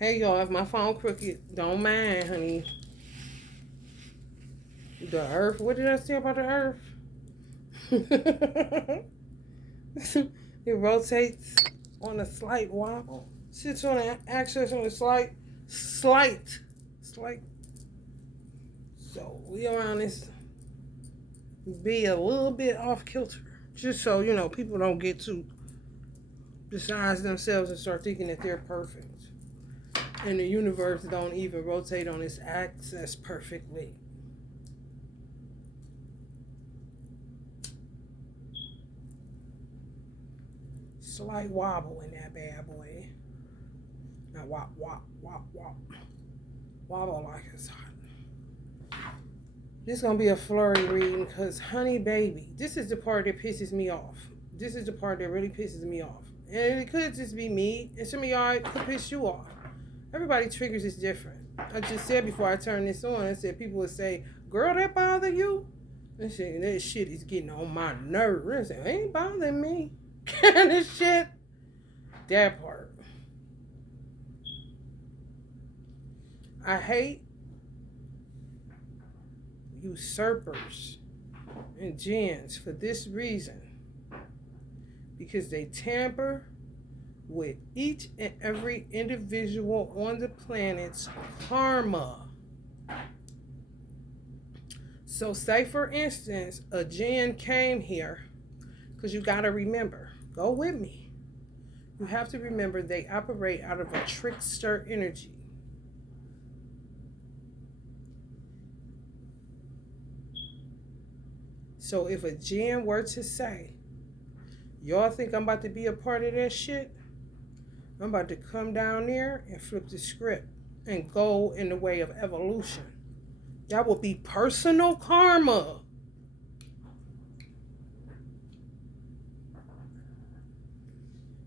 Hey y'all, if my phone crooked, don't mind, honey. The earth, what did I say about the earth? It rotates on a slight wobble. Sits on an axis on a slight. So we around this be a little bit off kilter. Just so, people don't get too besides themselves and start thinking that they're perfect. And the universe don't even rotate on its axis perfectly. Slight wobble in that bad boy. Now wop. Wobble like it's hot. This is gonna be a flurry reading because honey baby, this is the part that pisses me off. This is the part that really pisses me off. And it could just be me, and some of y'all it could piss you off. Everybody triggers is different. I just said before I turned this on, I said people would say, girl, that bother you? That shit is getting on my nerves. I said, ain't bothering me. Kind of shit. That part. I hate usurpers and jinns for this reason. Because they tamper with each and every individual on the planet's karma. So say for instance, a jinn came here, because you got to remember, go with me. You have to remember they operate out of a trickster energy. So if a jinn were to say, y'all think I'm about to be a part of that shit? I'm about to come down there and flip the script and go in the way of evolution. That will be personal karma.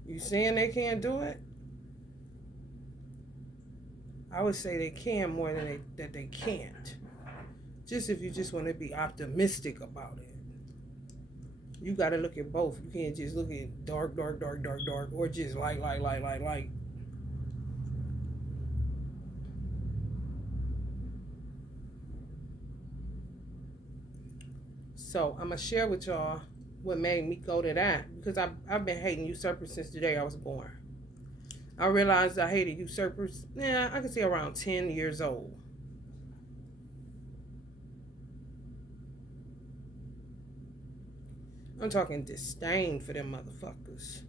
You saying they can't do it? I would say they can more than that they can't. Just if you just want to be optimistic about it. You got to look at both. You can't just look at dark, or just light. So I'm going to share with y'all what made me go to that. Because I've been hating usurpers since the day I was born. I realized I hated usurpers, I could say around 10 years old. I'm talking disdain for them motherfuckers.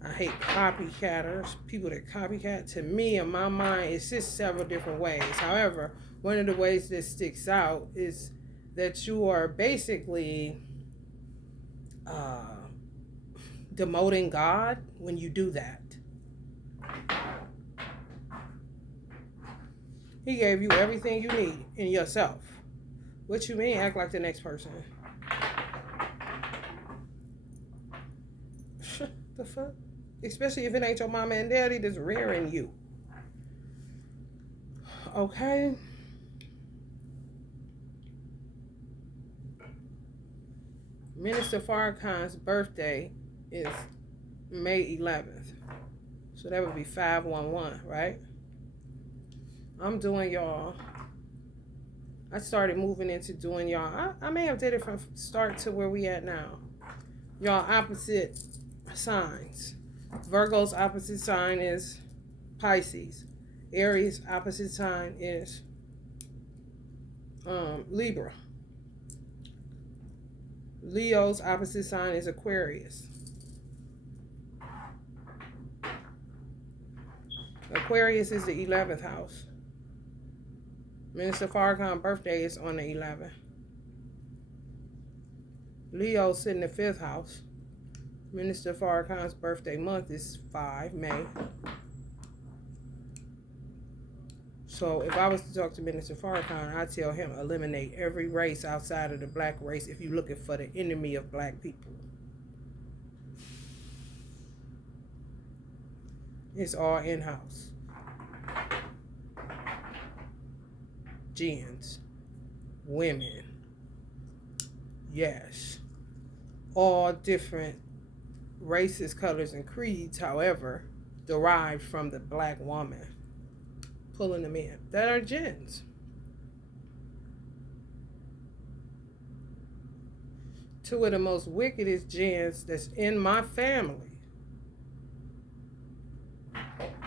I hate copycatters, people that copycat. To me, in my mind, it's just several different ways. However, one of the ways that sticks out is that you are basically demoting God when you do that. He gave you everything you need in yourself. What you mean, act like the next person? The fuck? Especially if it ain't your mama and daddy that's rearing you. Okay? Minister Farrakhan's birthday is May 11th. So that would be 511, right? I'm doing y'all. I started moving into doing y'all. I may have did it from start to where we at now. Y'all opposite signs. Virgo's opposite sign is Pisces. Aries opposite sign is Libra. Leo's opposite sign is Aquarius. Aquarius is the 11th house. Minister Farrakhan's birthday is on the 11th. Leo's sitting in the 5th house. Minister Farrakhan's birthday month is 5 May. So if I was to talk to Minister Farrakhan, I'd tell him eliminate every race outside of the black race if you're looking for the enemy of black people. It's all in-house. Jinns. Women. Yes. All different races, colors, and creeds, however, derived from the black woman. pulling them in that are jinns. Two of the most wickedest jinns that's in my family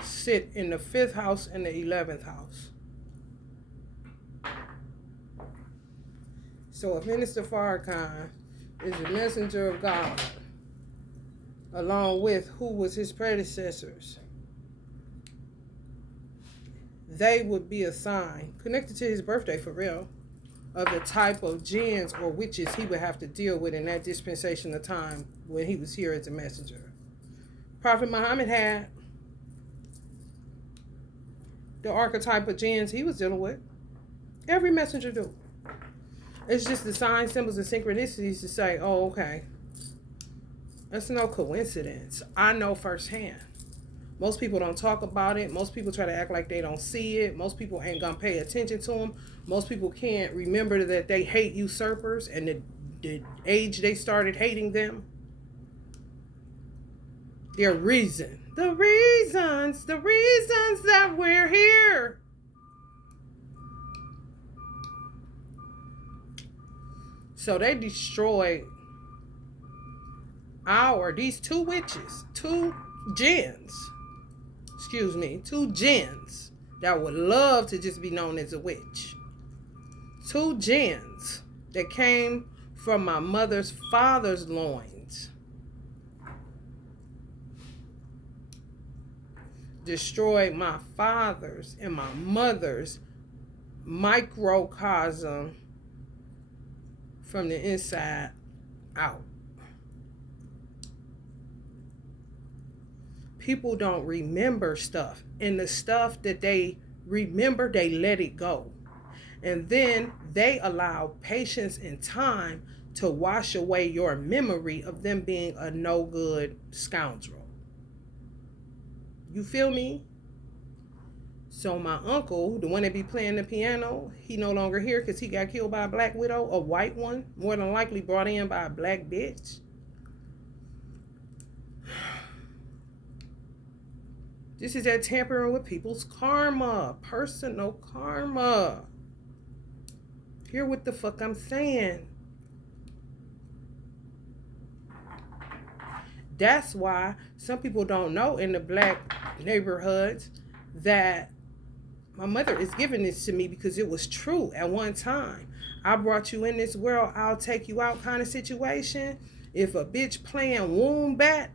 sit in the 5th house and the 11th house. So if Minister Farrakhan is the messenger of God, along with who was his predecessors, they would be a sign, connected to his birthday for real, of the type of jinns or witches he would have to deal with in that dispensation of time when he was here as a messenger. Prophet Muhammad had the archetype of jinns he was dealing with. Every messenger do. It's just the signs, symbols, and synchronicities to say, oh, okay, that's no coincidence. I know firsthand. Most people don't talk about it. Most people try to act like they don't see it. Most people ain't gonna pay attention to them. Most people can't remember that they hate usurpers and the age they started hating them. Their reason. The reasons that we're here. So they destroyed these two witches, two jinns that would love to just be known as a witch. Two jinns that came from my mother's father's loins. Destroyed my father's and my mother's microcosm from the inside out. People don't remember stuff, and the stuff that they remember, they let it go. And then they allow patience and time to wash away your memory of them being a no good scoundrel. You feel me? So my uncle, the one that be playing the piano, he no longer here because he got killed by a black widow, a white one, more than likely brought in by a black bitch. This is that tampering with people's karma, personal karma. Hear what the fuck I'm saying. That's why some people don't know in the black neighborhoods that my mother is giving this to me because it was true at one time. I brought you in this world, I'll take you out kind of situation. If a bitch playing womb bat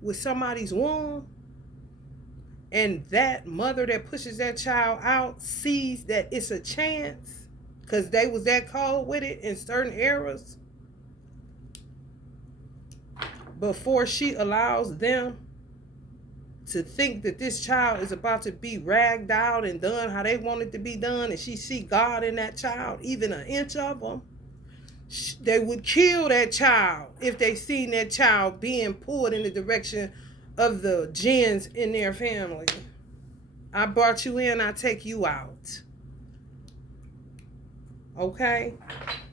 with somebody's womb, and that mother that pushes that child out sees that it's a chance because they was that cold with it in certain eras, before she allows them to think that this child is about to be ragged out and done how they want it to be done, and she see God in that child, even an inch of them, they would kill that child if they seen that child being pulled in the direction of the jinns in their family. I brought you in, I take you out. Okay?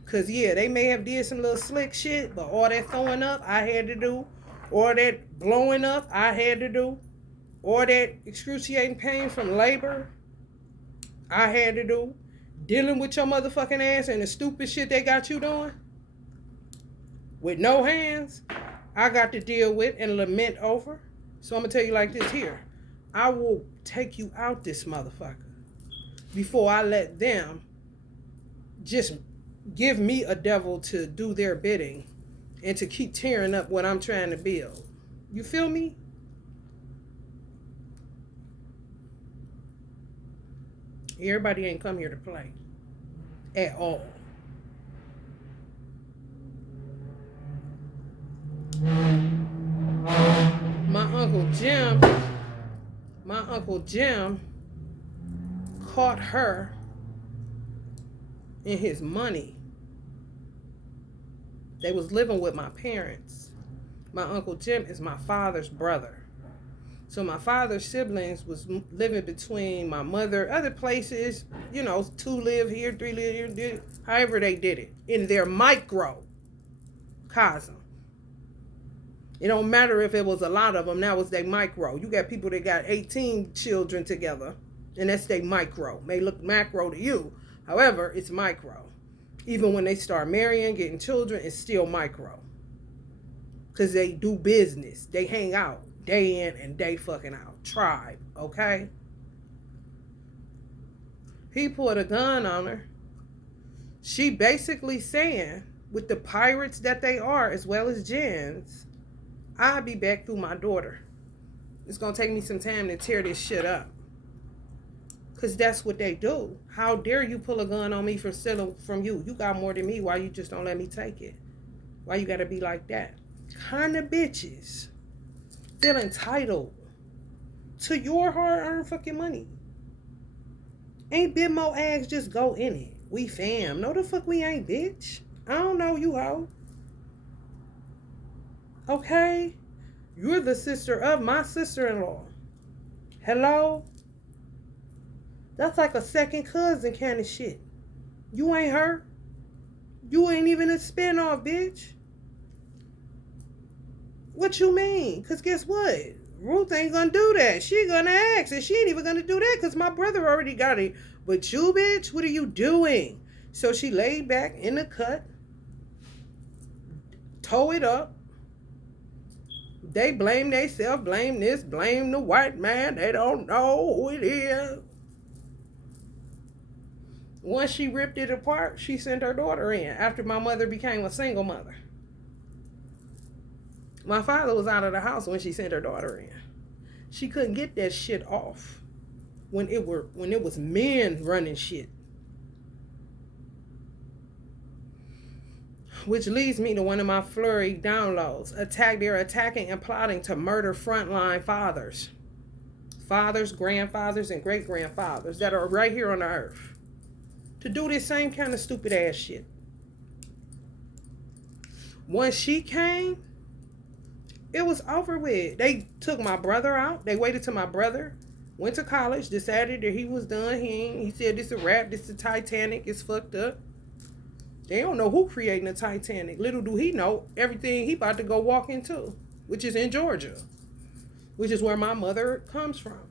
Because, yeah, they may have did some little slick shit, but all that throwing up, I had to do. Or that blowing up, I had to do. Or that excruciating pain from labor, I had to do. Dealing with your motherfucking ass and the stupid shit they got you doing with no hands, I got to deal with and lament over. So I'm going to tell you like this here. I will take you out this motherfucker before I let them just give me a devil to do their bidding and to keep tearing up what I'm trying to build. You feel me? Everybody ain't come here to play at all. My Uncle Jim caught her in his money. They was living with my parents. My Uncle Jim is my father's brother. So my father's siblings was living between my mother, other places, 2 live here, 3 live here, however they did it, in their microcosm. It don't matter if it was a lot of them, that was their micro. You got people that got 18 children together. And that's they micro. May look macro to you. However, it's micro. Even when they start marrying, getting children, it's still micro. Because they do business. They hang out day in and day fucking out. Tribe, okay? He put a gun on her. She basically saying, with the pirates that they are, as well as Jinns, I'll be back through my daughter. It's going to take me some time to tear this shit up. Because that's what they do. How dare you pull a gun on me for stealing from you? You got more than me. Why you just don't let me take it? Why you got to be like that? Kind of bitches feel entitled to your hard-earned fucking money. Ain't been more ass just go in it. We fam. No the fuck we ain't, bitch. I don't know you, hoe. Okay? You're the sister of my sister-in-law. Hello? That's like a second cousin kind of shit. You ain't her. You ain't even a spinoff, bitch. What you mean? Because guess what? Ruth ain't gonna do that. She gonna ask, and she ain't even gonna do that because my brother already got it. But you, bitch, what are you doing? So she laid back in the cut, toe it up. They blame themselves, blame this, blame the white man. They don't know who it is. Once she ripped it apart, she sent her daughter in after my mother became a single mother. My father was out of the house when she sent her daughter in. She couldn't get that shit off when it was men running shit. Which leads me to one of my Flurry downloads. They're attacking and plotting to murder frontline fathers. Fathers, grandfathers, and great-grandfathers that are right here on the earth. To do this same kind of stupid ass shit. Once she came, it was over with. They took my brother out. They waited till my brother went to college, decided that he was done. He said, this is a wrap, this is a Titanic, it's fucked up. They don't know who creating the Titanic. Little do he know everything he about to go walk into, which is in Georgia, which is where my mother comes from.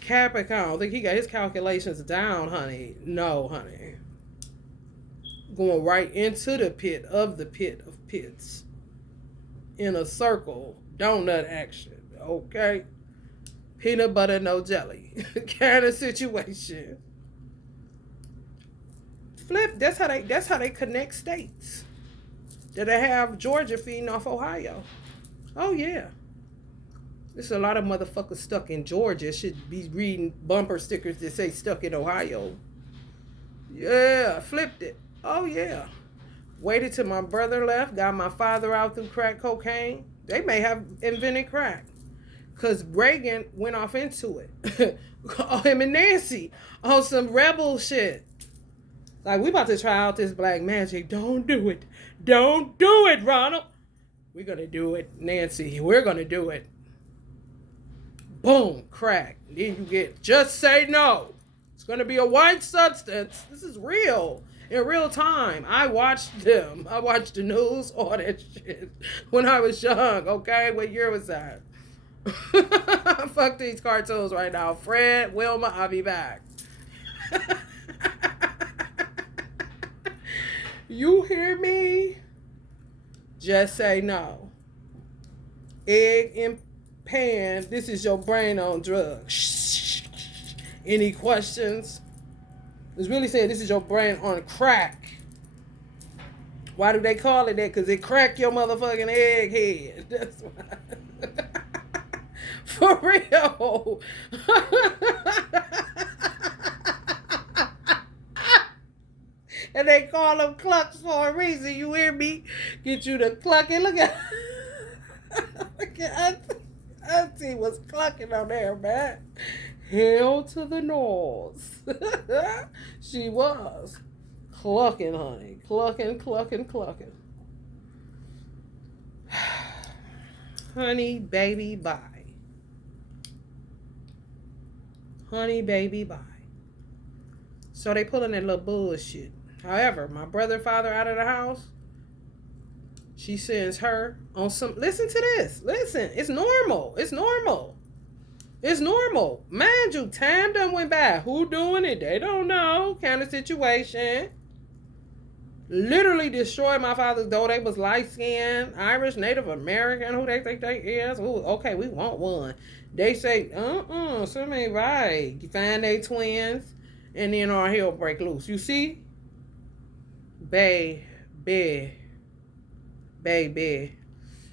Capricorn, I think he got his calculations down, honey. No, honey. Going right into the pit of pits. In a circle. Donut action. Okay? Peanut butter, no jelly. Kind of situation. Flip, that's how they connect states. That they have Georgia feeding off Ohio. Oh yeah. There's a lot of motherfuckers stuck in Georgia should be reading bumper stickers that say stuck in Ohio. Yeah, flipped it. Oh yeah. Waited till my brother left, got my father out through crack cocaine. They may have invented crack. Because Reagan went off into it. Him and Nancy on some rebel shit. Like, we about to try out this black magic. Don't do it. Don't do it, Ronald. We're going to do it, Nancy. We're going to do it. Boom, crack. Then you get just say no. It's going to be a white substance. This is real. In real time. I watched them. I watched the news, all that shit. When I was young, okay? What year was that? Fuck these cartoons right now. Fred, Wilma, I'll be back. You hear me? Just say no. Egg in pan. This is your brain on drugs. Any questions? It's really saying this is your brain on crack. Why do they call it that? Because it crack your motherfucking egg head. That's why. For real. And they call them clucks for a reason. You hear me? Get you to clucking. Look at Auntie was clucking on there, man. Hell to the north. She was. Clucking, honey. Clucking. Honey, baby, bye. Honey, baby, bye. So they pulling that little bullshit. However, my brother, father out of the house, she sends her on some, listen to this. Listen, it's normal. It's normal. It's normal. Mind you, time done went by. Who doing it? They don't know. Kind of situation. Literally destroyed my father's door. They was light skinned, Irish, Native American. Who they think they is? Ooh, okay, we want one. They say, something ain't right. You find they twins, and then our hell break loose. You see? Baby.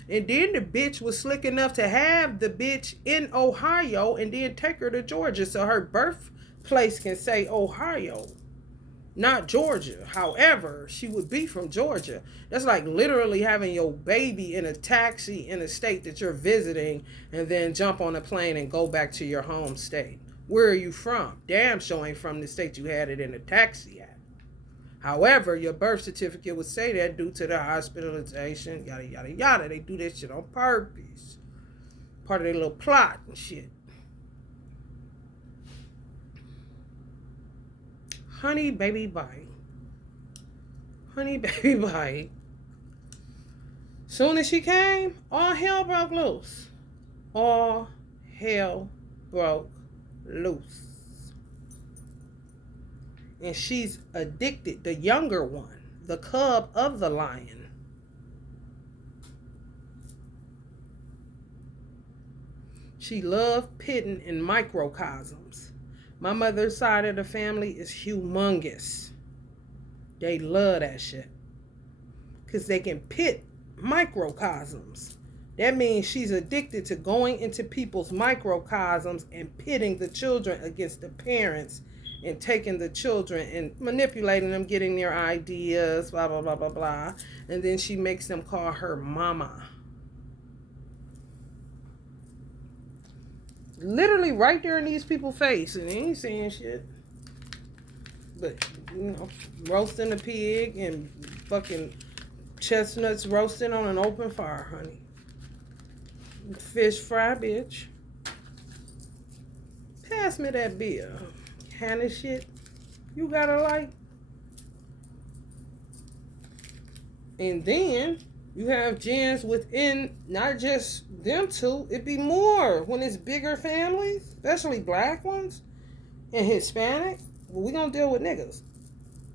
And then the bitch was slick enough to have the bitch in Ohio and then take her to Georgia so her birthplace can say Ohio, not Georgia. However, she would be from Georgia. That's like literally having your baby in a taxi in a state that you're visiting and then jump on a plane and go back to your home state. Where are you from? Damn sure ain't from the state you had it in a taxi at. However, your birth certificate would say that due to the hospitalization, yada, yada, yada. They do that shit on purpose. Part of their little plot and shit. Honey, baby, bye. Honey, baby, bye. Soon as she came, all hell broke loose. All hell broke loose. And she's addicted, the younger one, the cub of the lion. She loved pitting in microcosms. My mother's side of the family is humongous. They love that shit. Because they can pit microcosms. That means she's addicted to going into people's microcosms and pitting the children against the parents and taking the children and manipulating them, getting their ideas, blah, blah, blah, blah, blah. And then she makes them call her mama. Literally right there in these people's face. And they ain't saying shit. But, roasting a pig and fucking chestnuts roasting on an open fire, honey. Fish fry, bitch. Pass me that beer. Kind of shit you gotta like. And then you have gens within not just them two, it be more when it's bigger families, especially black ones and Hispanic. Well, we gonna deal with niggas.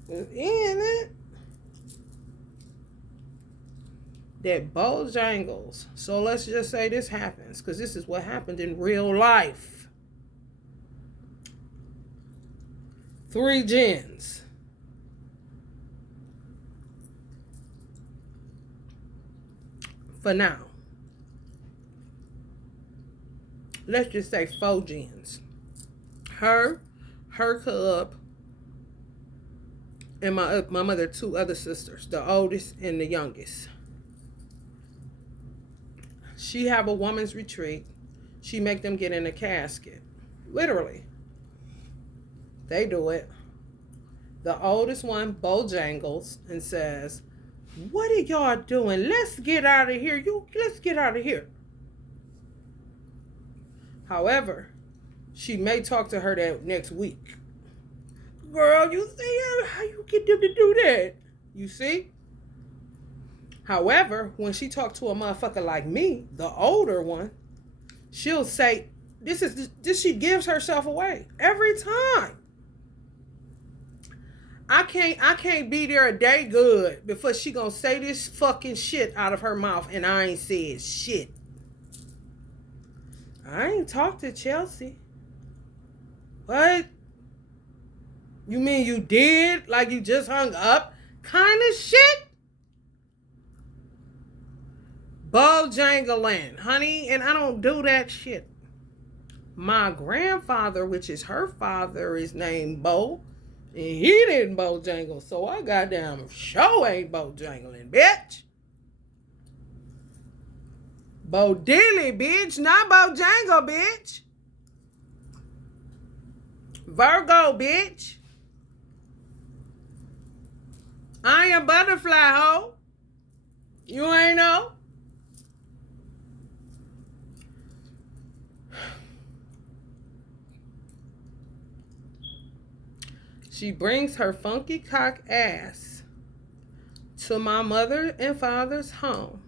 In it, that Bojangles. So let's just say this happens, because this is what happened in real life. 3 gens. For now. Let's just say 4 gens. Her cub, and my mother 2 other sisters, the oldest and the youngest. She have a woman's retreat. She make them get in a casket. Literally. They do it. The oldest one Bojangles and says, "What are y'all doing? Let's get out of here. Let's get out of here." However, she may talk to her that next week. Girl, you see how you get them to do that? You see? However, when she talk to a motherfucker like me, the older one, she'll say, this she gives herself away every time. I can't be there a day good before she gonna say this fucking shit out of her mouth and I ain't said shit. I ain't talked to Chelsea. What? You mean you did? Like you just hung up? Kind of shit? Bojangling, honey, and I don't do that shit. My grandfather, which is her father, is named Bo. And he didn't Bojangle, so I goddamn sure ain't Bojangling, bitch. Bo Dilly, bitch, not Bojangle, bitch. Virgo, bitch. I am butterfly, hoe. You ain't know? She brings her funky cock ass to my mother and father's home.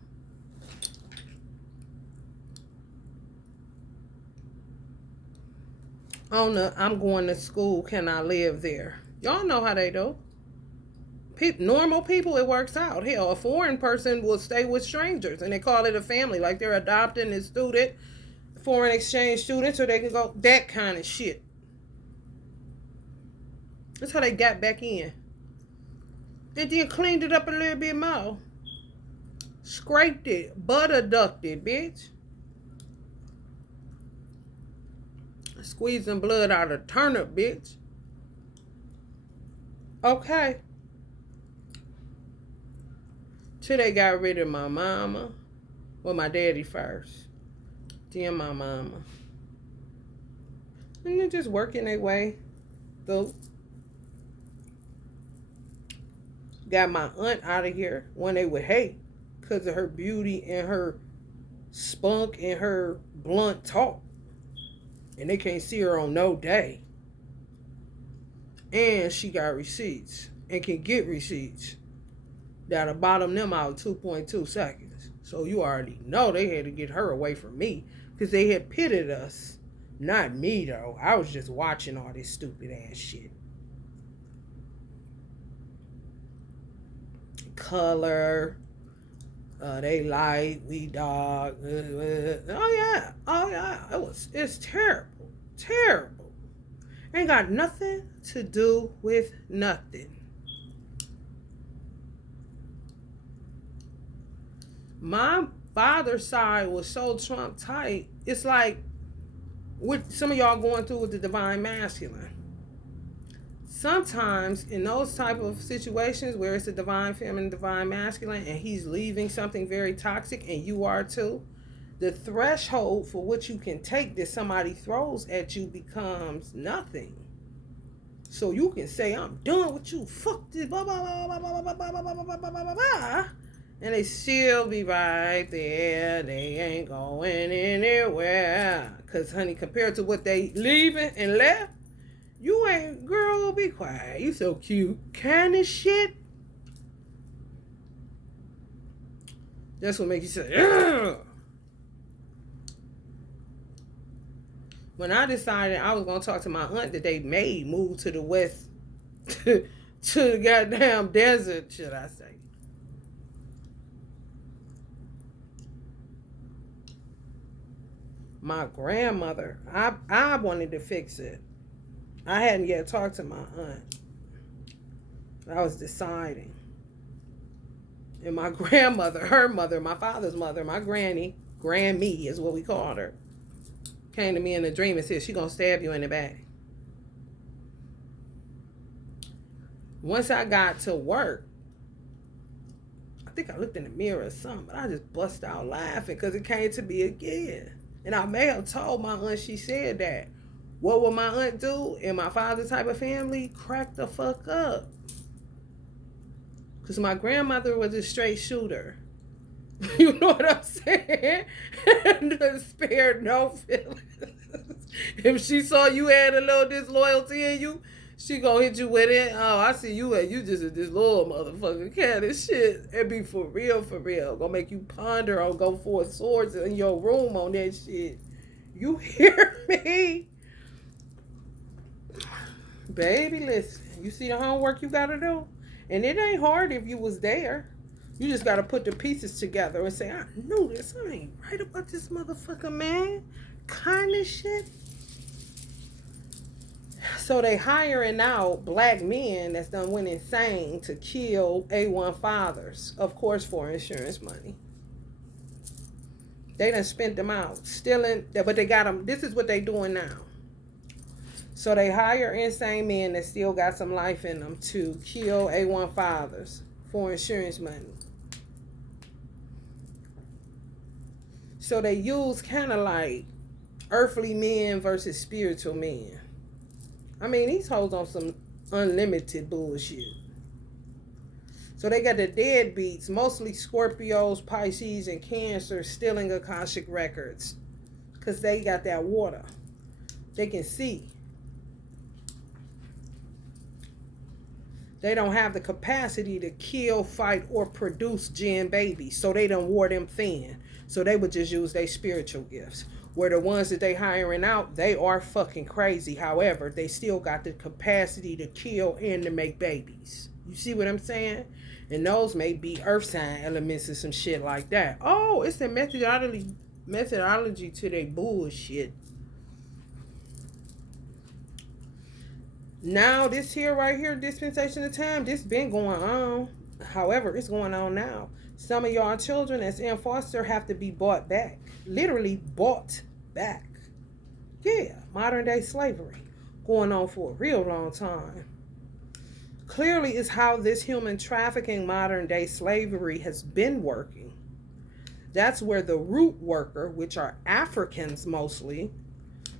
on the I'm going to school, can I live there? Y'all know how they do. Normal people, it works out. Hell, a foreign person will stay with strangers and they call it a family, like they're adopting a student, foreign exchange student, so they can go, that kind of shit. That's how they got back in. And then cleaned it up a little bit more. Scraped it, butter ducked it, bitch. Squeezing blood out of turnip, bitch. Okay. Till they got rid of my mama. Well, my daddy first. Then my mama. And they're just working their way through. Got my aunt out of here when they would hate because of her beauty and her spunk and her blunt talk. And they can't see her on no day. And she got receipts and can get receipts that'll bottom them out 2.2 seconds. So you already know they had to get her away from me because they had pitted us. Not me, though. I was just watching all this stupid ass shit. Color. They light, we dark. Oh yeah. It's terrible. Terrible. Ain't got nothing to do with nothing. My father's side was so Trump tight. It's like what some of y'all going through with the divine masculine. Sometimes in those type of situations where it's a divine feminine, divine masculine, and he's leaving something very toxic and you are too, the threshold for what you can take that somebody throws at you becomes nothing. So you can say, I'm done with you, fuck this, blah, blah, blah, blah, blah, blah, blah, blah, blah, blah, blah, blah, and they still be right there. They ain't going anywhere. Because, honey, compared to what they leaving and left, you ain't, girl, be quiet. You so cute. Kind of shit. That's what makes you say, ugh. When I decided I was going to talk to my aunt that they made move to the west, to the goddamn desert, should I say. My grandmother, I wanted to fix it. I hadn't yet talked to my aunt. I was deciding. And my grandmother, her mother, my father's mother, my granny, Grammy is what we called her, came to me in a dream and said, she gonna stab you in the back. Once I got to work, I think I looked in the mirror or something, but I just bust out laughing because it came to me again. And I may have told my aunt, she said that. What would my aunt do in my father's type of family? Crack the fuck up. Because my grandmother was a straight shooter. You know what I'm saying? And spared no feelings. If she saw you had a little disloyalty in you, she gonna hit you with it. Oh, I see you at you just a disloyal motherfucker. Cat and shit. It be for real, for real. Gonna make you ponder or go for swords in your room on that shit. You hear me? Baby, listen. You see the homework you gotta do? And it ain't hard if you was there. You just gotta put the pieces together and say, I knew this. I ain't right about this motherfucker, man. Kind of shit. So they hiring out black men that's done went insane to kill A1 fathers, of course, for insurance money. They done spent them out, stealing, but they got them. This is what they doing now. So they hire insane men that still got some life in them to kill A1 fathers for insurance money. So they use kind of like earthly men versus spiritual men. I mean, these hoes on some unlimited bullshit. So they got the deadbeats, mostly Scorpios, Pisces, and Cancer, stealing Akashic records. Because they got that water. They can see. They don't have the capacity to kill, fight, or produce jinn babies. So they done wore them thin. So they would just use their spiritual gifts. Where the ones that they hiring out, they are fucking crazy. However, they still got the capacity to kill and to make babies. You see what I'm saying? And those may be earth sign elements or some shit like that. Oh, it's the methodology to their bullshit. Now, this here, right here, dispensation of time, this been going on. However, it's going on now. Some of y'all children that's in foster have to be bought back. Literally bought back. Yeah, modern day slavery. Going on for a real long time. Clearly, it's how this human trafficking modern day slavery has been working. That's where the root worker, which are Africans mostly,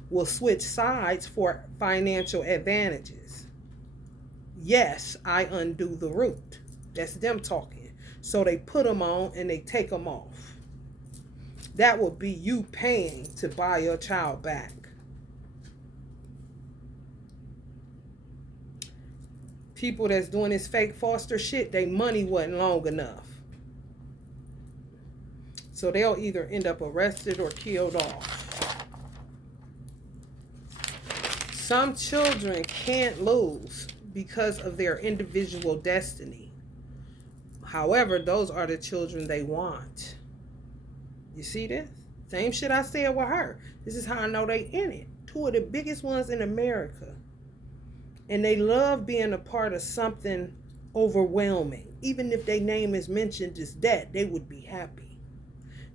will switch sides for financial advantages. Yes, I undo the root. That's them talking. So they put them on and they take them off. That will be you paying to buy your child back. People that's doing this fake foster shit, they money wasn't long enough. So they'll either end up arrested or killed off. Some children can't lose because of their individual destiny. However, those are the children they want. You see this? Same shit I said with her. This is how I know they in it. Two of the biggest ones in America. And they love being a part of something overwhelming. Even if their name is mentioned as that, they would be happy.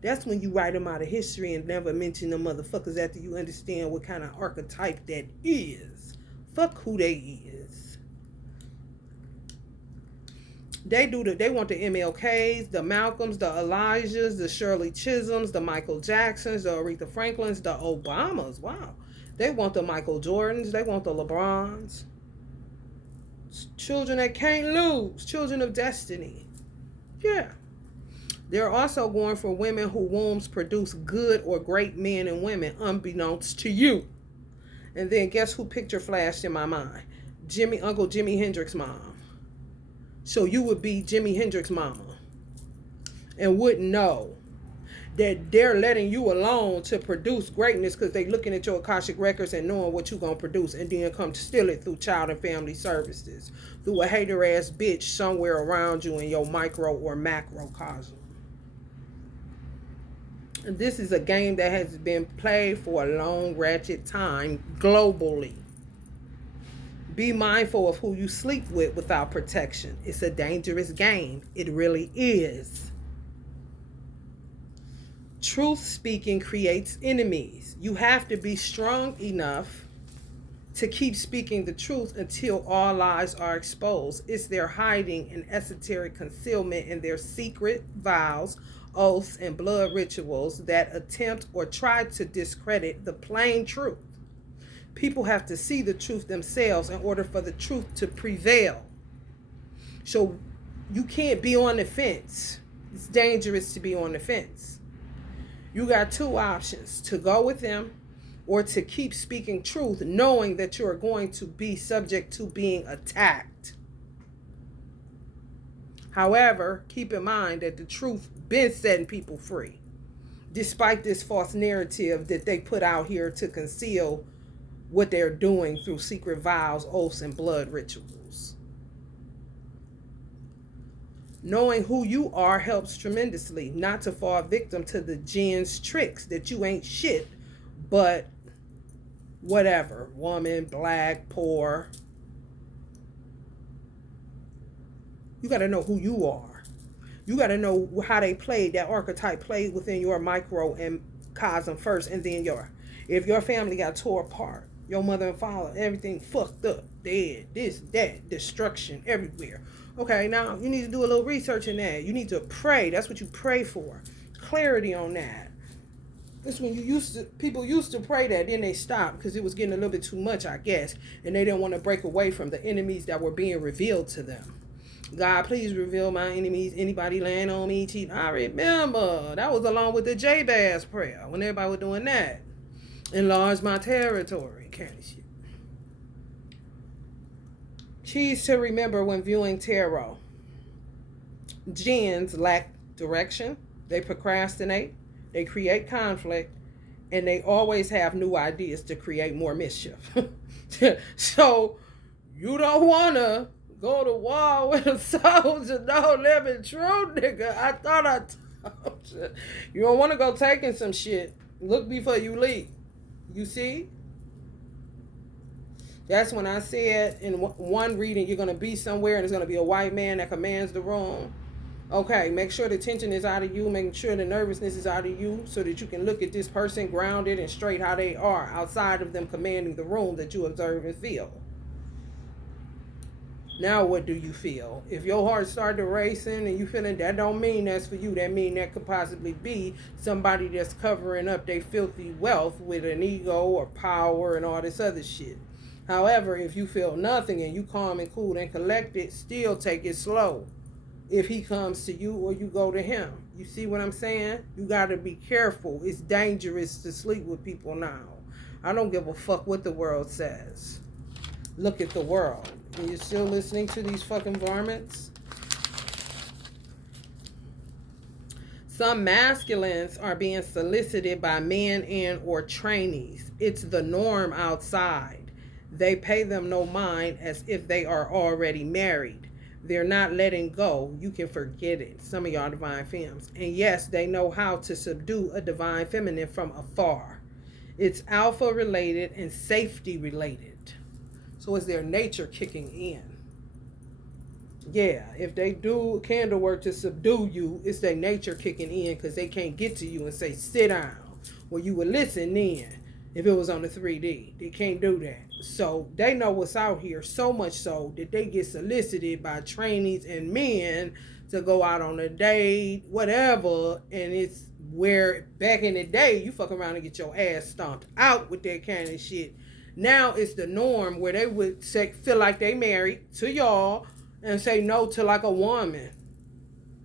That's when you write them out of history and never mention them motherfuckers after you understand what kind of archetype that is. Fuck who they is. They want the MLKs, the Malcolms, the Elijahs, the Shirley Chisholms, the Michael Jacksons, the Aretha Franklins, the Obamas. Wow. They want the Michael Jordans. They want the LeBrons. Children that can't lose. Children of destiny. Yeah. They're also going for women whose wombs produce good or great men and women, unbeknownst to you. And then guess who picture flashed in my mind? Uncle Jimi Hendrix's mom. So you would be Jimi Hendrix's mama and wouldn't know that they're letting you alone to produce greatness because they looking at your Akashic records and knowing what you're going to produce and then come to steal it through child and family services, through a hater ass bitch somewhere around you in your micro or macrocosm. And this is a game that has been played for a long, ratchet time globally. Be mindful of who you sleep with without protection. It's a dangerous game. It really is. Truth speaking creates enemies. You have to be strong enough to keep speaking the truth until all lies are exposed. It's their hiding and esoteric concealment in their secret vows, oaths, and blood rituals that attempt or try to discredit the plain truth. People have to see the truth themselves in order for the truth to prevail. So you can't be on the fence. It's dangerous to be on the fence. You got two options: to go with them or to keep speaking truth, knowing that you are going to be subject to being attacked. However, keep in mind that the truth been setting people free, despite this false narrative that they put out here to conceal what they're doing through secret vows, oaths, and blood rituals. Knowing who you are helps tremendously not to fall victim to the jinns' tricks that you ain't shit, but whatever, woman, black, poor. You got to know who you are. You got to know how they played, that archetype played within your micro and cosm first, and then if your family got tore apart, your mother and father, everything fucked up, dead, this, that, destruction everywhere. Okay, now you need to do a little research in that. You need to pray. That's what you pray for. Clarity on that. This when people used to pray that, then they stopped because it was getting a little bit too much, I guess, and they didn't want to break away from the enemies that were being revealed to them. God, please reveal my enemies. Anybody laying on me, cheating. I remember that was along with the Jabez prayer when everybody was doing that. Enlarge my territory, kind of shit. Keys to remember when viewing tarot. Jinns lack direction. They procrastinate. They create conflict. and they always have new ideas to create more mischief. So you don't want to go to war with a soldier, no living true, nigga. I thought I told you. You don't want to go taking some shit. Look before you leave. You see? That's when I said in one reading, you're going to be somewhere and there's going to be a white man that commands the room. Okay, make sure the tension is out of you, making sure the nervousness is out of you so that you can look at this person grounded and straight how they are outside of them commanding the room that you observe and feel. Now what do you feel? If your heart started racing and you feeling that don't mean that's for you, that mean that could possibly be somebody that's covering up their filthy wealth with an ego or power and all this other shit. However, if you feel nothing and you calm and cool and collected, still take it slow. If he comes to you or you go to him. You see what I'm saying? You got to be careful. It's dangerous to sleep with people now. I don't give a fuck what the world says. Look at the world. And you're still listening to these fucking varmints? Some masculines are being solicited by men and or trainees. It's the norm outside. They pay them no mind as if they are already married. They're not letting go. You can forget it. Some of y'all divine femmes. And yes, they know how to subdue a divine feminine from afar. It's alpha related and safety related. So it's their nature kicking in. Yeah, if they do candle work to subdue you, it's their nature kicking in because they can't get to you and say, sit down. Well, you would listen then if it was on the 3D. They can't do that. So they know what's out here, so much so that they get solicited by trainees and men to go out on a date, whatever. And it's where back in the day, you fuck around and get your ass stomped out with that kind of shit. Now it's the norm where they would say, feel like they married to y'all and say no to like a woman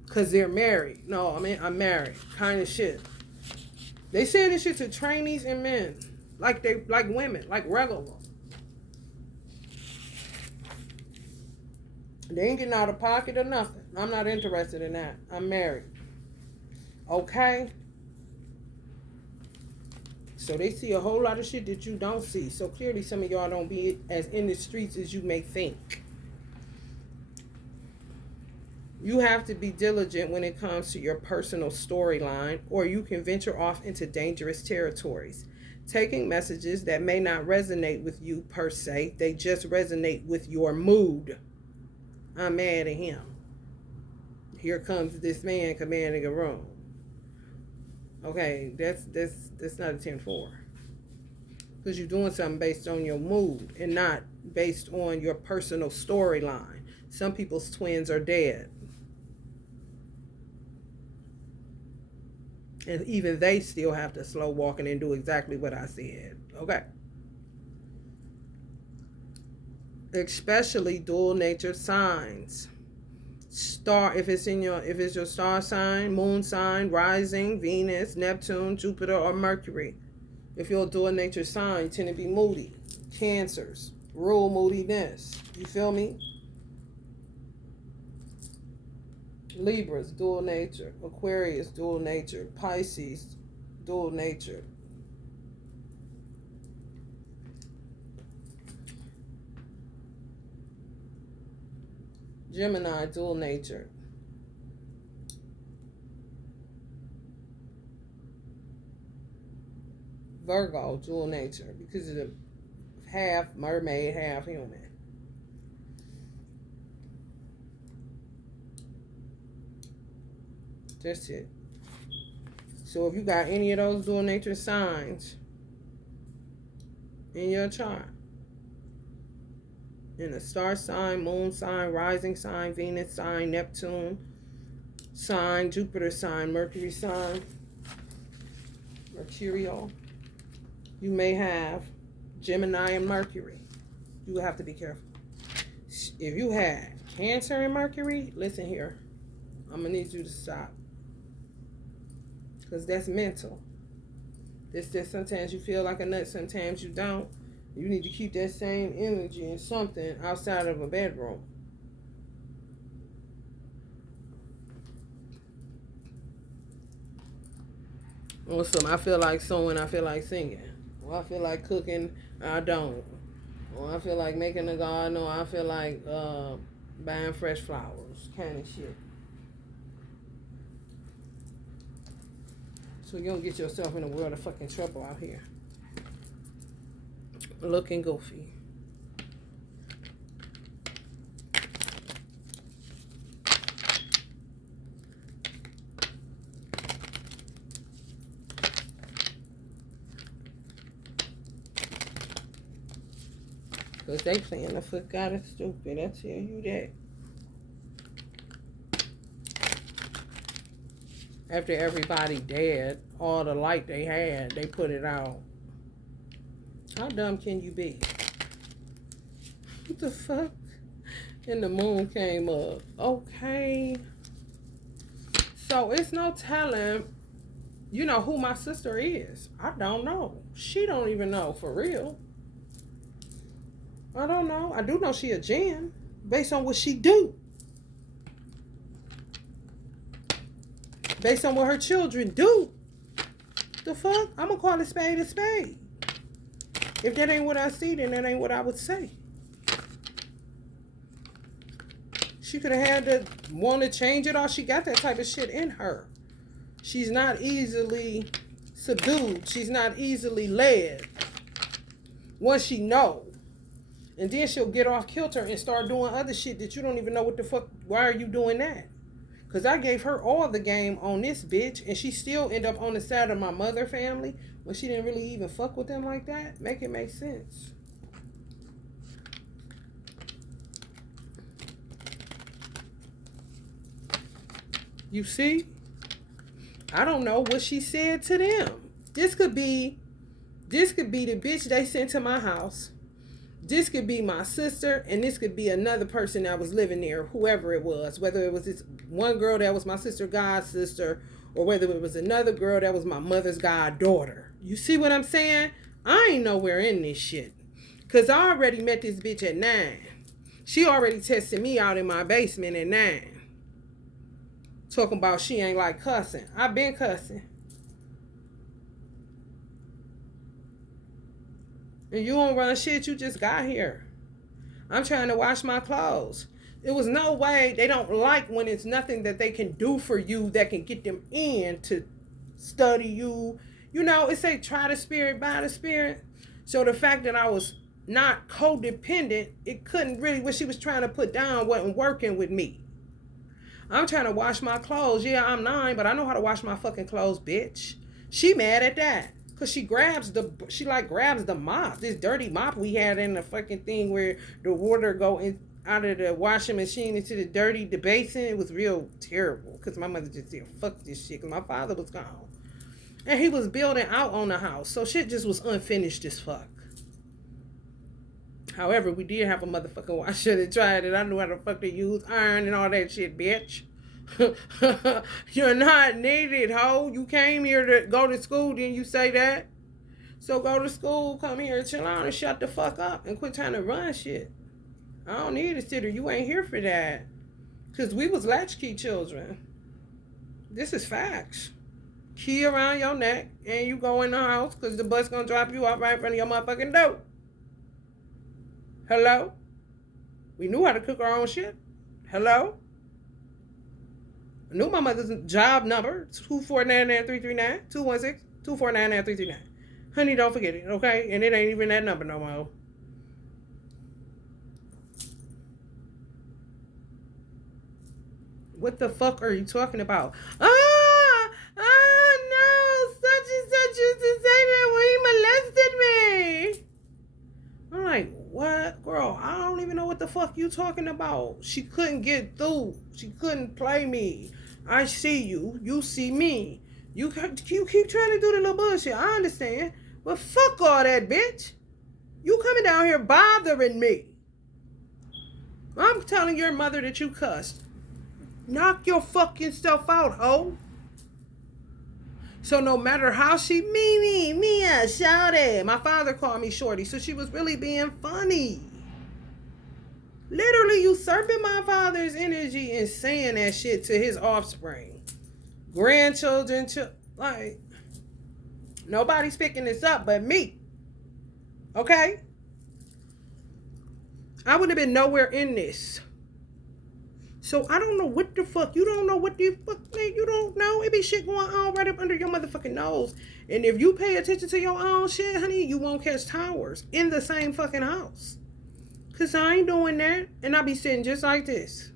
because they're married. No, I mean, I'm married kind of shit. They say this shit to trainees and men like women, like regular. They ain't getting out of pocket or nothing. I'm not interested in that. I'm married. Okay? So they see a whole lot of shit that you don't see. So clearly some of y'all don't be as in the streets as you may think. You have to be diligent when it comes to your personal storyline, or you can venture off into dangerous territories. Taking messages that may not resonate with you per se, they just resonate with your mood. I'm mad at him. Here comes this man commanding a room. Okay, that's not a 10-4. Because you're doing something based on your mood and not based on your personal storyline. Some people's twins are dead. And even they still have to slow walking and do exactly what I said. Okay. Especially dual nature signs. If it's your star sign, moon sign, rising, Venus, Neptune, Jupiter, or Mercury. If you're a dual nature sign, you tend to be moody. Cancers, rule moodiness. You feel me? Libras, dual nature. Aquarius, dual nature. Pisces, dual nature. Gemini, dual nature. Virgo, dual nature, because of the half mermaid, half human. That's it. So if you got any of those dual nature signs in your chart, in a star sign, moon sign, rising sign, Venus sign, Neptune sign, Jupiter sign, Mercury sign, Mercurial, you may have Gemini and Mercury. You have to be careful. If you had Cancer and Mercury, listen here. I'm going to need you to stop. Because that's mental. It's just sometimes you feel like a nut, sometimes you don't. You need to keep that same energy in something outside of a bedroom. Awesome. I feel like sewing. I feel like singing. Or I feel like cooking. I don't. Or I feel like making a garden. Or I feel like buying fresh flowers. Kind of shit. So you don't get yourself in a world of fucking trouble out here. Looking goofy. Because they playing the fuck out of stupid. I tell you that. After everybody dead, all the light they had, they put it out. How dumb can you be? What the fuck? And the moon came up. Okay. So it's no telling, you know, who my sister is. I don't know. She don't even know, for real. I don't know. I do know she a Jinn, based on what she do. Based on what her children do. The fuck? I'm gonna call a spade a spade. If that ain't what I see, then that ain't what I would say. She could have had to want to change it all. She got that type of shit in her. She's not easily subdued. She's not easily led. Once she know. And then she'll get off kilter and start doing other shit that you don't even know what the fuck. Why are you doing that? Because I gave her all the game on this bitch, and she still end up on the side of my mother family when she didn't really even fuck with them like that. Make it make sense. You see? I don't know what she said to them. This could be the bitch they sent to my house. This could be my sister, and this could be another person that was living there, whoever it was. Whether it was this one girl that was my sister, god sister, or whether it was another girl that was my mother's goddaughter. You see what I'm saying? I ain't nowhere in this shit. Because I already met this bitch at 9. She already tested me out in my basement at 9. Talking about she ain't like cussing. I been cussing. And you don't run shit, you just got here. I'm trying to wash my clothes. It was no way. They don't like when it's nothing that they can do for you that can get them in to study you. You know, it say try the spirit by the spirit. So the fact that I was not codependent, it couldn't really, what she was trying to put down wasn't working with me. I'm trying to wash my clothes. Yeah, I'm 9, but I know how to wash my fucking clothes, bitch. She mad at that. Cause she grabs the mop, this dirty mop we had in the fucking thing where the water go in out of the washing machine into the basin. It was real terrible. Cause my mother just said, fuck this shit. Cause my father was gone. And he was building out on the house. So shit just was unfinished as fuck. However, we did have a motherfucking washer that tried it. I knew how to fucking use iron and all that shit, bitch. You're not needed, ho. You came here to go to school, didn't you say that? So go to school, come here, chill out, and shut the fuck up and quit trying to run shit. I don't need a sitter. You ain't here for that. Because we was latchkey children. This is facts. Key around your neck, and you go in the house because the bus gonna drop you off right in front of your motherfucking door. Hello? We knew how to cook our own shit. Hello? I knew my mother's job number, 2499339, 216-2499339. Honey, don't forget it, okay? And it ain't even that number no more. What the fuck are you talking about? No, such and such used to say that when he molested me. I'm like, what? Girl, I don't even know what the fuck you talking about. She couldn't get through. She couldn't play me. I see you. You see me. You keep trying to do the little bullshit. I understand. But fuck all that, bitch. You coming down here bothering me. I'm telling your mother that you cussed. Knock your fucking self out, ho. So no matter how she, Mia, shout it. My father called me Shorty, so she was really being funny. Literally usurping my father's energy and saying that shit to his offspring. Grandchildren, like, Nobody's picking this up but me. Okay? I would have been nowhere in this. So I don't know what the fuck. You don't know what the fuck, man. You don't know. It be shit going on right up under your motherfucking nose. And if you pay attention to your own shit, honey, you won't catch towers in the same fucking house. Because I ain't doing that. And I be sitting just like this.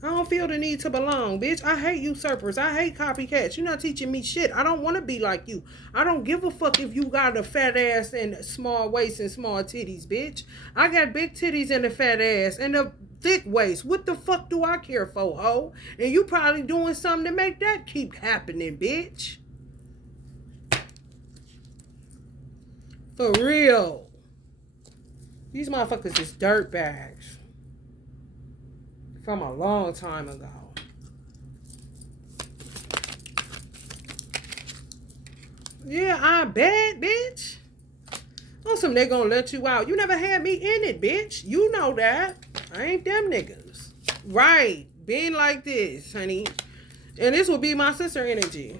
I don't feel the need to belong, bitch. I hate usurpers. I hate copycats. You're not teaching me shit. I don't want to be like you. I don't give a fuck if you got a fat ass and small waist and small titties, bitch. I got big titties and a fat ass and a thick waist. What the fuck do I care for, ho? And you probably doing something to make that keep happening, bitch. For real. These motherfuckers is dirt bags. From a long time ago. Yeah, I bet, bitch. Awesome, they gonna let you out. You never had me in it, bitch. You know that. I ain't them niggas. Right. Being like this, honey. And this will be my sister energy.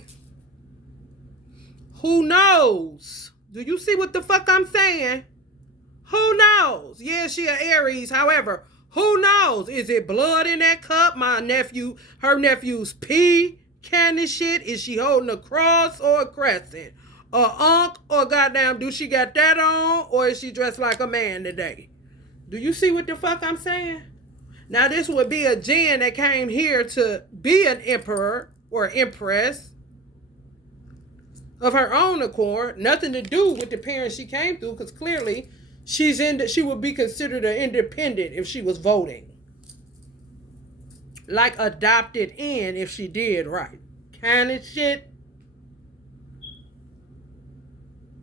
Who knows? Do you see what the fuck I'm saying? Who knows? Yeah, she an Aries. However, who knows? Is it blood in that cup? Her nephew's pee can of shit? Is she holding a cross or a crescent? A unk or goddamn, do she got that on? Or is she dressed like a man today? Do you see what the fuck I'm saying? Now this would be a Jinn that came here to be an emperor or empress of her own accord. Nothing to do with the parents she came through, because clearly she would be considered an independent if she was voting. Like adopted in if she did right. Kind of shit.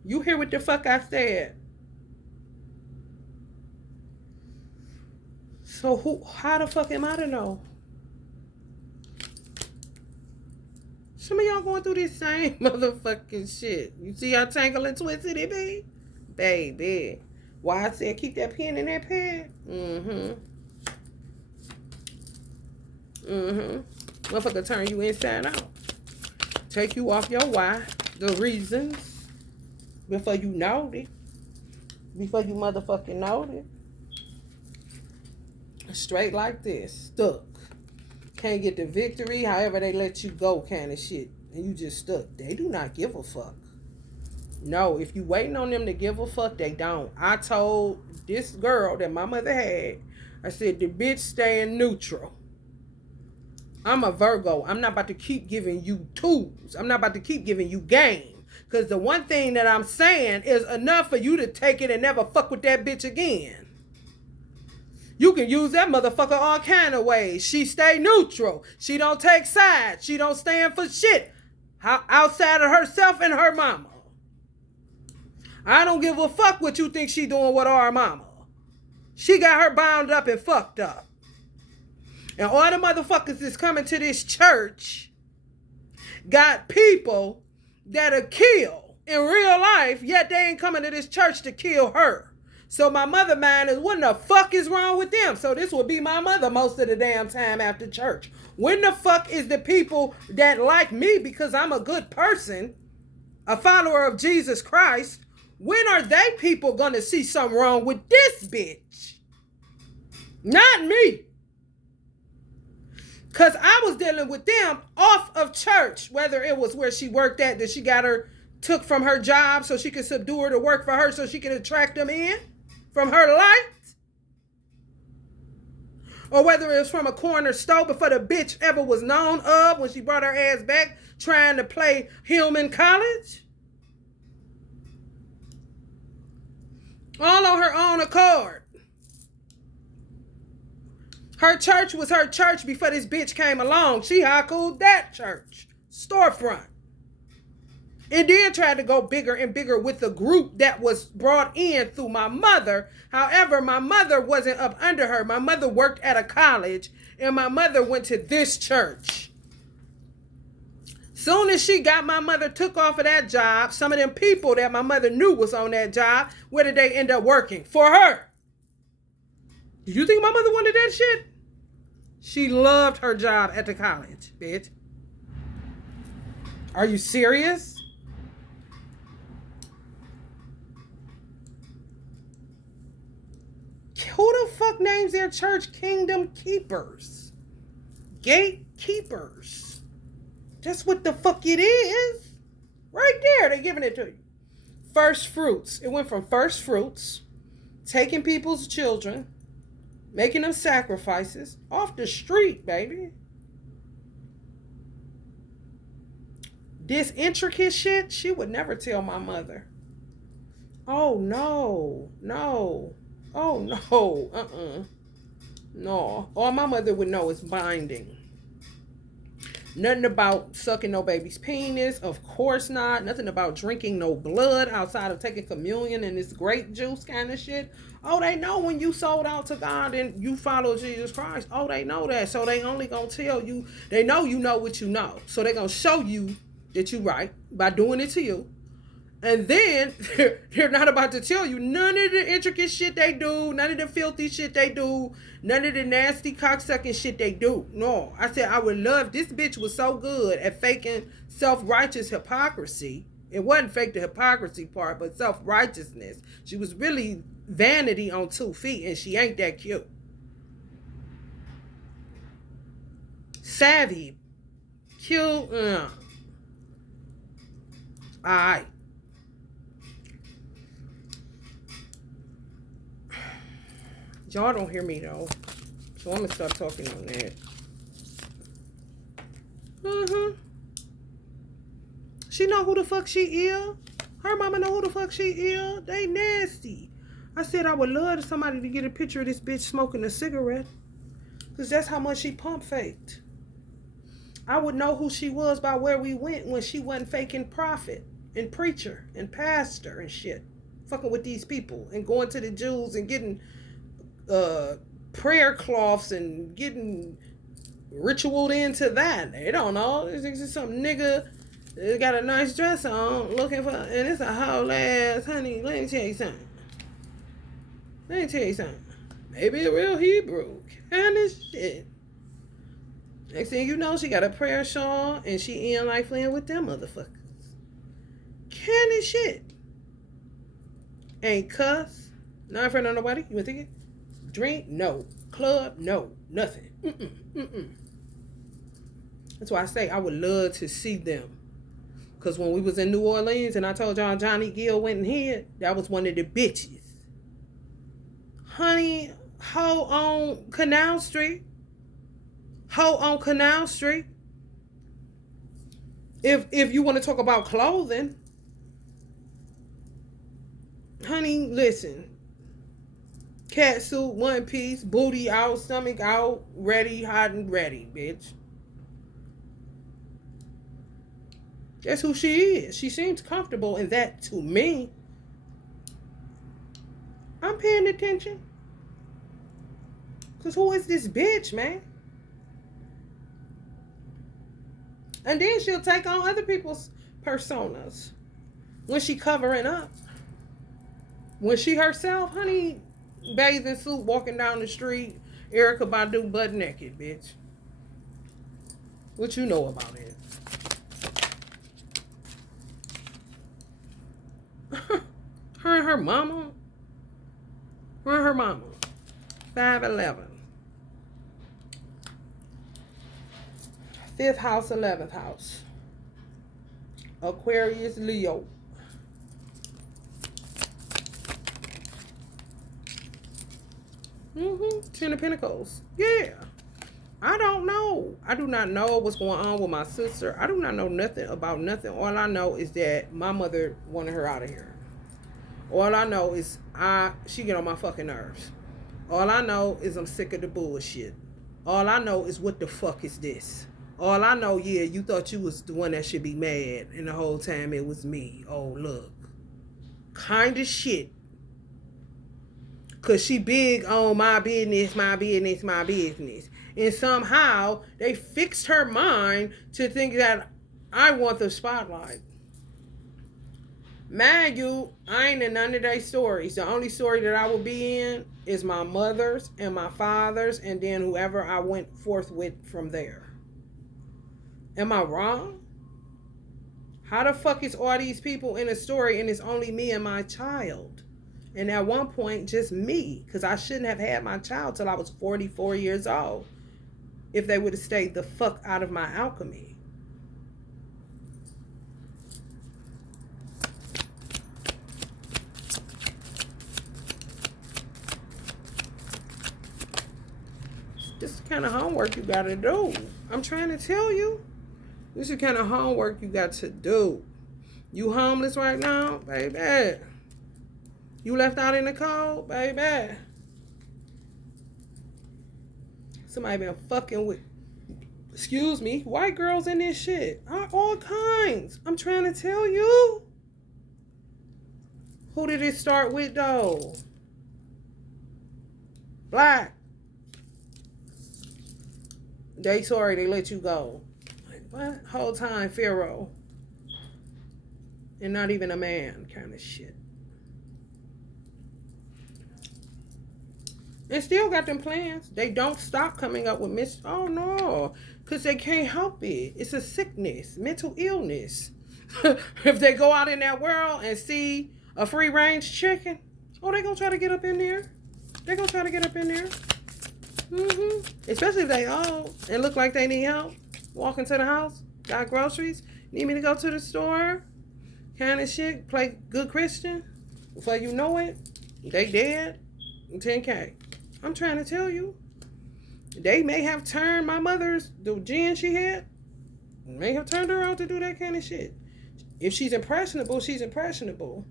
You hear what the fuck I said? So how the fuck am I to know? Some of y'all going through this same motherfucking shit. You see how tangled and twisted it be? Baby. Why I said keep that pen in that pad? Motherfucker turn you inside out. Take you off your why. The reasons. Before you know it. Before you motherfucking know it. Straight like this. Stuck. Can't get the victory. However they let you go kind of shit. And you just stuck. They do not give a fuck. No, if you waiting on them to give a fuck, they don't. I told this girl that my mother had, I said, the bitch staying neutral. I'm a Virgo. I'm not about to keep giving you tools. I'm not about to keep giving you game. Because the one thing that I'm saying is enough for you to take it and never fuck with that bitch again. You can use that motherfucker all kind of ways. She stay neutral. She don't take sides. She don't stand for shit outside of herself and her mama. I don't give a fuck what you think she doing with our mama. She got her bound up and fucked up. And all the motherfuckers that's coming to this church got people that'll kill in real life, yet they ain't coming to this church to kill her. So my mother mind is, what the fuck is wrong with them? So this will be my mother most of the damn time after church. When the fuck is the people that like me because I'm a good person, a follower of Jesus Christ, when are they people gonna see something wrong with this bitch? Not me. Because I was dealing with them off of church, whether it was where she worked at, that she got her took from her job so she could subdue her to work for her so she could attract them in from her light. Or whether it was from a corner store before the bitch ever was known of when she brought her ass back trying to play Hillman College. All on her own accord. Her church was her church before this bitch came along. She hackled that church storefront. And then tried to go bigger and bigger with the group that was brought in through my mother. However, my mother wasn't up under her. My mother worked at a college and my mother went to this church. Soon as she got my mother took off of that job, some of them people that my mother knew was on that job, where did they end up working? For her. Do you think my mother wanted that shit? She loved her job at the college, bitch. Are you serious? Who the fuck names their church Kingdom Keepers? Gatekeepers. That's what the fuck it is. Right there, they're giving it to you. First fruits. It went from first fruits, taking people's children, making them sacrifices off the street, baby. This intricate shit, she would never tell my mother. Oh, no. Oh, no. No. All my mother would know is binding. Nothing about sucking no baby's penis. Of course not. Nothing about drinking no blood outside of taking communion and this grape juice kind of shit. Oh, they know when you sold out to God and you follow Jesus Christ. Oh, they know that. So they only gonna tell you. They know you know what you know. So they gonna show you that you right by doing it to you. And then they're not about to tell you none of the intricate shit they do, none of the filthy shit they do, none of the nasty cocksucking shit they do. No, I said I would love, this bitch was so good at faking self-righteous hypocrisy. It wasn't fake the hypocrisy part, but self-righteousness. She was really vanity on 2 feet, and she ain't that cute. Savvy. Cute. Alright. Y'all don't hear me though, so I'm gonna start talking on that. She know who the fuck she is. Her mama know who the fuck she is. They nasty. I said I would love somebody to get a picture of this bitch smoking a cigarette, cause that's how much she pump faked. I would know who she was by where we went when she wasn't faking prophet and preacher and pastor and shit, fucking with these people and going to the Jews and getting prayer cloths and getting ritualed into that. They don't know. It's just some nigga that got a nice dress on looking for, and it's a whole ass, honey, let me tell you something. Maybe a real Hebrew kind of shit. Next thing you know, she got a prayer shawl and she in like playing with them motherfuckers. Kind of shit. Ain't cuss. Not in front of nobody. You want to think it? Drink? No. Club? No. Nothing. That's why I say I would love to see them. Because when we was in New Orleans and I told y'all Johnny Gill went and hid, that was one of the bitches. Honey, hoe on Canal Street. If you want to talk about clothing, honey, listen. Cat suit, one piece, booty out, stomach out, ready, hot and ready, bitch. That's who she is. She seems comfortable in that to me. I'm paying attention. Because who is this bitch, man? And then she'll take on other people's personas when she covering up. When she herself, honey, bathing suit, walking down the street, Erykah Badu butt naked, bitch. What you know about it? Her and her mama. 5'11". 5th house, 11th house. Aquarius, Leo. Ten of Pentacles. Yeah. I don't know. I do not know what's going on with my sister. I do not know nothing about nothing. All I know is that my mother wanted her out of here. All I know is she get on my fucking nerves. All I know is I'm sick of the bullshit. All I know is what the fuck is this? All I know, yeah, you thought you was the one that should be mad, and the whole time it was me. Oh, look. Kind of shit. Because she big on my business. And somehow they fixed her mind to think that I want the spotlight. Mind you, I ain't in none of their stories. The only story that I will be in is my mother's and my father's, and then whoever I went forth with from there. Am I wrong? How the fuck is all these people in a story and it's only me and my child? And at one point, just me, because I shouldn't have had my child till I was 44 years old if they would have stayed the fuck out of my alchemy. This is the kind of homework you gotta do. I'm trying to tell you. This is the kind of homework you got to do. You homeless right now, baby? You left out in the cold, baby? Somebody been fucking with, excuse me, white girls in this shit. All kinds. I'm trying to tell you. Who did it start with, though? Black. They sorry they let you go. Like, what? Whole time, Pharaoh. And not even a man kind of shit. And still got them plans. They don't stop coming up with oh no. Because they can't help it. It's a sickness, mental illness. If they go out in that world and see a free range chicken, oh, they gonna try to get up in there. They gonna try to get up in there. Especially if they old and look like they need help. Walk into the house, got groceries, need me to go to the store, kind of shit, play good Christian. Before you know it, they dead. 10K. I'm trying to tell you. They may have turned my mother's, the gen she had, may have turned her out to do that kind of shit. If she's impressionable, she's impressionable.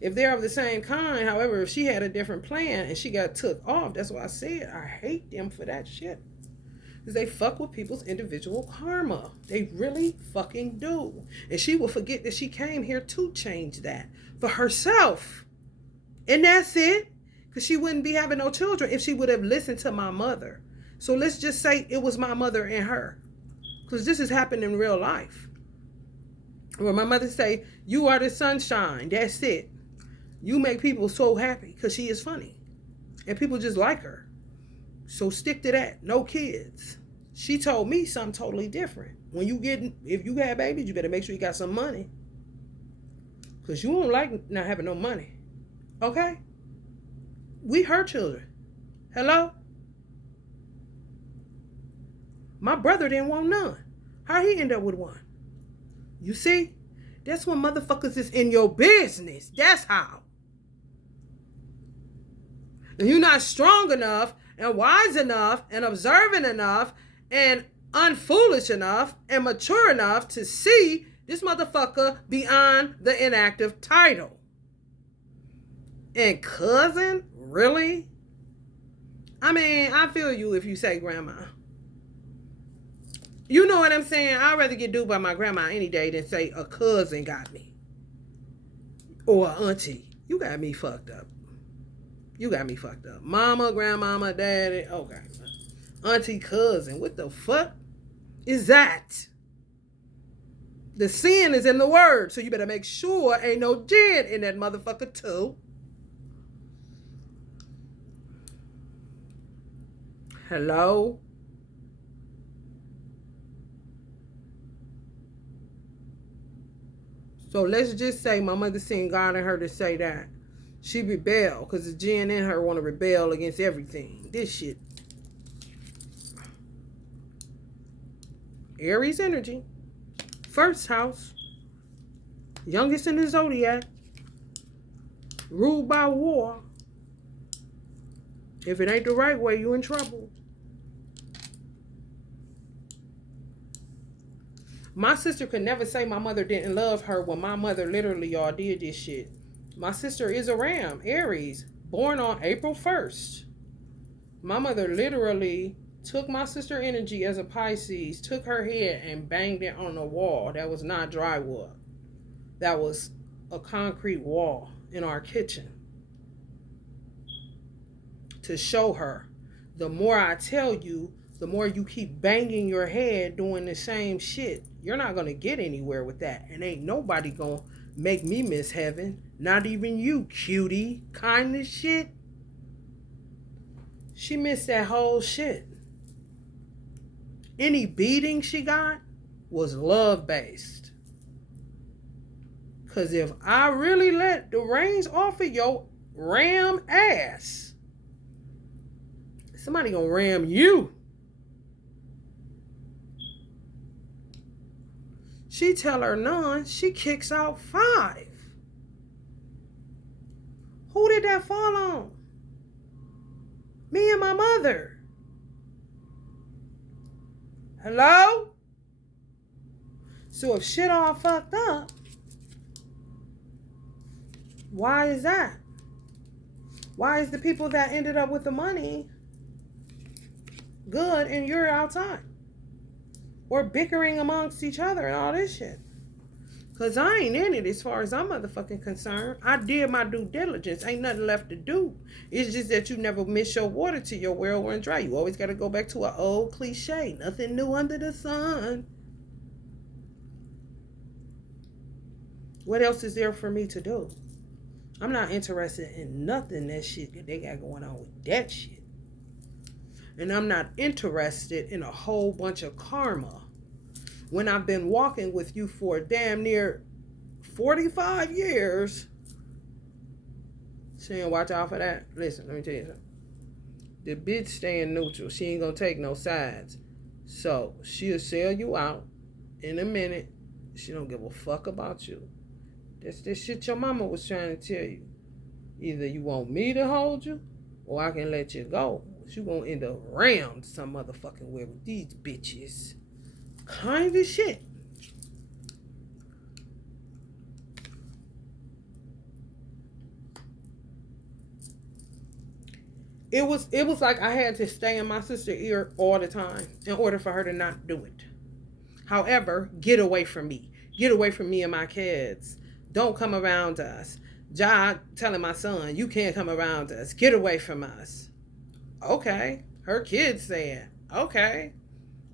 If they're of the same kind, however, if she had a different plan and she got took off, that's why I said I hate them for that shit. Because they fuck with people's individual karma. They really fucking do. And she will forget that she came here to change that for herself. And that's it. Because she wouldn't be having no children if she would have listened to my mother. So let's just say it was my mother and her. Because this has happened in real life. Where my mother say, you are the sunshine. That's it. You make people so happy because she is funny. And people just like her. So stick to that. No kids. She told me something totally different. If you have babies, you better make sure you got some money. Because you won't like not having no money. Okay? We her children. Hello? My brother didn't want none. How he end up with one? You see? That's when motherfuckers is in your business. That's how. And you're not strong enough and wise enough and observant enough and unfoolish enough and mature enough to see this motherfucker beyond the inactive title. And cousin? Really? I mean, I feel you if you say grandma. You know what I'm saying? I'd rather get duped by my grandma any day than say a cousin got me. Or an auntie. You got me fucked up. You got me fucked up. Mama, grandmama, daddy. Okay. Auntie, cousin. What the fuck is that? The sin is in the word. So you better make sure ain't no gin in that motherfucker too. Hello? So let's just say my mother seen God in her to say that. She rebelled because the gin in her want to rebel against everything. This shit. Aries energy. First house. Youngest in the zodiac. Ruled by war. If it ain't the right way, you in trouble. My sister could never say my mother didn't love her when my mother literally y'all did this shit. My sister is a Ram, Aries, born on April 1st. My mother literally took my sister energy as a Pisces, took her head and banged it on a wall. That was not drywall. That was a concrete wall in our kitchen. To show her, the more I tell you, the more you keep banging your head doing the same shit. You're not going to get anywhere with that. And ain't nobody going to make me miss heaven. Not even you, cutie. Kind of shit. She missed that whole shit. Any beating she got was love-based. Because if I really let the reins off of your ram ass. Somebody gonna ram you. She tell her none, she kicks out 5. Who did that fall on? Me and my mother. Hello? So if shit all fucked up, why is that? Why is the people that ended up with the money good and you're outside? Or bickering amongst each other and all this shit. Because I ain't in it as far as I'm motherfucking concerned. I did my due diligence. Ain't nothing left to do. It's just that you never miss your water till your well run dry. You always got to go back to an old cliche. Nothing new under the sun. What else is there for me to do? I'm not interested in nothing that shit that they got going on with that shit. And I'm not interested in a whole bunch of karma when I've been walking with you for damn near 45 years. Saying watch out for that. Listen, let me tell you something. The bitch staying neutral. She ain't gonna take no sides. So she'll sell you out in a minute. She don't give a fuck about you. That's this shit your mama was trying to tell you. Either you want me to hold you or I can let you go. You gonna end up rammed some motherfucking way with these bitches. Kind of shit. It was like I had to stay in my sister's ear all the time in order for her to not do it. However, get away from me. Get away from me and my kids. Don't come around us. Ja telling my son, you can't come around us. Get away from us. Okay. Her kids saying, okay.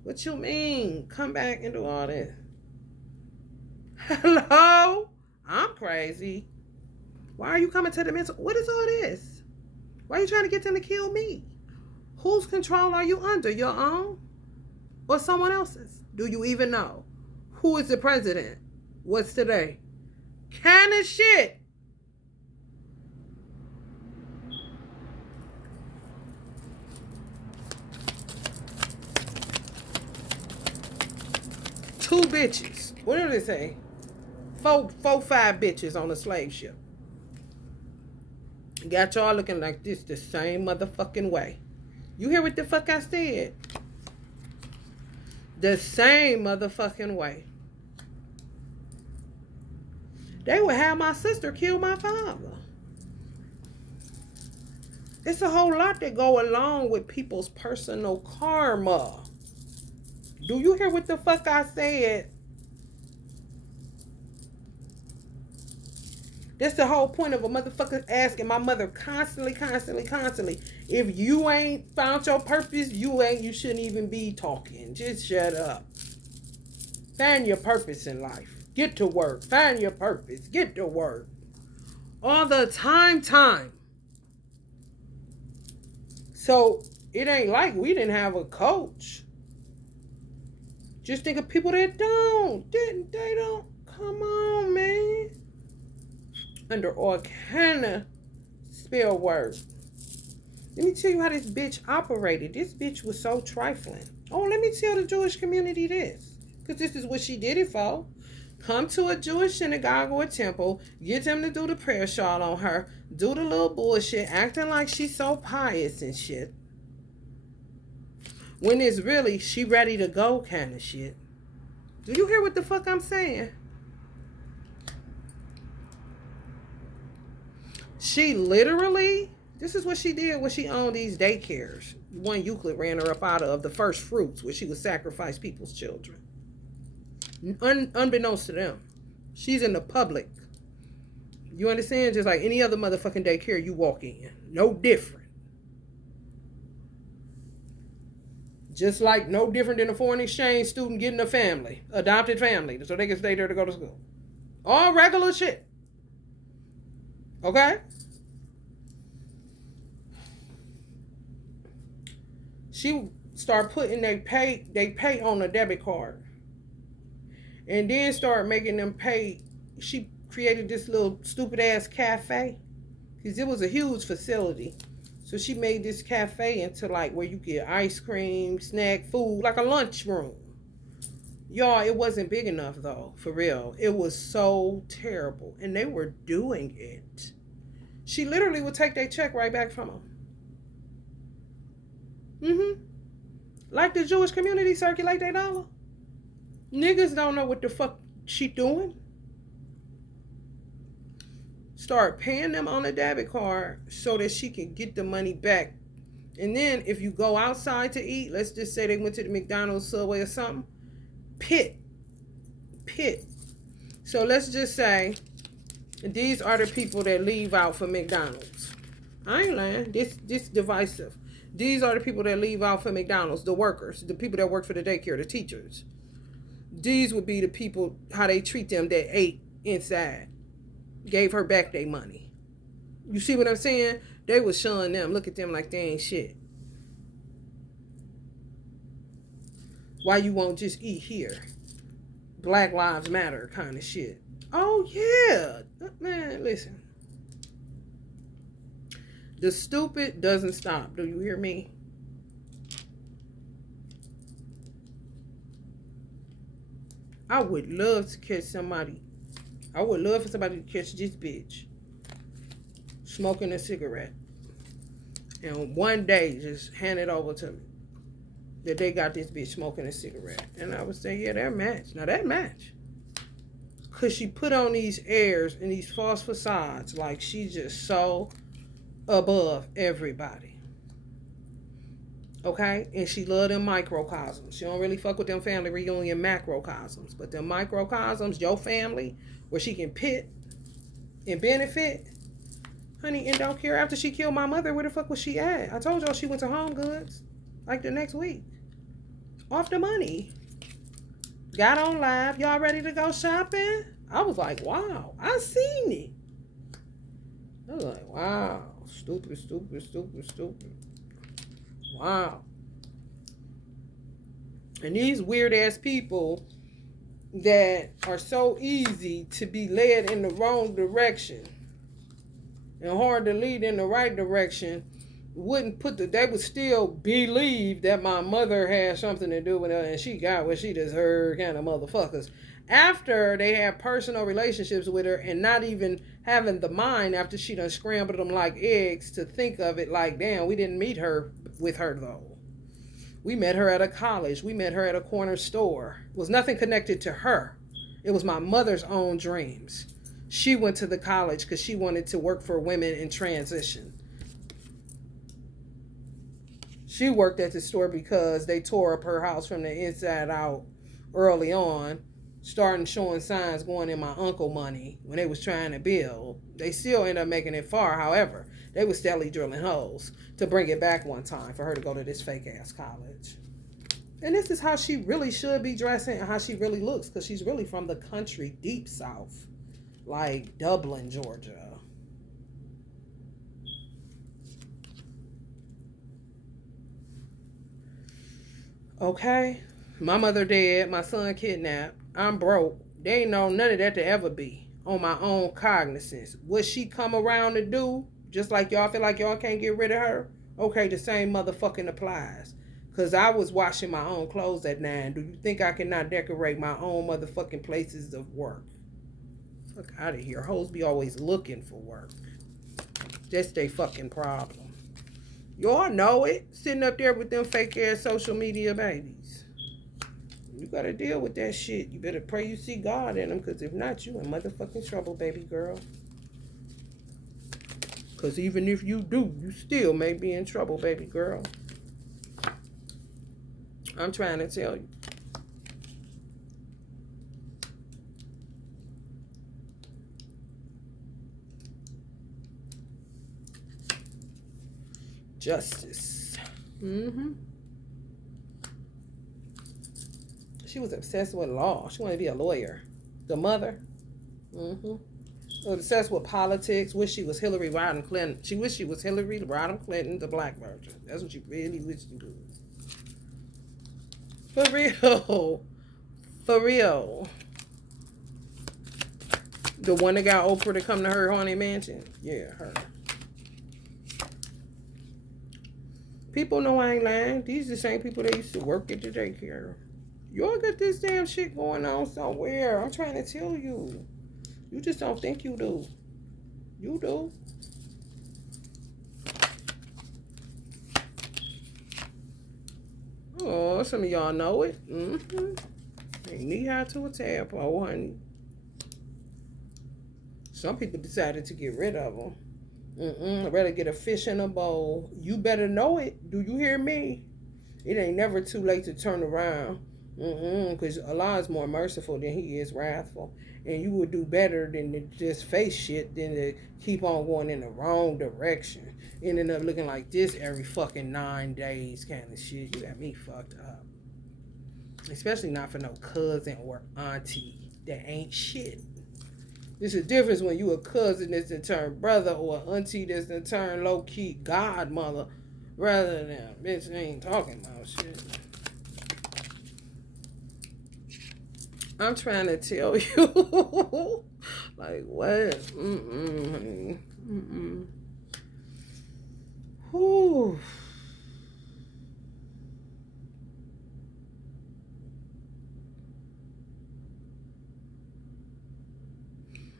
What you mean? Come back and do all this. Hello? I'm crazy. Why are you coming to the mental? What is all this? Why are you trying to get them to kill me? Whose control are you under? Your own? Or someone else's? Do you even know? Who is the president? What's today? Kind of shit. Two bitches. What do they say? Four, 5 bitches on a slave ship. Got y'all looking like this the same motherfucking way. You hear what the fuck I said? The same motherfucking way. They would have my sister kill my father. It's a whole lot that go along with people's personal karma. Do you hear what the fuck I said? That's the whole point of a motherfucker asking my mother constantly. If you ain't found your purpose, you shouldn't even be talking. Just shut up. Find your purpose in life. Get to work. Find your purpose. Get to work. All the time. So it ain't like we didn't have a coach. Just think of people that they don't. Come on, man. Under all kind of spell words. Let me tell you how this bitch operated. This bitch was so trifling. Oh, let me tell the Jewish community this. Because this is what she did it for. Come to a Jewish synagogue or a temple, get them to do the prayer shawl on her, do the little bullshit, acting like she's so pious and shit. When it's really, she ready to go kind of shit. Do you hear what the fuck I'm saying? She literally, this is what she did when she owned these daycares. One Euclid ran her up out of the first fruits where she would sacrifice people's children. Unbeknownst to them. She's in the public. You understand? Just like any other motherfucking daycare you walk in. No different. Just like no different than a foreign exchange student getting a family. Adopted family. So they can stay there to go to school. All regular shit. Okay? She start putting they pay on a debit card. And then start making them pay. She created this little stupid ass cafe. Because it was a huge facility. So she made this cafe into like where you get ice cream, snack food, like a lunchroom. Y'all, it wasn't big enough though, for real. It was so terrible. And they were doing it. She literally would take their check right back from them. Like the Jewish community circulate their dollar. Niggas don't know what the fuck she doing. Start paying them on a debit card so that she can get the money back. And then if you go outside to eat, let's just say they went to the McDonald's, Subway or something, pit. So let's just say these are the people that leave out for McDonald's. I ain't lying. This divisive. These are the people that leave out for McDonald's, the workers, the people that work for the daycare, the teachers. These would be the people, how they treat them that ate inside. Gave her back their money. You see what I'm saying? They was showing them, look at them like they ain't shit. Why you won't just eat here? Black Lives Matter kind of shit. Oh yeah. Man, listen. The stupid doesn't stop. Do you hear me? I would love to catch somebody. I would love for somebody to catch this bitch smoking a cigarette. And one day just hand it over to me. That they got this bitch smoking a cigarette. And I would say, yeah, that match. Now that match. Because she put on these airs and these false facades like she's just so above everybody. Okay? And she love them microcosms. She don't really fuck with them family reunion macrocosms. But them microcosms, your family, where she can pit and benefit. Honey, and don't care after she killed my mother, where the fuck was she at? I told y'all she went to Home Goods like the next week. Off the money. Got on live. Y'all ready to go shopping? I was like, wow, I seen it. I was like, wow. Stupid. Wow. And these weird ass people that are so easy to be led in the wrong direction and hard to lead in the right direction they would still believe that my mother had something to do with her and she got what she deserved kind of motherfuckers. After they had personal relationships with her and not even having the mind after she done scrambled them like eggs to think of it like, damn, we didn't meet her with her though. We met her at a college. We met her at a corner store. It was nothing connected to her. It was my mother's own dreams. She went to the college because she wanted to work for women in transition. She worked at the store because they tore up her house from the inside out early on, starting showing signs going in my uncle money when they was trying to build. They still ended up making it far. However, they was steadily drilling holes to bring it back one time for her to go to this fake ass college. And this is how she really should be dressing and how she really looks, because she's really from the country deep south, like Dublin, Georgia. Okay, my mother dead, my son kidnapped, I'm broke. They ain't know none of that to ever be on my own cognizance. What she come around to do, just like y'all feel like y'all can't get rid of her, okay, the same motherfucking applies. Because I was washing my own clothes at 9. Do you think I cannot decorate my own motherfucking places of work? Fuck out of here. Hoes be always looking for work. That's their fucking problem. Y'all know it. Sitting up there with them fake ass social media babies. You gotta deal with that shit. You better pray you see God in them, because if not, you in motherfucking trouble, baby girl. Because even if you do, you still may be in trouble, baby girl. I'm trying to tell you. Justice. She was obsessed with law. She wanted to be a lawyer. The mother. Obsessed with politics. Wish she was Hillary Rodham Clinton. She wished she was Hillary Rodham Clinton, the black version. That's what she really wished she was. For real. For real. The one that got Oprah to come to her haunted mansion. Yeah, her. People know I ain't lying. These the same people that used to work at the daycare. Y'all got this damn shit going on somewhere. I'm trying to tell you. You just don't think you do. You do. Oh, some of y'all know it. Ain't knee high to a tadpole, honey. Some people decided to get rid of them. I'd rather get a fish in a bowl. You better know it. Do you hear me? It ain't never too late to turn around. Because Allah is more merciful than He is wrathful. And you would do better than to just face shit than to keep on going in the wrong direction. Ending up looking like this every fucking 9 days kind of shit. You got me fucked up. Especially not for no cousin or auntie that ain't shit. There's a difference when you a cousin that's in turn brother or auntie that's in turn low-key godmother rather than bitch ain't talking about shit. I'm trying to tell you. Like what? Whew.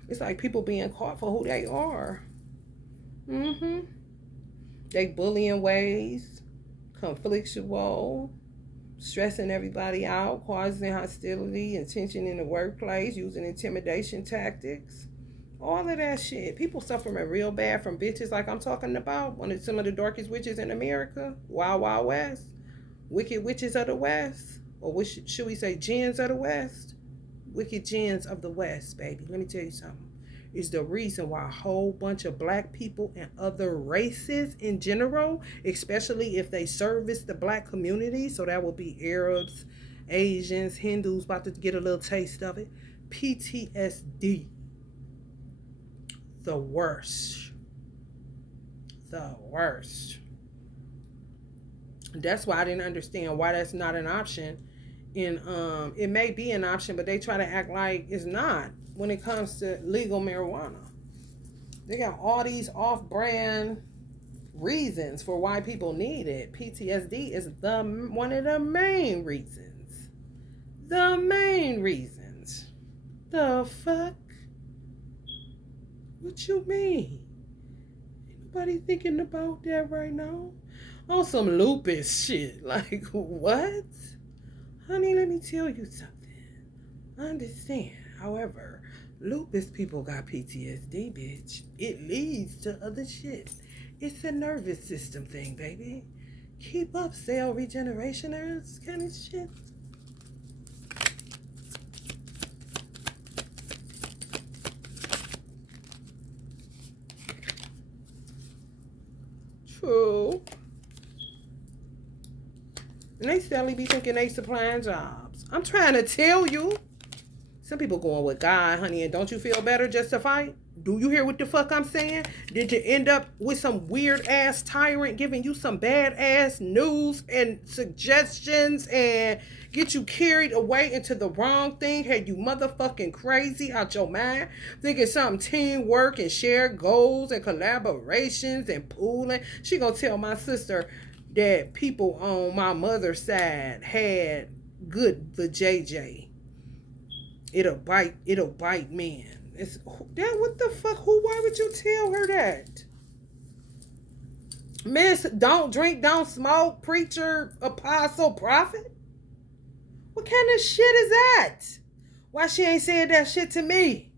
It's like people being caught for who they are. They bullying ways, conflictual, stressing everybody out, causing hostility and tension in the workplace, using intimidation tactics. All of that shit. People suffering real bad from bitches like I'm talking about. One of some of the darkest witches in America. Wild Wild West. Wicked witches of the West. Or should we say jinns of the West? Wicked jinns of the West, baby. Let me tell you something. Is the reason why a whole bunch of black people and other races in general, especially if they service the black community, so that would be Arabs, Asians, Hindus, about to get a little taste of it. PTSD. The worst. The worst. That's why I didn't understand why that's not an option. And it may be an option, but they try to act like it's not when it comes to legal marijuana. They got all these off-brand reasons for why people need it. PTSD is one of the main reasons. The main reasons. The fuck? What you mean? Ain't nobody thinking about that right now? On some lupus shit. Like, what? Honey, let me tell you something. I understand. However, lupus people got PTSD, bitch. It leads to other shit. It's a nervous system thing, baby. Keep up, cell regenerationers kind of shit. True. And they still be thinking they supplying jobs. I'm trying to tell you. Some people going with God, honey, and don't you feel better just to fight? Do you hear what the fuck I'm saying? Did you end up with some weird ass tyrant giving you some bad ass news and suggestions and get you carried away into the wrong thing? Had you motherfucking crazy out your mind? Thinking something teamwork and shared goals and collaborations and pooling. She gonna tell my sister that people on my mother's side had good for JJ. It'll bite men. It's that what the fuck? Why would you tell her that? Miss, don't drink, don't smoke, preacher, apostle, prophet? What kind of shit is that? Why she ain't saying that shit to me?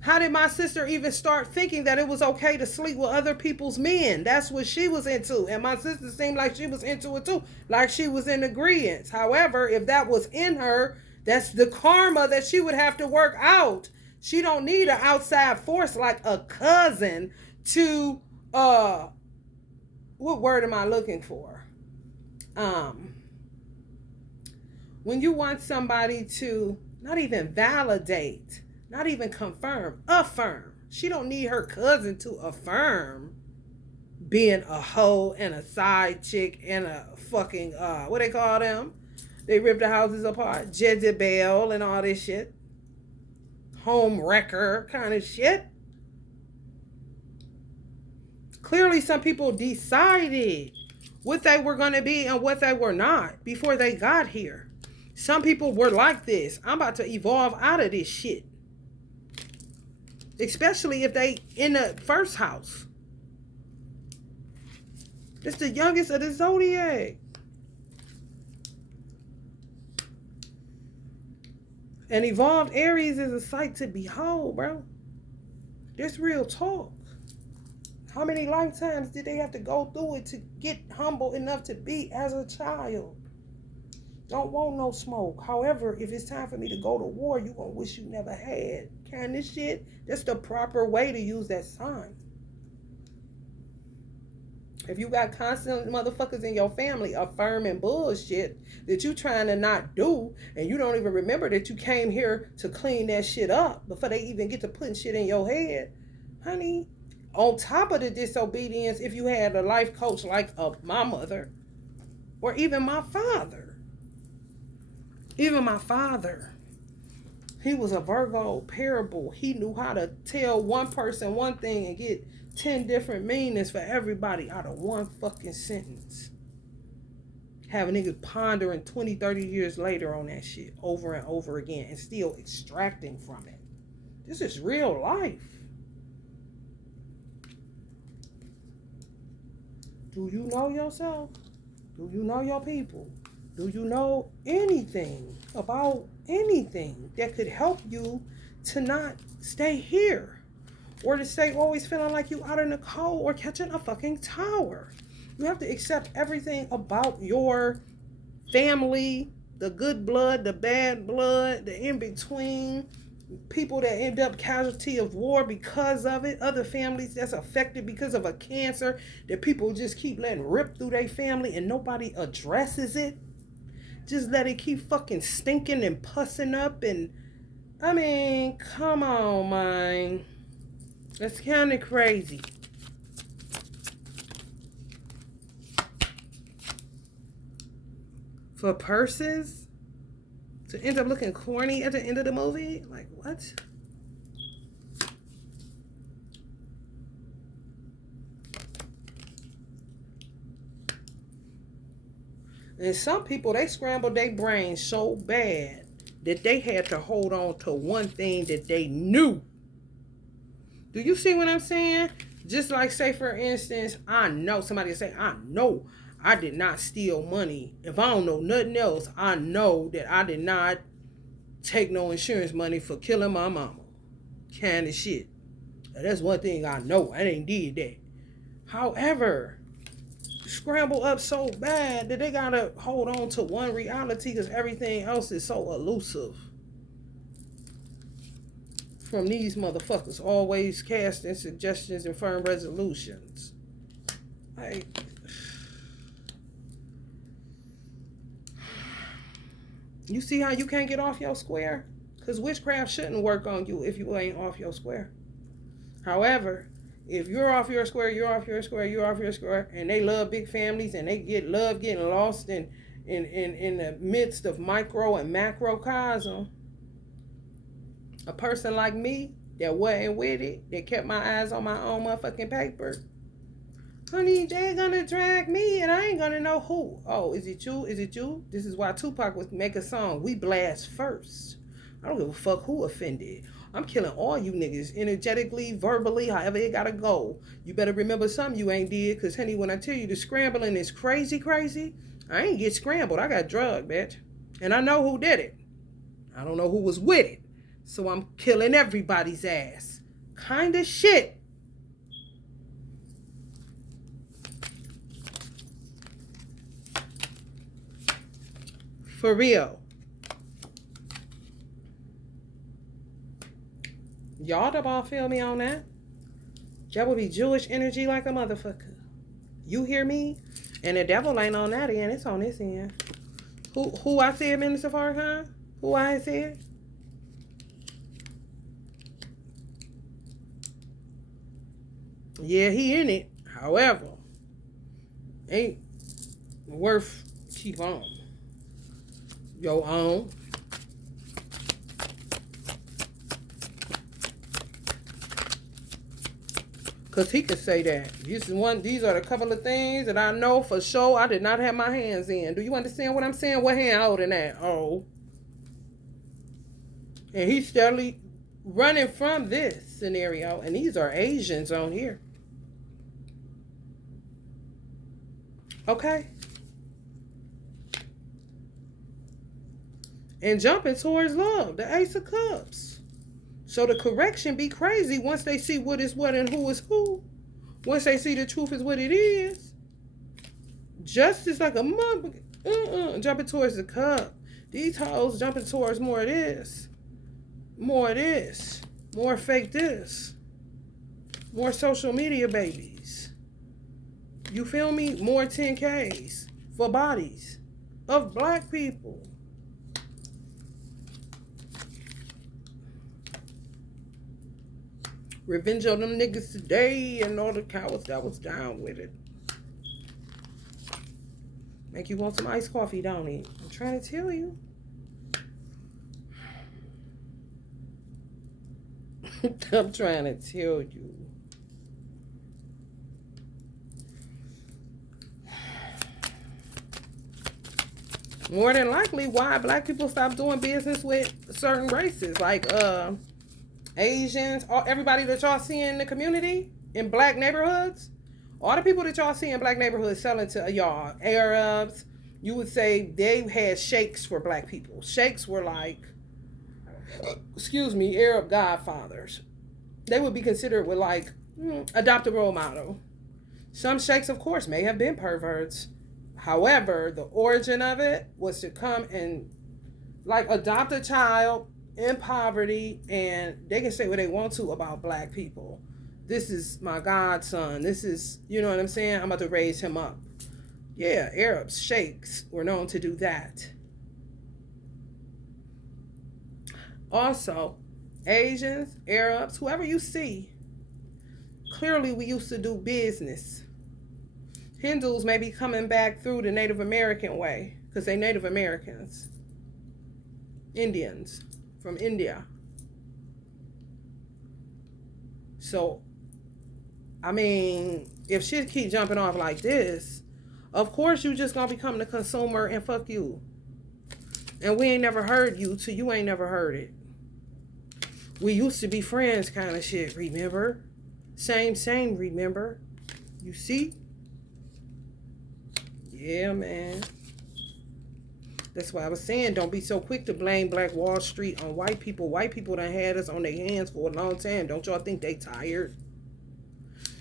How did my sister even start thinking that it was okay to sleep with other people's men? That's what she was into. And my sister seemed like she was into it too. Like she was in agreement. However, if that was in her, that's the karma that she would have to work out. She don't need an outside force like a cousin to, what word am I looking for? When you want somebody to not even validate, not even confirm, affirm. She don't need her cousin to affirm being a hoe and a side chick and a fucking, what they call them? They rip the houses apart. Jezebel and all this shit. Home wrecker kind of shit. Clearly, some people decided what they were going to be and what they were not before they got here. Some people were like this. I'm about to evolve out of this shit. Especially if they in the first house. It's the youngest of the zodiac. An evolved Aries is a sight to behold, bro. This real talk. How many lifetimes did they have to go through it to get humble enough to be as a child? Don't want no smoke. However, if it's time for me to go to war, you gonna wish you never had. Kind of shit. That's the proper way to use that sign. If you got constant motherfuckers in your family affirming bullshit that you trying to not do, and you don't even remember that you came here to clean that shit up before they even get to putting shit in your head, honey, on top of the disobedience, if you had a life coach like my mother or even my father, he was a Virgo parable. He knew how to tell one person one thing and get 10 different meanings for everybody out of one fucking sentence. Have niggas pondering 20, 30 years later on that shit over and over again and still extracting from it. This is real life. Do you know yourself? Do you know your people? Do you know anything about anything that could help you to not stay here? Or to stay always feeling like you out in the cold or catching a fucking tower? You have to accept everything about your family, the good blood, the bad blood, the in-between, people that end up casualty of war because of it, other families that's affected because of a cancer that people just keep letting rip through their family and nobody addresses it. Just let it keep fucking stinking and pussing up. And I mean, come on, man. That's kind of crazy. For purses to end up looking corny at the end of the movie? Like, what? And some people, they scrambled their brains so bad that they had to hold on to one thing that they knew. Do you see what I'm saying? Just like, say, for instance, I know, somebody say, I know I did not steal money. If I don't know nothing else, I know that I did not take no insurance money for killing my mama. Kind of shit. That's one thing I know. I ain't did that. However, scramble up so bad that they gotta hold on to one reality because everything else is so elusive. From these motherfuckers, always casting suggestions and firm resolutions. Like, you see how you can't get off your square? Because witchcraft shouldn't work on you if you ain't off your square. However, if you're off your square, you're off your square, you're off your square, and they love big families and they love getting lost in the midst of micro and macrocosm, a person like me that wasn't with it, that kept my eyes on my own motherfucking paper, honey, they're gonna drag me and I ain't gonna know who. Oh, is it you? Is it you? This is why Tupac would make a song, we blast first. I don't give a fuck who offended. I'm killing all you niggas, energetically, verbally, however it gotta go. You better remember something you ain't did, because, honey, when I tell you the scrambling is crazy, I ain't get scrambled. I got drugged, bitch. And I know who did it. I don't know who was with it. So I'm killing everybody's ass. Kinda shit. For real. Y'all don't all feel me on that? That would be Jewish energy like a motherfucker. You hear me? And the devil ain't on that end. It's on this end. Who I said, Minister Farrakhan? Who I said? Yeah, he in it. However, ain't worth keep on. Your own. Because he could say that. These are the couple of things that I know for sure I did not have my hands in. Do you understand what I'm saying? What hand holding that? Oh. And he's steadily running from this scenario. And these are Asians on here. Okay? And jumping towards love. The Ace of Cups. So the correction be crazy once they see what is what and who is who. Once they see the truth is what it is. Justice like a mother. Jumping towards the cup. These hoes jumping towards more of this. More of this. More fake this. More social media babies. You feel me? More 10Ks for bodies of black people. Revenge on them niggas today and all the cowards that was down with it. Make you want some iced coffee, don't it? I'm trying to tell you. I'm trying to tell you. More than likely, why black people stop doing business with certain races, like Asians, everybody that y'all see in the community, in black neighborhoods, all the people that y'all see in black neighborhoods selling to y'all, Arabs, you would say they had sheikhs for black people. Sheikhs were like, Arab godfathers. They would be considered with like, adopt a role model. Some sheikhs, of course, may have been perverts. However, the origin of it was to come and like adopt a child in poverty, and they can say what they want to about black people. This is my godson. This is, you know what I'm saying? I'm about to raise him up. Yeah, Arabs, sheikhs were known to do that. Also, Asians, Arabs, whoever you see, clearly we used to do business. Hindus may be coming back through the Native American way because they Native Americans. Indians from India. So, I mean, if shit keep jumping off like this, of course you just gonna become the consumer and fuck you. And we ain't never heard you till you ain't never heard it. We used to be friends kind of shit, remember? Same, remember? You see? Yeah, man. That's why I was saying, don't be so quick to blame Black Wall Street on white people. White people done had us on their hands for a long time. Don't y'all think they tired?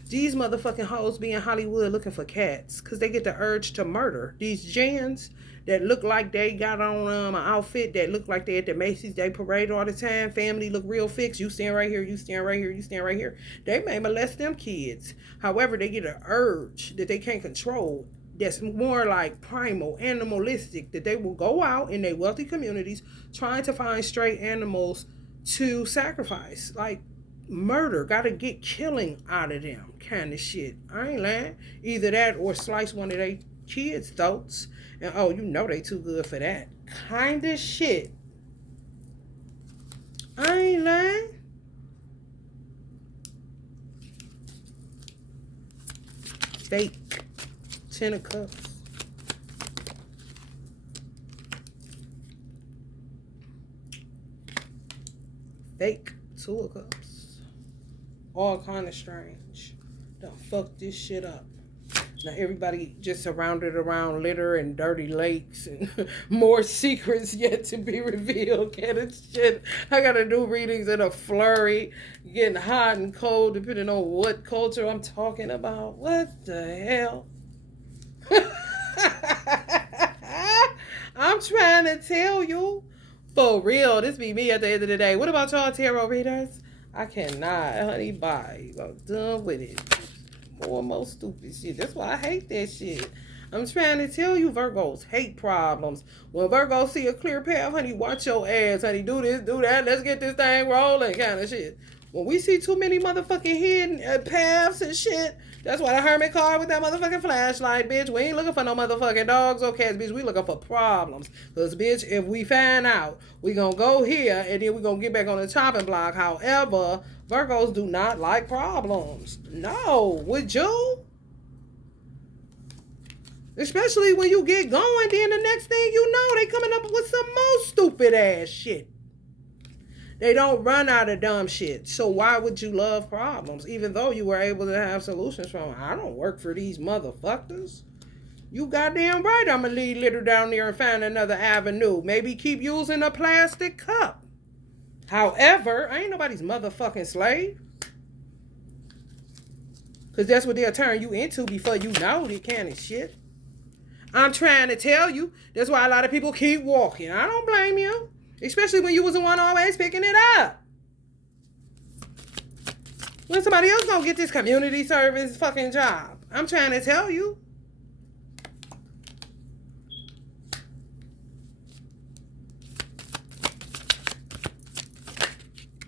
These motherfucking hoes be in Hollywood looking for cats because they get the urge to murder. These Jans that look like they got on an outfit that look like they at the Macy's Day Parade all the time. Family look real fixed. You stand right here, you stand right here, you stand right here. They may molest them kids. However, they get an urge that they can't control. That's more like primal, animalistic, that they will go out in their wealthy communities trying to find stray animals to sacrifice. Like murder, gotta get killing out of them kind of shit. I ain't lying. Either that or slice one of their kids' throats. And oh, you know they too good for that kind of shit. I ain't lying. Fake. 10 of Cups. Fake 2 of Cups. All kind of strange. Don't fuck this shit up. Now everybody just surrounded around litter and dirty lakes and more secrets yet to be revealed kind of shit. I gotta do readings in a flurry, getting hot and cold depending on what culture I'm talking about. What the hell? I'm trying to tell you. For real, this be me at the end of the day. What about y'all tarot readers? I cannot, honey, bye. I'm done with it. More and more stupid shit. That's why I hate that shit. I'm trying to tell you, Virgos hate problems. When Virgos see a clear path, honey, watch your ass, honey. Do this, do that. Let's get this thing rolling kind of shit. When we see too many motherfucking hidden paths and shit, that's why the hermit card with that motherfucking flashlight, bitch. We ain't looking for no motherfucking dogs or cats, bitch. We looking for problems. Because, bitch, if we find out, we gonna go here and then we gonna get back on the chopping block. However, Virgos do not like problems. No, would you? Especially when you get going, then the next thing you know, they coming up with some more stupid ass shit. They don't run out of dumb shit. So why would you love problems? Even though you were able to have solutions from them. I don't work for these motherfuckers. You goddamn right I'm gonna leave litter down there and find another avenue. Maybe keep using a plastic cup. However, I ain't nobody's motherfucking slave. Because that's what they'll turn you into before you know that kind of shit. I'm trying to tell you. That's why a lot of people keep walking. I don't blame you. Especially when you was the one always picking it up. When somebody else gonna get this community service fucking job. I'm trying to tell you.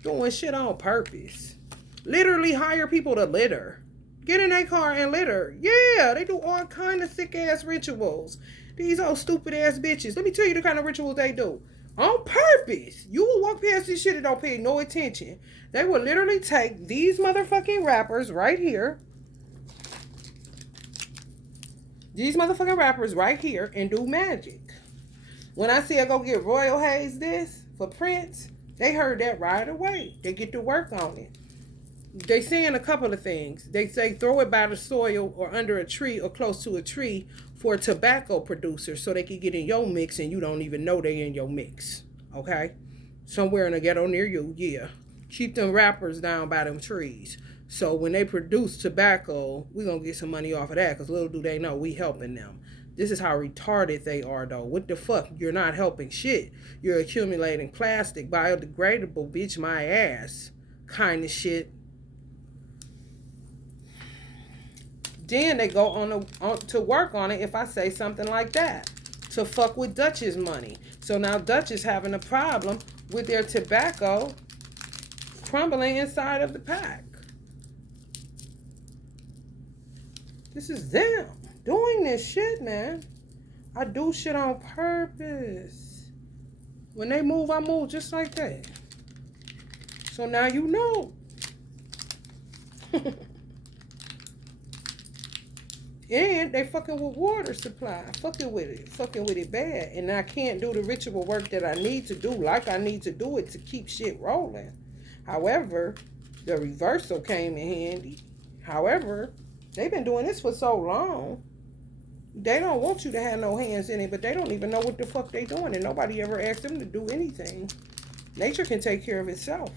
Doing shit on purpose. Literally hire people to litter. Get in their car and litter. Yeah, they do all kind of sick ass rituals. These old stupid ass bitches. Let me tell you the kind of rituals they do. On purpose. You will walk past this shit and don't pay no attention. They will literally take these motherfucking wrappers right here. These motherfucking wrappers right here and do magic. When I say I go get Royal Haze this for Prince, they heard that right away. They get to work on it. They saying a couple of things. They say throw it by the soil or under a tree or close to a tree for a tobacco producer so they can get in your mix and you don't even know they in your mix. Okay? Somewhere in the ghetto near you, yeah. Keep them wrappers down by them trees. So when they produce tobacco, we going to get some money off of that because little do they know we helping them. This is how retarded they are, though. What the fuck? You're not helping shit. You're accumulating plastic, biodegradable, bitch my ass kind of shit. Then they go on to work on it if I say something like that. To fuck with Dutch's money. So now Dutch is having a problem with their tobacco crumbling inside of the pack. This is them doing this shit, man. I do shit on purpose. When they move, I move just like that. So now you know. And they fucking with water supply. Fucking with it. Fucking with it bad. And I can't do the ritual work that I need to do like I need to do it to keep shit rolling. However, the reversal came in handy. However, they've been doing this for so long. They don't want you to have no hands in it, but they don't even know what the fuck they doing. And nobody ever asked them to do anything. Nature can take care of itself.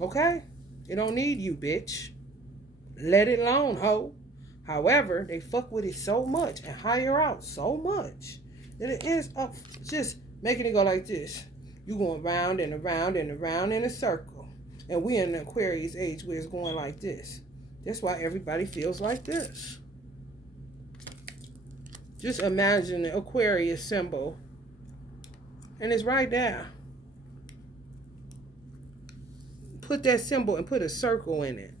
Okay? It don't need you, bitch. Let it alone, ho. However, they fuck with it so much and hire out so much that it ends up just making it go like this. You going round and around and around in a circle. And we in the Aquarius age where it's going like this. That's why everybody feels like this. Just imagine the Aquarius symbol. And it's right there. Put that symbol and put a circle in it.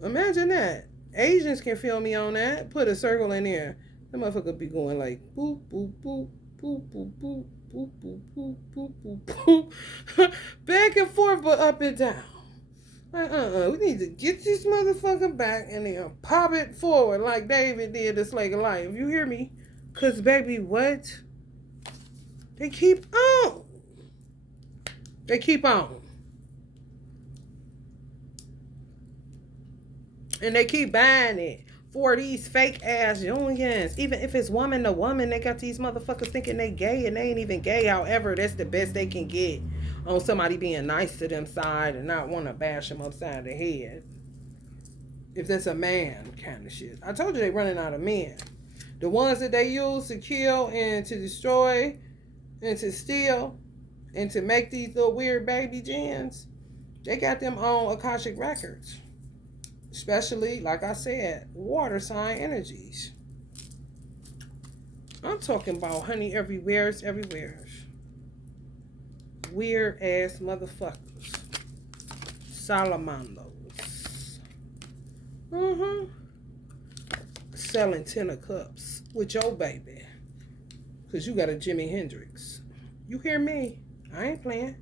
Imagine that. Asians can feel me on that. Put a circle in there. That motherfucker be going like boop, boop, boop, boop, boop, boop, boop, boop, boop, boop, boop, boop. Back and forth, but up and down. Like, we need to get this motherfucker back and then pop it forward like David did the Slave of Life. You hear me? Because, baby, what? They keep on. They keep on. And they keep buying it for these fake ass unions. Even if it's woman to woman, they got these motherfuckers thinking they gay and they ain't even gay. However, that's the best they can get on somebody being nice to them side and not want to bash them upside the head. If that's a man kind of shit. I told you they running out of men. The ones that they use to kill and to destroy and to steal and to make these little weird baby jinns, they got them on Akashic Records. Especially, like I said, water sign energies. I'm talking about honey everywhere's everywhere's. Weird ass motherfuckers. Salamandos. Selling 10 of cups with your baby. Because you got a Jimi Hendrix. You hear me? I ain't playing.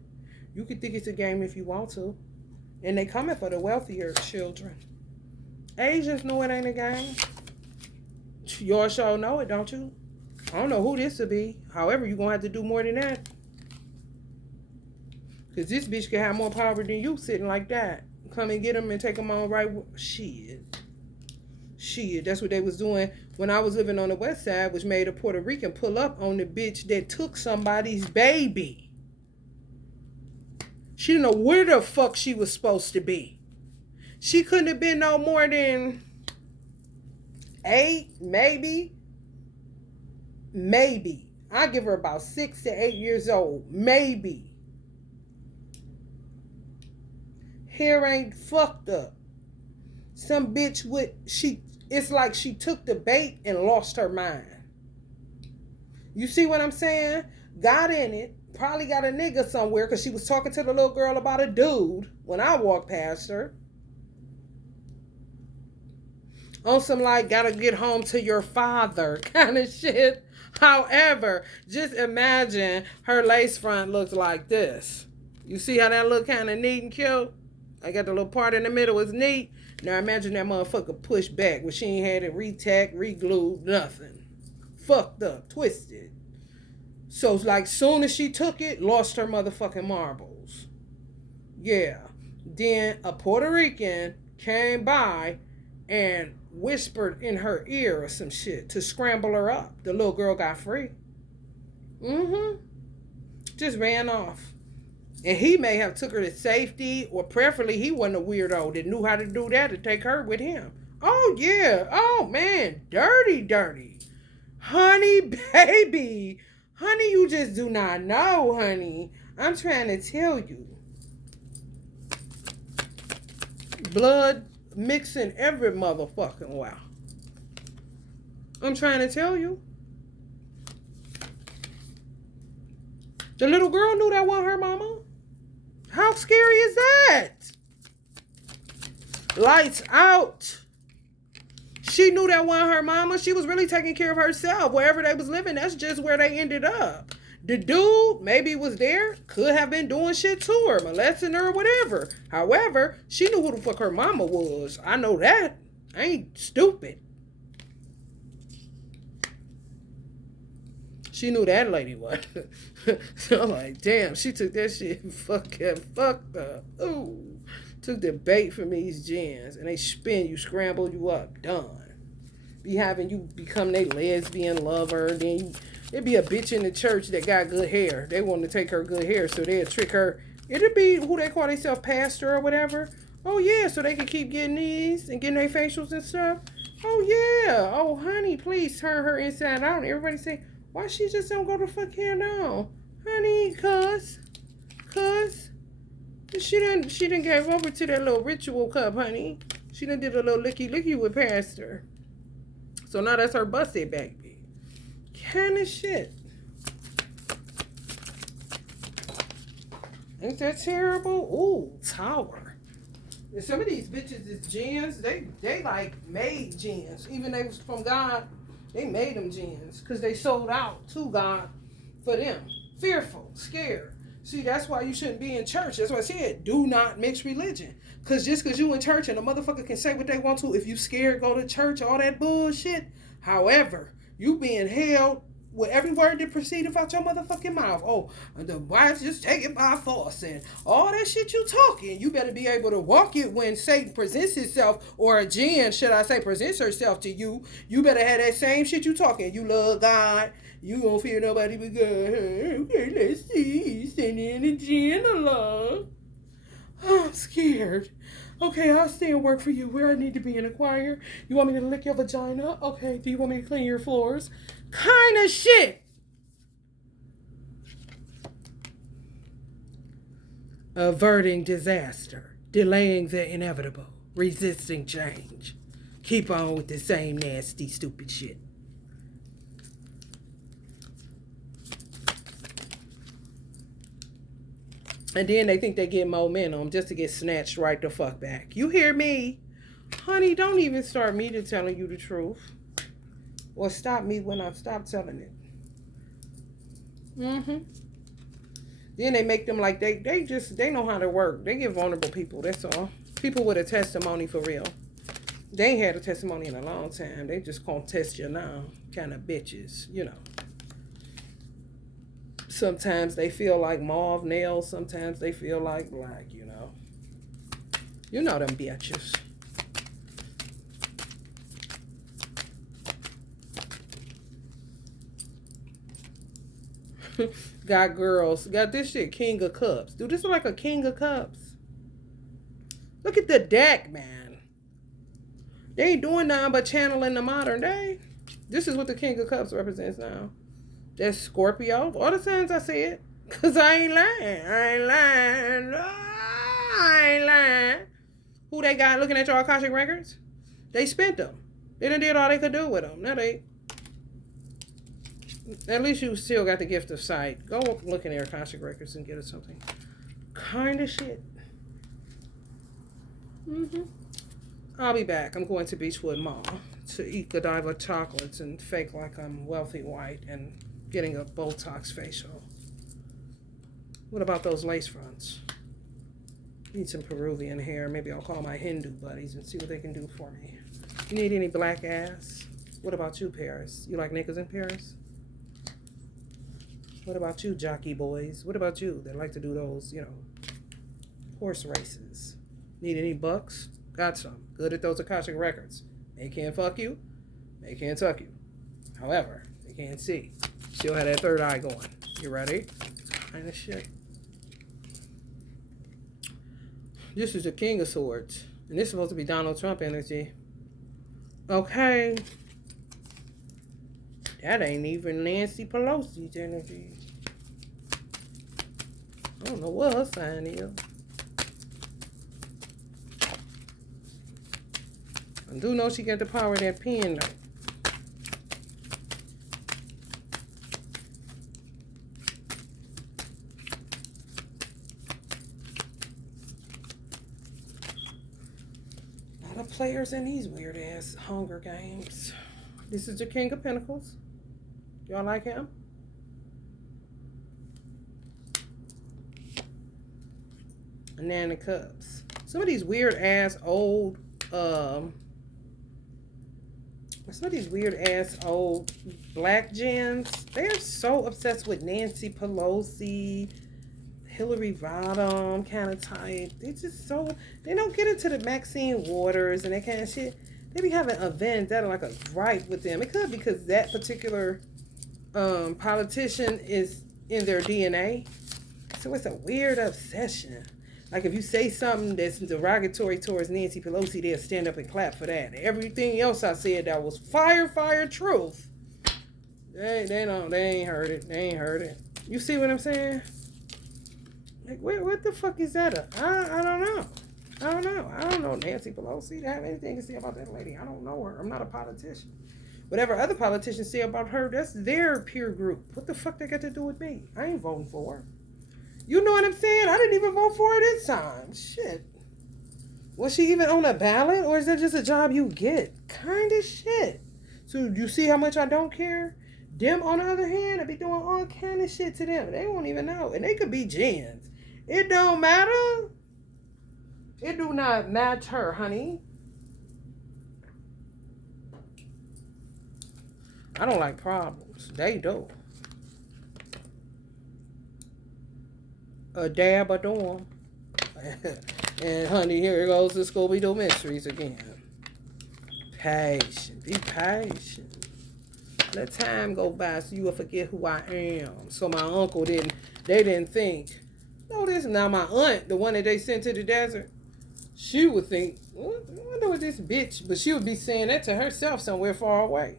You can think it's a game if you want to. And they coming for the wealthier children. Asians know it ain't a game. Y'all sure know it, don't you? I don't know who this will be. However, you're going to have to do more than that. Because this bitch can have more power than you sitting like that. Come and get them and take them on right. Shit. That's what they was doing when I was living on the west side, which made a Puerto Rican pull up on the bitch that took somebody's baby. She didn't know where the fuck she was supposed to be. She couldn't have been no more than 8, maybe. I give her about 6 to 8 years old. Maybe. Hair ain't fucked up. Some bitch it's like she took the bait and lost her mind. You see what I'm saying? Got in it. Probably got a nigga somewhere because she was talking to the little girl about a dude when I walked past her. On some like, gotta get home to your father kind of shit. However, just imagine her lace front looks like this. You see how that look kind of neat and cute? I got the little part in the middle is neat. Now imagine that motherfucker pushed back when she ain't had it retacked, re-glued, nothing. Fucked up, twisted. So it's like soon as she took it, lost her motherfucking marbles. Yeah. Then a Puerto Rican came by and whispered in her ear or some shit to scramble her up. The little girl got free. Just ran off. And he may have took her to safety, or preferably he wasn't a weirdo that knew how to do that to take her with him. Oh, yeah. Oh, man. Dirty. Honey, baby. Honey, you just do not know, honey. I'm trying to tell you. Blood mixing every motherfucking wow. I'm trying to tell you. The little girl knew that wasn't her mama. How scary is that? Lights out. She knew that wasn't her mama. She was really taking care of herself. Wherever they was living, that's just where they ended up. The dude maybe was there, could have been doing shit to her, molesting her or whatever. However, she knew who the fuck her mama was. I know that. I ain't stupid. She knew that lady was. So I'm like, damn, she took that shit fucked up. Ooh. Took the bait from these gins and they spin you, scramble you up, done. Be having you become their lesbian lover. Then it'd be a bitch in the church that got good hair. They want to take her good hair, so they'll trick her. It'd be who they call themselves, pastor or whatever. Oh yeah, so they can keep getting these and getting their facials and stuff. Oh yeah. Oh honey, please turn her inside out. And everybody say, why she just don't go to fuck hair now? Honey, cuz. She done gave over to that little ritual cup, honey. She done did a little licky with pastor. So now that's her busted baby. Kind of shit. Ain't that terrible? Ooh, tower. And some of these bitches is gins. They like made gins. Even they was from God. They made them gins because they sold out to God for them. Fearful, scared. See, that's why you shouldn't be in church. That's why I said, do not mix religion. Because just because you in church and a motherfucker can say what they want to, if you scared, go to church, all that bullshit. However, you being held with every word that proceedeth out your motherfucking mouth. Oh, the wives just take it by force and all that shit you talking. You better be able to walk it when Satan presents himself, or a jinn, should I say, presents herself to you. You better have that same shit you talking. You love God. You don't fear nobody but God. Okay, let's see. Sending a jinn along. Oh, I'm scared. Okay, I'll stay and work for you. Where I need to be in a choir. You want me to lick your vagina? Okay. Do you want me to clean your floors? Kind of shit. Averting disaster. Delaying the inevitable. Resisting change. Keep on with the same nasty, stupid shit. And then they think they get momentum just to get snatched right the fuck back. You hear me? Honey, don't even start me to telling you the truth. Or stop me when I've stopped telling it. Then they make them like they know how to work. They get vulnerable people. That's all. People with a testimony for real. They ain't had a testimony in a long time. They just gonna test you now, kind of bitches, you know. Sometimes they feel like mauve nails. Sometimes they feel like black, you know. You know them bitches. Got girls. Got this shit, King of Cups. Dude, this is like a King of Cups. Look at the deck, man. They ain't doing nothing but channeling the modern day. This is what the King of Cups represents now. That's Scorpio. All the times I see it. Because I ain't lying. I ain't lying. I ain't lying. Who they got looking at your Akashic records? They spent them. They done did all they could do with them. Now they... At least you still got the gift of sight. Go look in their Akashic records and get us something. Kind of shit. I'll be back. I'm going to Beechwood Mall to eat Godiva chocolates and fake like I'm wealthy white and getting a Botox facial. What about those lace fronts? Need some Peruvian hair. Maybe I'll call my Hindu buddies and see what they can do for me. You need any black ass? What about you, Paris? You like niggas in Paris? What about you, jockey boys? What about you that like to do those, you know, horse races? Need any bucks? Got some. Good at those Akashic records. They can't fuck you. They can't tuck you. However, they can't see. Still have that third eye going. You ready? Kind of shit. This is the King of Swords. And this is supposed to be Donald Trump energy. Okay. That ain't even Nancy Pelosi's energy. I don't know what her sign is. I do know she got the power of that pen, though. A lot of players in these weird-ass Hunger Games. This is the King of Pentacles. Y'all like him? And Nine of Cups. Some of these weird-ass old... some of these weird-ass old black gens, they're so obsessed with Nancy Pelosi, Hillary Rodham kind of type. They just so... They don't get into the Maxine Waters and that kind of shit. They be having events that are like a gripe with them. It could be because that particular politician is in their DNA. So it's a weird obsession. Like, if you say something that's derogatory towards Nancy Pelosi, they'll stand up and clap for that. Everything else I said that was fire truth. They ain't heard it. They ain't heard it. You see what I'm saying? Like, what the fuck is that? I don't know. I don't know Nancy Pelosi to have anything to say about that lady. I don't know her. I'm not a politician. Whatever other politicians say about her, that's their peer group. What the fuck they got to do with me? I ain't voting for her. You know what I'm saying? I didn't even vote for her this time. Shit. Was she even on a ballot? Or is that just a job you get? Kind of shit. So you see how much I don't care? Them, on the other hand, I be doing all kind of shit to them. They won't even know. And they could be gens. It don't matter. It do not matter, honey. I don't like problems. They do. A dab a dorm. And honey, here goes the Scooby-Doo mysteries again. Patient. Be patient. Let time go by so you will forget who I am. So my uncle they didn't think. Notice now my aunt, the one that they sent to the desert, she would think, I wonder what this bitch, but she would be saying that to herself somewhere far away.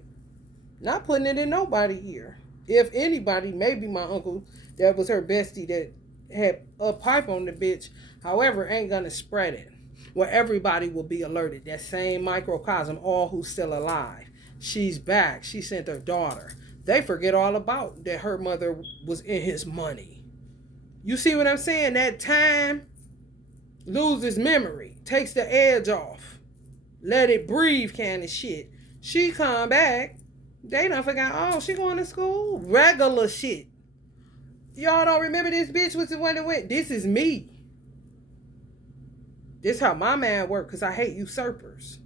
Not putting it in nobody here. If anybody, maybe my uncle, that was her bestie that had a pipe on the bitch, however, ain't gonna spread it. Where everybody will be alerted. That same microcosm, all who's still alive. She's back. She sent her daughter. They forget all about that her mother was in his money. You see what I'm saying? That time loses memory. Takes the edge off. Let it breathe kind of shit. She come back. They done forgot, oh, she going to school? Regular shit. Y'all don't remember this bitch was the one that went, this is me. This how my man work, because I hate usurpers.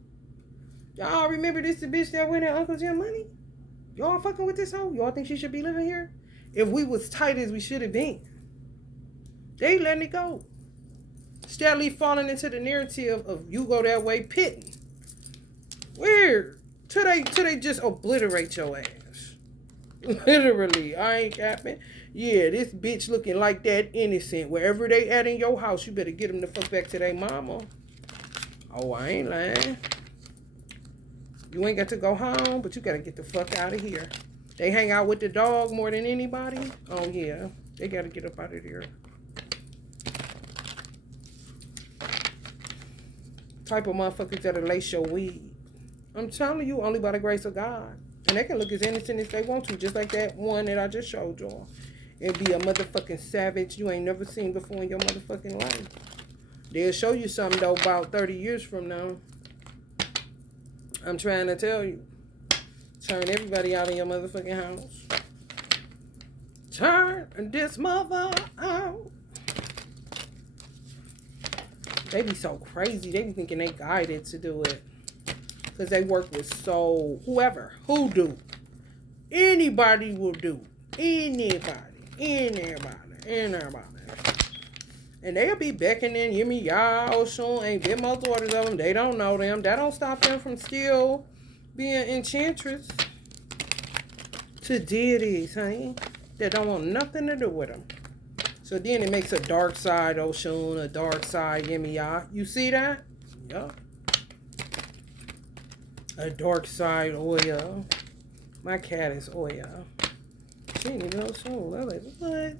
Y'all remember this the bitch that went at Uncle Jim money? Y'all fucking with this hoe? Y'all think she should be living here? If we was tight as we should have been. They letting it go. Steadily falling into the narrative of you go that way, pitting. Weird. Till they just obliterate your ass. Literally, I ain't capping. Yeah, this bitch looking like that innocent. Wherever they at in your house, you better get them the fuck back to their mama. Oh, I ain't lying. You ain't got to go home, but you gotta get the fuck out of here. They hang out with the dog more than anybody. Oh yeah, they gotta get up out of there. Type of motherfuckers that'll lace your weed. I'm telling you, only by the grace of God. And they can look as innocent as they want to, just like that one that I just showed y'all. And be a motherfucking savage you ain't never seen before in your motherfucking life. They'll show you something, though, about 30 years from now. I'm trying to tell you. Turn everybody out of your motherfucking house. Turn this mother out. They be so crazy. They be thinking they guided to do it. Because they work with whoever. Who do. Anybody will do. Anybody. And they'll be beckoning, give me y'all soon. Ain't been most orders of them. They don't know them. That don't stop them from still being enchantress to deities, honey. That don't want nothing to do with them. So then it makes a dark side Oshun, a dark side Yemiya. You see that? Yup. A dark side Oya. My cat is Oya. She didn't even know Oshun. I was like, what?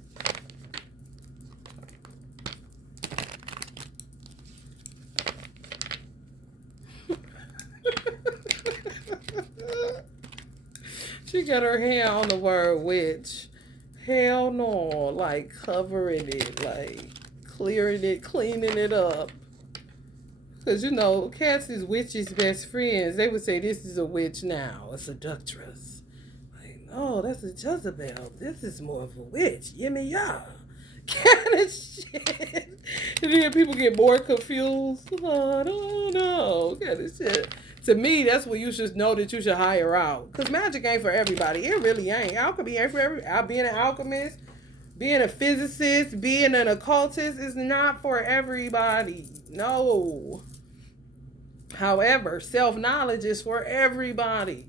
She got her hand on the word witch. Hell no. Like covering it. Like clearing it. Cleaning it up. Because you know, cats is witches' best friends. They would say this is a witch now. A seductress. Like, no, that's a Jezebel. This is more of a witch. Yimmy ya. Kind of shit. And then people get more confused. Oh, I don't know. Kind of shit. To me, that's when you should know that you should hire out. Because magic ain't for everybody. It really ain't. Alchemy ain't for everybody. Being an alchemist, being a physicist, being an occultist is not for everybody. No. However, self-knowledge is for everybody.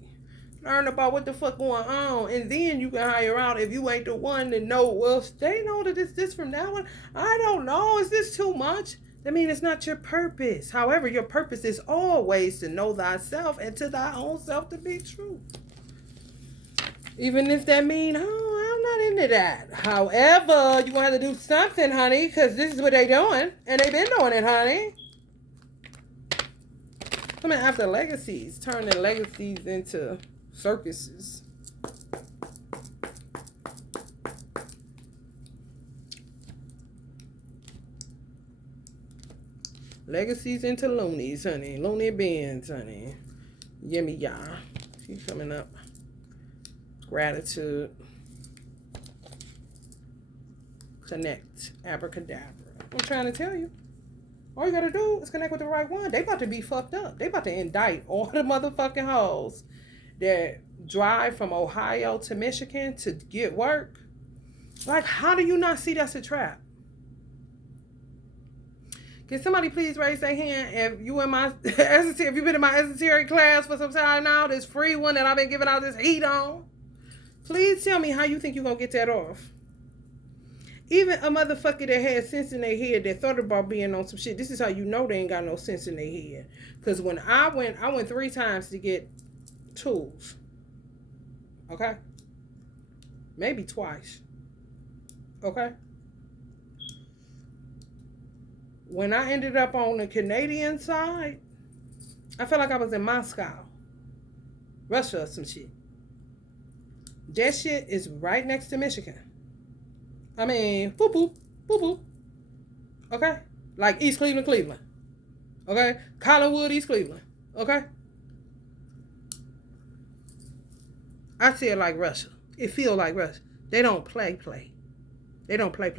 Learn about what the fuck going on. And then you can hire out if you ain't the one to know, well, they know that it's this from that one. I don't know. Is this too much? That means it's not your purpose. However, your purpose is always to know thyself and to thy own self to be true. Even if that means, oh, I'm not into that. However, you're going to have to do something, honey, because this is what they doing. And they been doing it, honey. Coming after legacies. Turning legacies into circuses. Legacies into loonies, honey. Looney bins, honey. Yimmy ya. She's coming up. Gratitude. Connect. Abracadabra. I'm trying to tell you. All you gotta do is connect with the right one. They about to be fucked up. They about to indict all the motherfucking hoes that drive from Ohio to Michigan to get work. Like, how do you not see that's a trap? Can somebody please raise their hand if you in my if you've been in my esoteric class for some time now, this free one that I've been giving out this heat on? Please tell me how you think you're gonna get that off. Even a motherfucker that had sense in their head that thought about being on some shit, this is how you know they ain't got no sense in their head. Because when I went 3 times to get tools. Okay? Maybe twice. Okay? When I ended up on the Canadian side, I felt like I was in Moscow. Russia or some shit. That shit is right next to Michigan. I mean, boop, boop, boop, boop. Okay? Like East Cleveland, Cleveland. Okay? Collinwood, East Cleveland. Okay? I see it like Russia. It feel like Russia. They don't play. They don't play.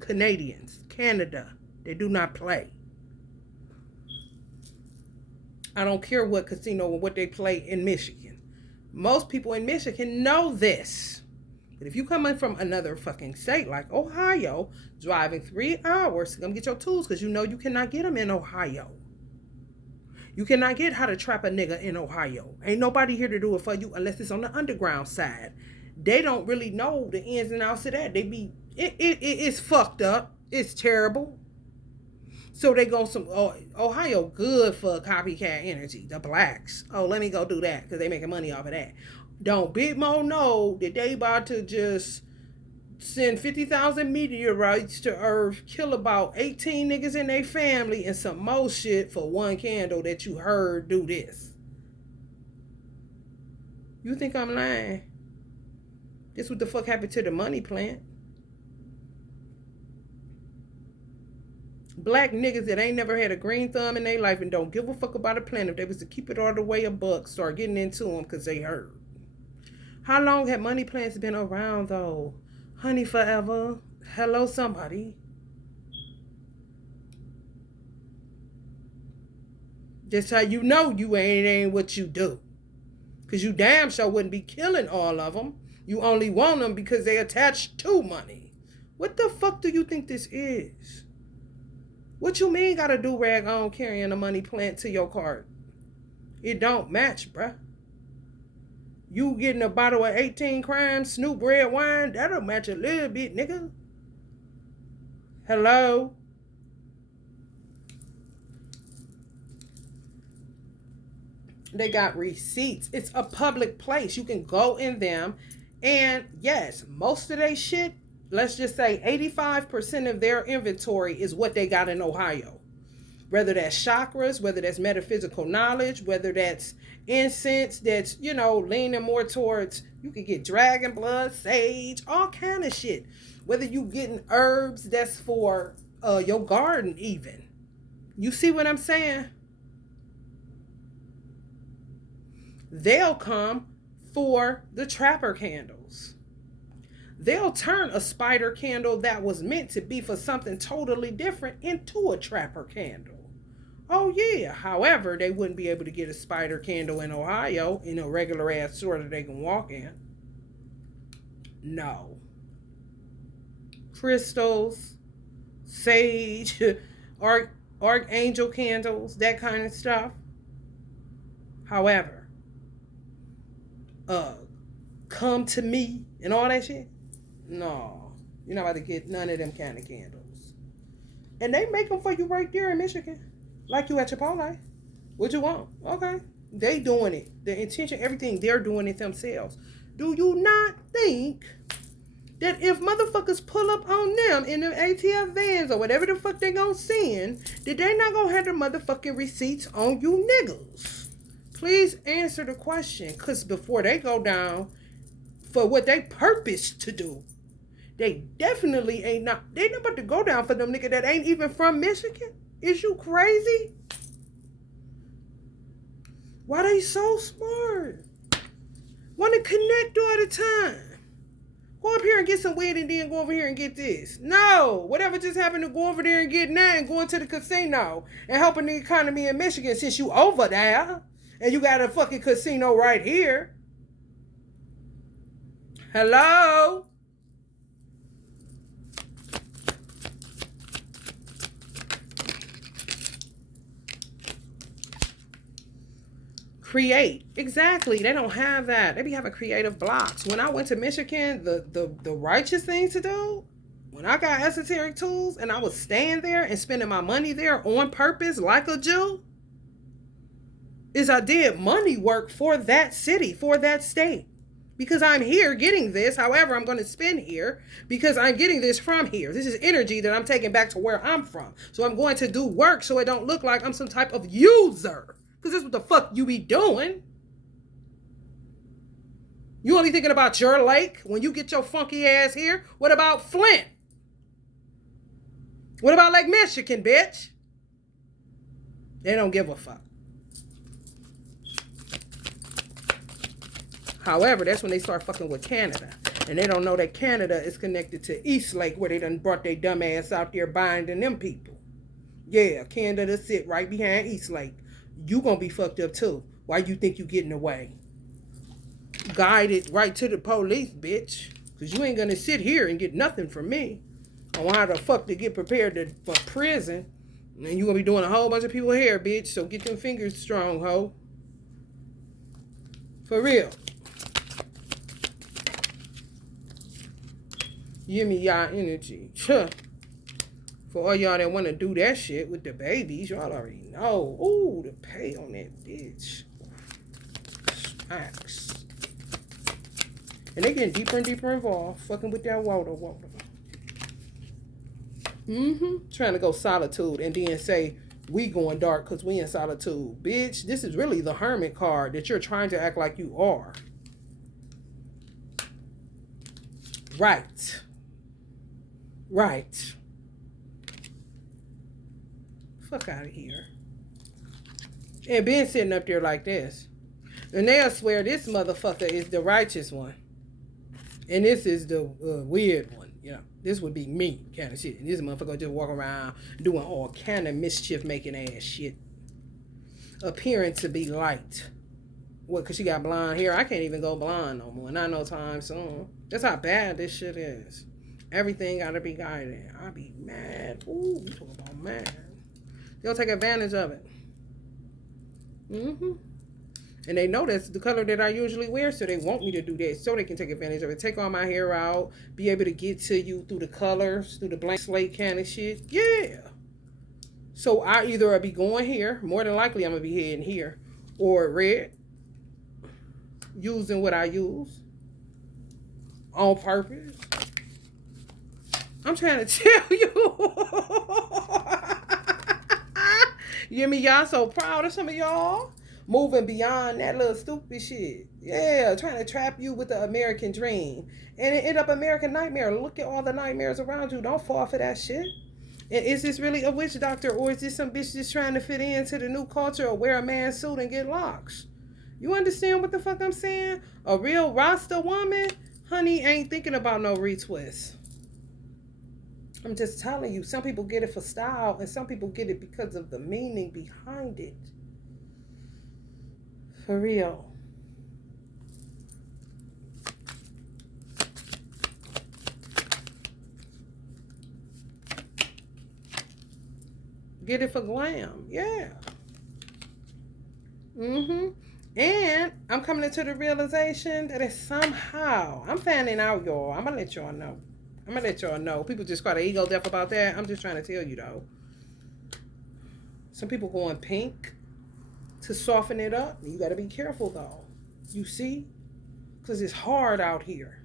Canadians, Canada, they do not play. I don't care what casino or what they play in Michigan. Most people in Michigan know this. But if you come in from another fucking state like Ohio, driving 3 hours to come get your tools because you know you cannot get them in Ohio. You cannot get how to trap a nigga in Ohio. Ain't nobody here to do it for you unless it's on the underground side. They don't really know the ins and outs of that. It's fucked up. It's terrible. So they go Ohio good for copycat energy. The blacks. Oh, let me go do that because they making money off of that. Don't Big Mo know that they about to just send 50,000 meteorites to Earth, kill about 18 niggas in their family and some more shit for one candle that you heard do this. You think I'm lying? This what the fuck happened to the money plant. Black niggas that ain't never had a green thumb in their life and don't give a fuck about a plant. If they was to keep it all the way a buck, start getting into them because they heard. How long have money plants been around though? Honey, forever. Hello, somebody. That's how you know you ain't what you do. Because you damn sure wouldn't be killing all of them. You only want them because they attached to money. What the fuck do you think this is? What you mean got a do-rag on carrying a money plant to your cart? It don't match, bruh. You getting a bottle of 18 Crimes Snoop red wine, that'll match a little bit, nigga. Hello? They got receipts. It's a public place. You can go in them. And yes, most of their shit, let's just say 85% of their inventory is what they got in Ohio. Whether that's chakras, whether that's metaphysical knowledge, whether that's incense that's, leaning more towards, you can get dragon blood, sage, all kind of shit. Whether you getting herbs that's for your garden even. You see what I'm saying? They'll come for the trapper candles. They'll turn a spider candle that was meant to be for something totally different into a trapper candle. Oh yeah. However, they wouldn't be able to get a spider candle in Ohio in a regular ass store that they can walk in. No. Crystals, sage, archangel candles, that kind of stuff. However, come to me and all that shit. No, you're not about to get none of them kind of candles. And they make them for you right there in Michigan. Like you at Chipotle. What you want? Okay. They doing it. The intention, everything, they're doing it themselves. Do you not think that if motherfuckers pull up on them in them ATF vans or whatever the fuck they gonna send, that they not gonna have the motherfucking receipts on you niggas? Please answer the question. Because before they go down for what they purpose to do, they definitely they not about to go down for them nigga that ain't even from Michigan. Is you crazy? Why they so smart? Want to connect all the time. Go up here and get some weed and then go over here and get this. No, whatever just happened to go over there and get that and going to the casino and helping the economy in Michigan since you over there and you got a fucking casino right here. Hello? Create. Exactly. They don't have that. They be having creative blocks. When I went to Michigan, the righteous thing to do, when I got esoteric tools and I was staying there and spending my money there on purpose like a Jew, is I did money work for that city, for that state. Because I'm here getting this. However, I'm going to spend here because I'm getting this from here. This is energy that I'm taking back to where I'm from. So I'm going to do work so it don't look like I'm some type of user. Because this is what the fuck you be doing. You only thinking about your lake when you get your funky ass here? What about Flint? What about Lake Michigan, bitch? They don't give a fuck. However, that's when they start fucking with Canada. And they don't know that Canada is connected to East Lake, where they done brought their dumb ass out there binding them people. Yeah, Canada sit right behind East Lake. You gonna be fucked up too. Why you think you getting away? Guided right to the police, bitch. Cause you ain't gonna sit here and get nothing from me. On how the fuck to get prepared for prison. And you gonna be doing a whole bunch of people hair, bitch. So get them fingers strong, ho. For real. Give me y'all energy. For all y'all that want to do that shit with the babies, y'all already know. Ooh, the pay on that bitch. Facts. And they getting deeper and deeper involved. Fucking with that water. Trying to go solitude and then say, we going dark because we in solitude. Bitch, this is really the hermit card that you're trying to act like you are. Right. Fuck out of here. And being sitting up there like this. And they'll swear this motherfucker is the righteous one. And this is the weird one. You know, this would be me kind of shit. And this motherfucker just walk around doing all kind of mischief making ass shit. Appearing to be light. What, because she got blonde hair? I can't even go blonde no more. Not no time soon. That's how bad this shit is. Everything got to be guided. I be mad. Ooh, you talking about mad. They'll take advantage of it. And they know that's the color that I usually wear, so they want me to do that so they can take advantage of it. Take all my hair out, be able to get to you through the colors, through the blank slate kind of shit. Yeah. So I either I'll be going here, more than likely I'm going to be heading here, or red, using what I use on purpose. I'm trying to tell you. You hear me? Y'all so proud of some of y'all. Moving beyond that little stupid shit. Yeah, trying to trap you with the American dream. And it end up American nightmare. Look at all the nightmares around you. Don't fall for that shit. And is this really a witch doctor, or is this some bitch just trying to fit into the new culture or wear a man's suit and get locks? You understand what the fuck I'm saying? A real Rasta woman, honey, ain't thinking about no retwist. I'm just telling you, some people get it for style and some people get it because of the meaning behind it. For real. Get it for glam. Yeah. And I'm coming into the realization that it's somehow, I'm fanning out, y'all. I'm going to let y'all know. People just got an ego death about that. I'm just trying to tell you, though. Some people going pink to soften it up. You got to be careful, though. You see? Because it's hard out here.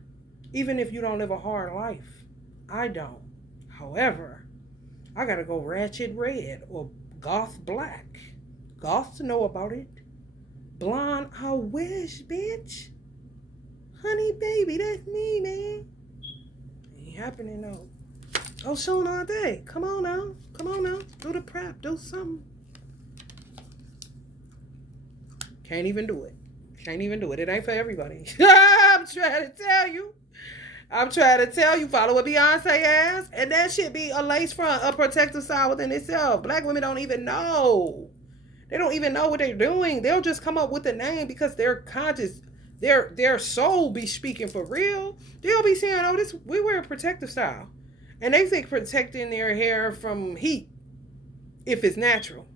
Even if you don't live a hard life. I don't. However, I got to go ratchet red or goth black. Goths know about it. Blonde, I wish, bitch. Honey, baby, that's me, man. Ain't happening, though. Oh, showing all day. Come on now. Do the prep. Do something. Can't even do it. It ain't for everybody. I'm trying to tell you. Follow what Beyonce asked. And that should be a lace front, a protective style within itself. Black women don't even know. They don't even know what they're doing. They'll just come up with a name because they're conscious. Their soul be speaking for real. They'll be saying, oh, we wear a protective style. And they think protecting their hair from heat, if it's natural.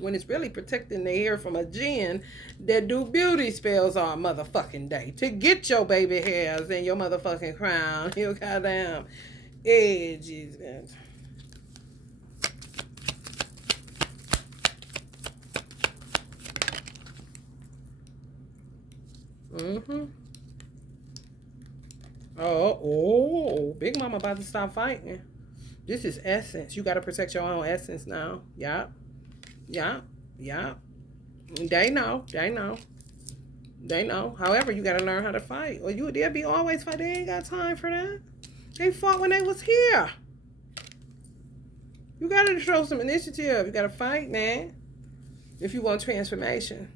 When it's really protecting their hair from a jinn that do beauty spells all motherfucking day. To get your baby hairs and your motherfucking crown. Your goddamn edges. Oh, Big Mama about to stop fighting. This is essence. You got to protect your own essence now. Yeah. They know. However, you got to learn how to fight. Or they'll be always fight. They ain't got time for that. They fought when they was here. You got to show some initiative. You got to fight, man. If you want transformation.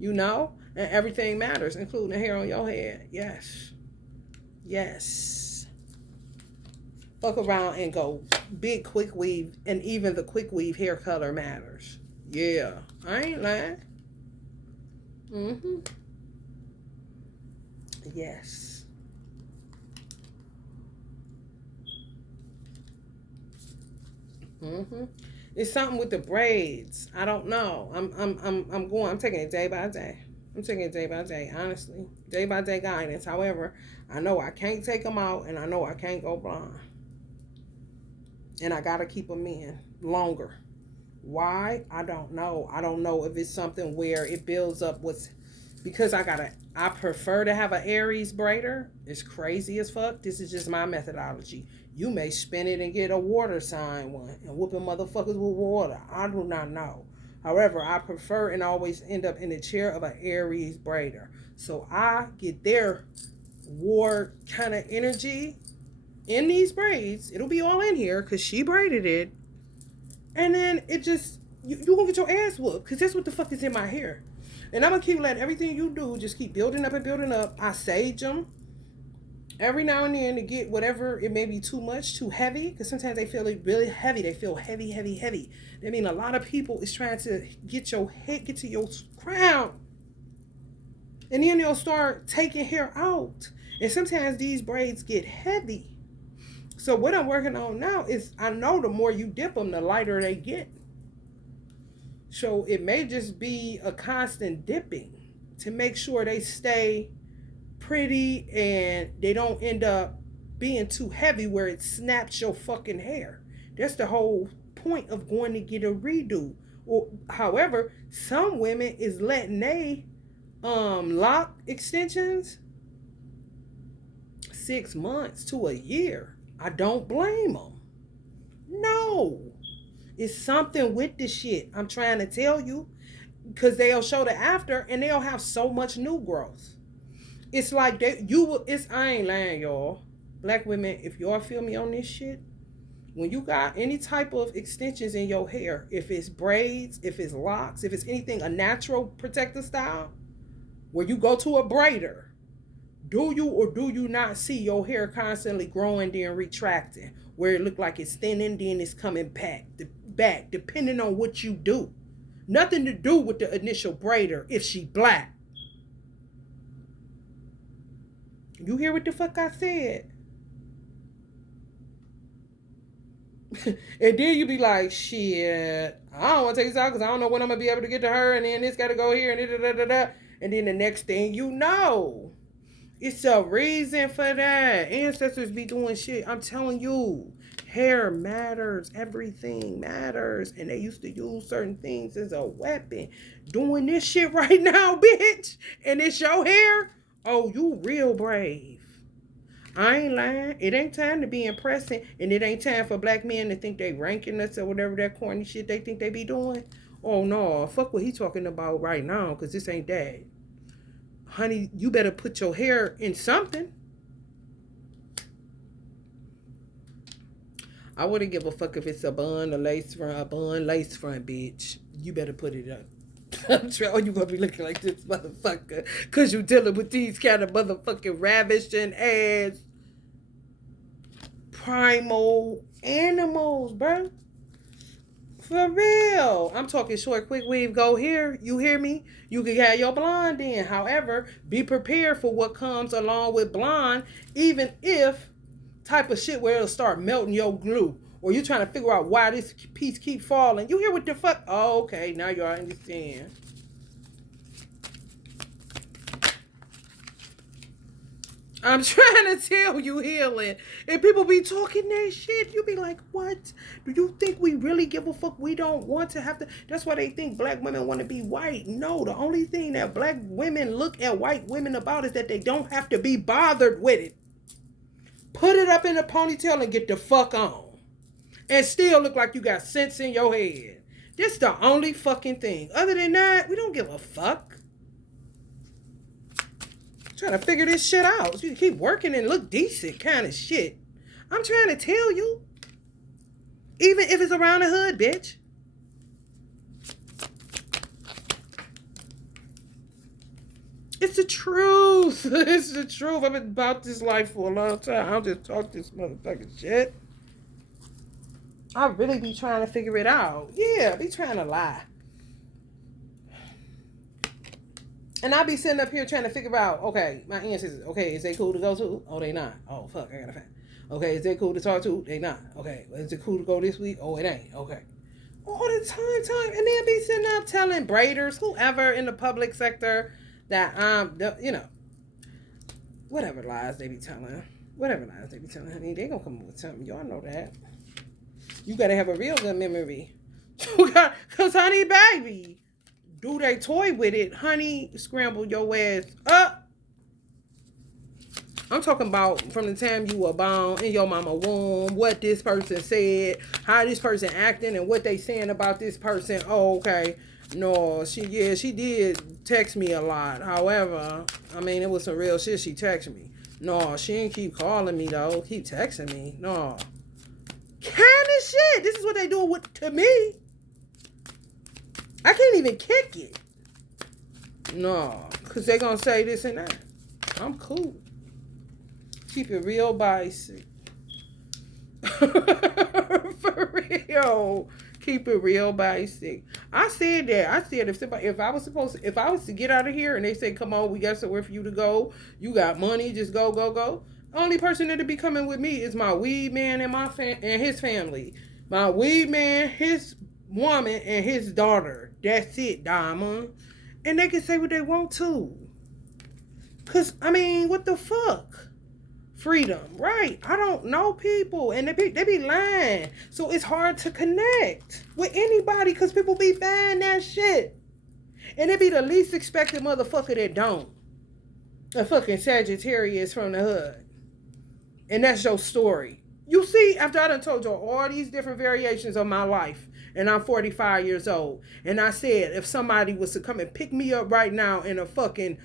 You know? And everything matters, including the hair on your head. Yes. Yes. Fuck around and go big quick weave, and even the quick weave hair color matters. Yeah. I ain't lying. Mm-hmm. Yes. Mm-hmm. It's something with the braids. I don't know. I'm taking it day by day. I'm taking it day by day, honestly. Day by day guidance. However, I know I can't take them out, and I know I can't go blonde. And I gotta keep them in longer. Why? I don't know. I don't know if it's something where it builds up what's, because I prefer to have an Aries braider. It's crazy as fuck. This is just my methodology. You may spin it and get a water sign one and whooping motherfuckers with water. I do not know. However, I prefer and always end up in the chair of an Aries braider. So I get their war kind of energy in these braids. It'll be all in here because she braided it. And then it just, you gonna get your ass whooped because that's what the fuck is in my hair. And I'm gonna keep letting everything you do just keep building up and building up. I sage them every now and then to get whatever it may be too much, too heavy, because sometimes they feel really heavy. They feel heavy, heavy, heavy. I mean, a lot of people is trying to get your head, get to your crown, and then they'll start taking hair out. And sometimes these braids get heavy. So what I'm working on now is, I know the more you dip them, the lighter they get. So it may just be a constant dipping to make sure they stay pretty and they don't end up being too heavy where it snaps your fucking hair. That's the whole point of going to get a redo. Or, however, some women is letting they lock extensions 6 months to a year. I don't blame them. No. It's something with this shit. I'm trying to tell you. Because they'll show the after and they'll have so much new growth. It's like I ain't lying, y'all. Black women, if y'all feel me on this shit, when you got any type of extensions in your hair, if it's braids, if it's locks, if it's anything, a natural protective style, where you go to a braider, do you or do you not see your hair constantly growing then retracting, where it look like it's thinning then it's coming back, depending on what you do. Nothing to do with the initial braider if she black. You hear what the fuck I said? And then you be like, shit, I don't want to take this out because I don't know when I'm going to be able to get to her, and then this got to go here, and da-da-da-da-da. And then the next thing you know, it's a reason for that. Ancestors be doing shit. I'm telling you, hair matters. Everything matters. And they used to use certain things as a weapon. Doing this shit right now, bitch, and it's your hair. Oh, you real brave. I ain't lying. It ain't time to be impressing, and it ain't time for black men to think they ranking us or whatever that corny shit they think they be doing. Oh no, fuck what he talking about right now, because this ain't that. Honey, you better put your hair in something. I wouldn't give a fuck if it's a bun, a lace front, bitch. You better put it up. I'm sure you gonna be looking like this motherfucker because you dealing with these kind of motherfucking ravishing ass primal animals, bro. For real. I'm talking short, quick weave, go here. You hear me? You can have your blonde in. However, be prepared for what comes along with blonde, even if type of shit where it'll start melting your glue. Or you trying to figure out why this piece keep falling. You hear what the fuck? Oh, okay. Now y'all understand. I'm trying to tell you, healing. And people be talking that shit. You be like, what? Do you think we really give a fuck? We don't want to have to. That's why they think black women want to be white. No, the only thing that black women look at white women about is that they don't have to be bothered with it. Put it up in a ponytail and get the fuck on. And still look like you got sense in your head. This the only fucking thing. Other than that, we don't give a fuck. Trying to figure this shit out. So you keep working and look decent kind of shit. I'm trying to tell you. Even if it's around the hood, bitch. It's the truth. It's the truth. I've been about this life for a long time. I don't just talk this motherfucking shit. I really be trying to figure it out. Yeah, I be trying to lie. And I be sitting up here trying to figure out, okay, my ancestors, okay, is they cool to go to? Oh, they not. Oh, fuck, I gotta find. Okay, is they cool to talk to? They not. Okay, is it cool to go this week? Oh, it ain't. Okay. All the time. And then be sitting up telling braiders, whoever in the public sector, that whatever lies they be telling. Whatever lies they be telling, honey, they gonna come up with something. Y'all know that. You gotta have a real good memory. Cause honey, baby, do they toy with it, honey, scramble your ass up. I'm talking about from the time you were born in your mama womb, what this person said, how this person acting, and what they saying about this person. Oh, okay. No, she did text me a lot. However, I mean, it was some real shit she texted me. No, she didn't keep calling me, though. Keep texting me. No. Kind of shit. This is what they do to me. I can't even kick it. No, because they going to say this and that. I'm cool. Keep it real basic. For real. Keep it real basic. I said that. I said if I was to get out of here and they say, come on, we got somewhere for you to go. You got money, just go. Only person that'll be coming with me is my weed man and and his family. My weed man, his woman, and his daughter. That's it, Diamond. And they can say what they want to. Cause I mean, what the fuck? Freedom, right? I don't know people, and they be lying, so it's hard to connect with anybody because people be buying that shit, and they be the least expected motherfucker that don't. A fucking Sagittarius from the hood, and that's your story. You see, after I done told you all these different variations of my life, and I'm 45 years old, and I said if somebody was to come and pick me up right now in a fucking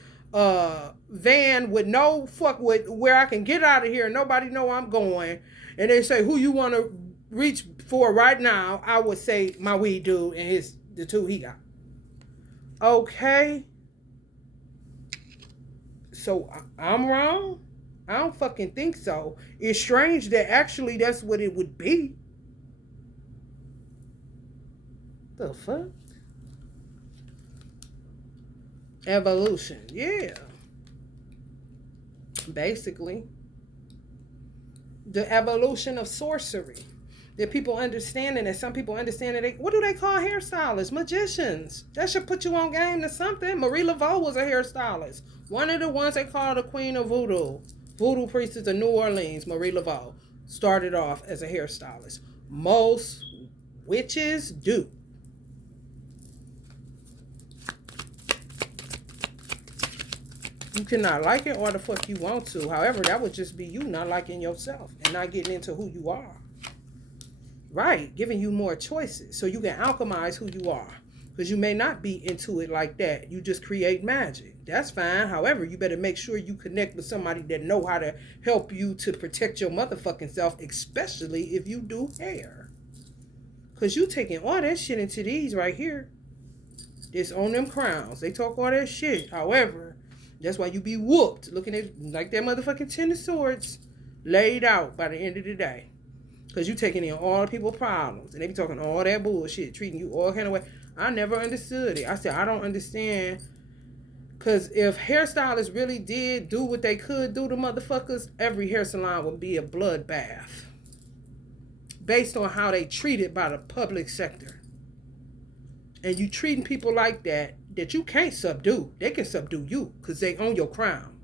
van with no fuck with where I can get out of here and nobody know I'm going, and they say who you want to reach for right now, I would say my weed dude and the two he got. Okay, so I'm wrong? I don't fucking think so. It's strange that actually that's what it would be. The fuck? Evolution, yeah. Basically, the evolution of sorcery. That people understanding, that some people understand that what do they call hairstylists? Magicians. That should put you on game to something. Marie Laveau was a hairstylist. One of the ones they call the Queen of Voodoo. Voodoo priestess of New Orleans, Marie Laveau, started off as a hairstylist. Most witches do. You cannot like it or the fuck you want to. However, that would just be you not liking yourself and not getting into who you are. Right, giving you more choices so you can alchemize who you are. Because you may not be into it like that. You just create magic. That's fine. However, you better make sure you connect with somebody that know how to help you to protect your motherfucking self, especially if you do hair. Because you taking all that shit into these right here. It's on them crowns. They talk all that shit. However, that's why you be whooped looking at like that motherfucking 10 of swords laid out by the end of the day. Because you taking in all people's problems. And they be talking all that bullshit, treating you all kind of way. I never understood it. I said, I don't understand. Because if hairstylists really did do what they could do to motherfuckers, every hair salon would be a bloodbath. Based on how they treated by the public sector. And you treating people like that you can't subdue. They can subdue you because they own your crown.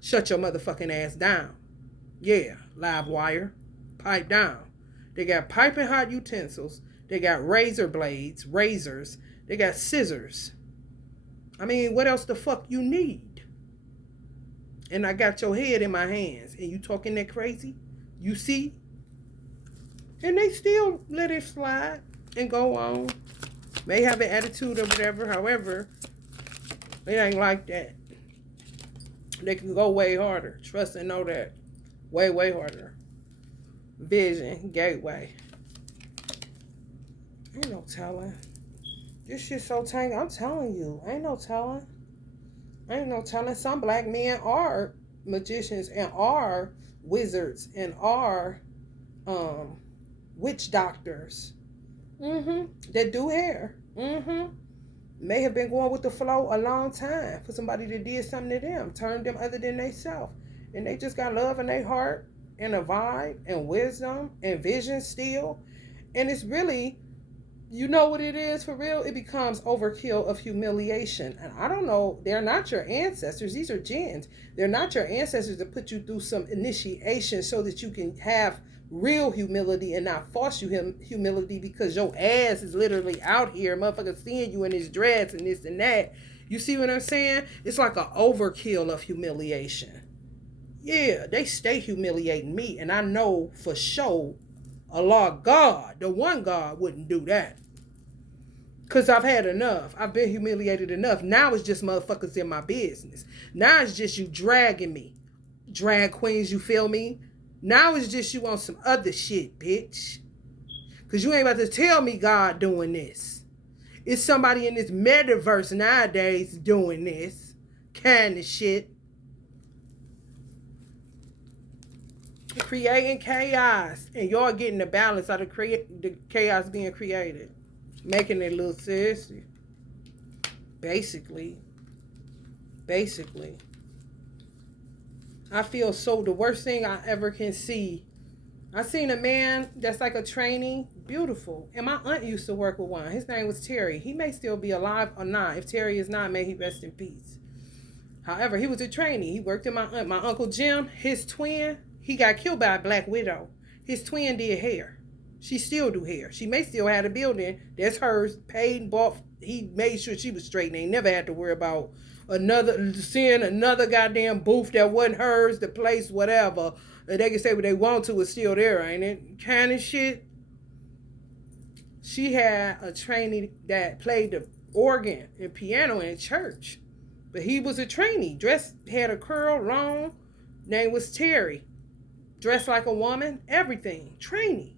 Shut your motherfucking ass down. Yeah, live wire. Pipe down. They got piping hot utensils. They got razor blades, razors. They got scissors. I mean, what else the fuck you need? And I got your head in my hands. And you talking that crazy? You see? And they still let it slide and go on. May have an attitude or whatever. However, it ain't like that. They can go way harder. Trust and know that. Way, way harder. Vision, gateway. Ain't no telling. This shit so tangy. I'm telling you. Ain't no telling. Ain't no telling. Some black men are magicians and are wizards and are um witch doctors. That do hair. May have been going with the flow a long time for somebody that did something to them, turned them other than they self. And they just got love in their heart and a vibe and wisdom and vision still. And it's really, you know what it is for real? It becomes overkill of humiliation. And I don't know, they're not your ancestors. These are jinns. They're not your ancestors to put you through some initiation so that you can have real humility and not false humility because your ass is literally out here, motherfucker, seeing you in his dress and this and that. You see what I'm saying? It's like an overkill of humiliation. Yeah, they stay humiliating me, and I know for sure Allah God, the one God, wouldn't do that. Because I've had enough. I've been humiliated enough. Now it's just motherfuckers in my business. Now it's just you dragging me. Drag queens, you feel me? Now it's just you on some other shit, bitch. Because you ain't about to tell me God doing this. It's somebody in this metaverse nowadays doing this kind of shit. Creating chaos. And y'all getting the balance out of the chaos being created. Making it a little sissy. Basically. I feel so the worst thing I ever can see. I seen a man that's like a trainee, beautiful. And my aunt used to work with one. His name was Terry. He may still be alive or not. If Terry is not, may he rest in peace. However, he was a trainee. He worked in my aunt. My Uncle Jim, his twin, he got killed by a black widow. His twin did hair. She still do hair. She may still have a building that's hers, paid and bought. He made sure she was straight and they never had to worry about seeing another goddamn booth that wasn't hers, the place, whatever. And they can say what they want to, it's still there, ain't it? Kind of shit. She had a trainee that played the organ and piano in church. But he was a trainee. Dressed, had a curl, long. Name was Terry. Dressed like a woman, everything. Trainee.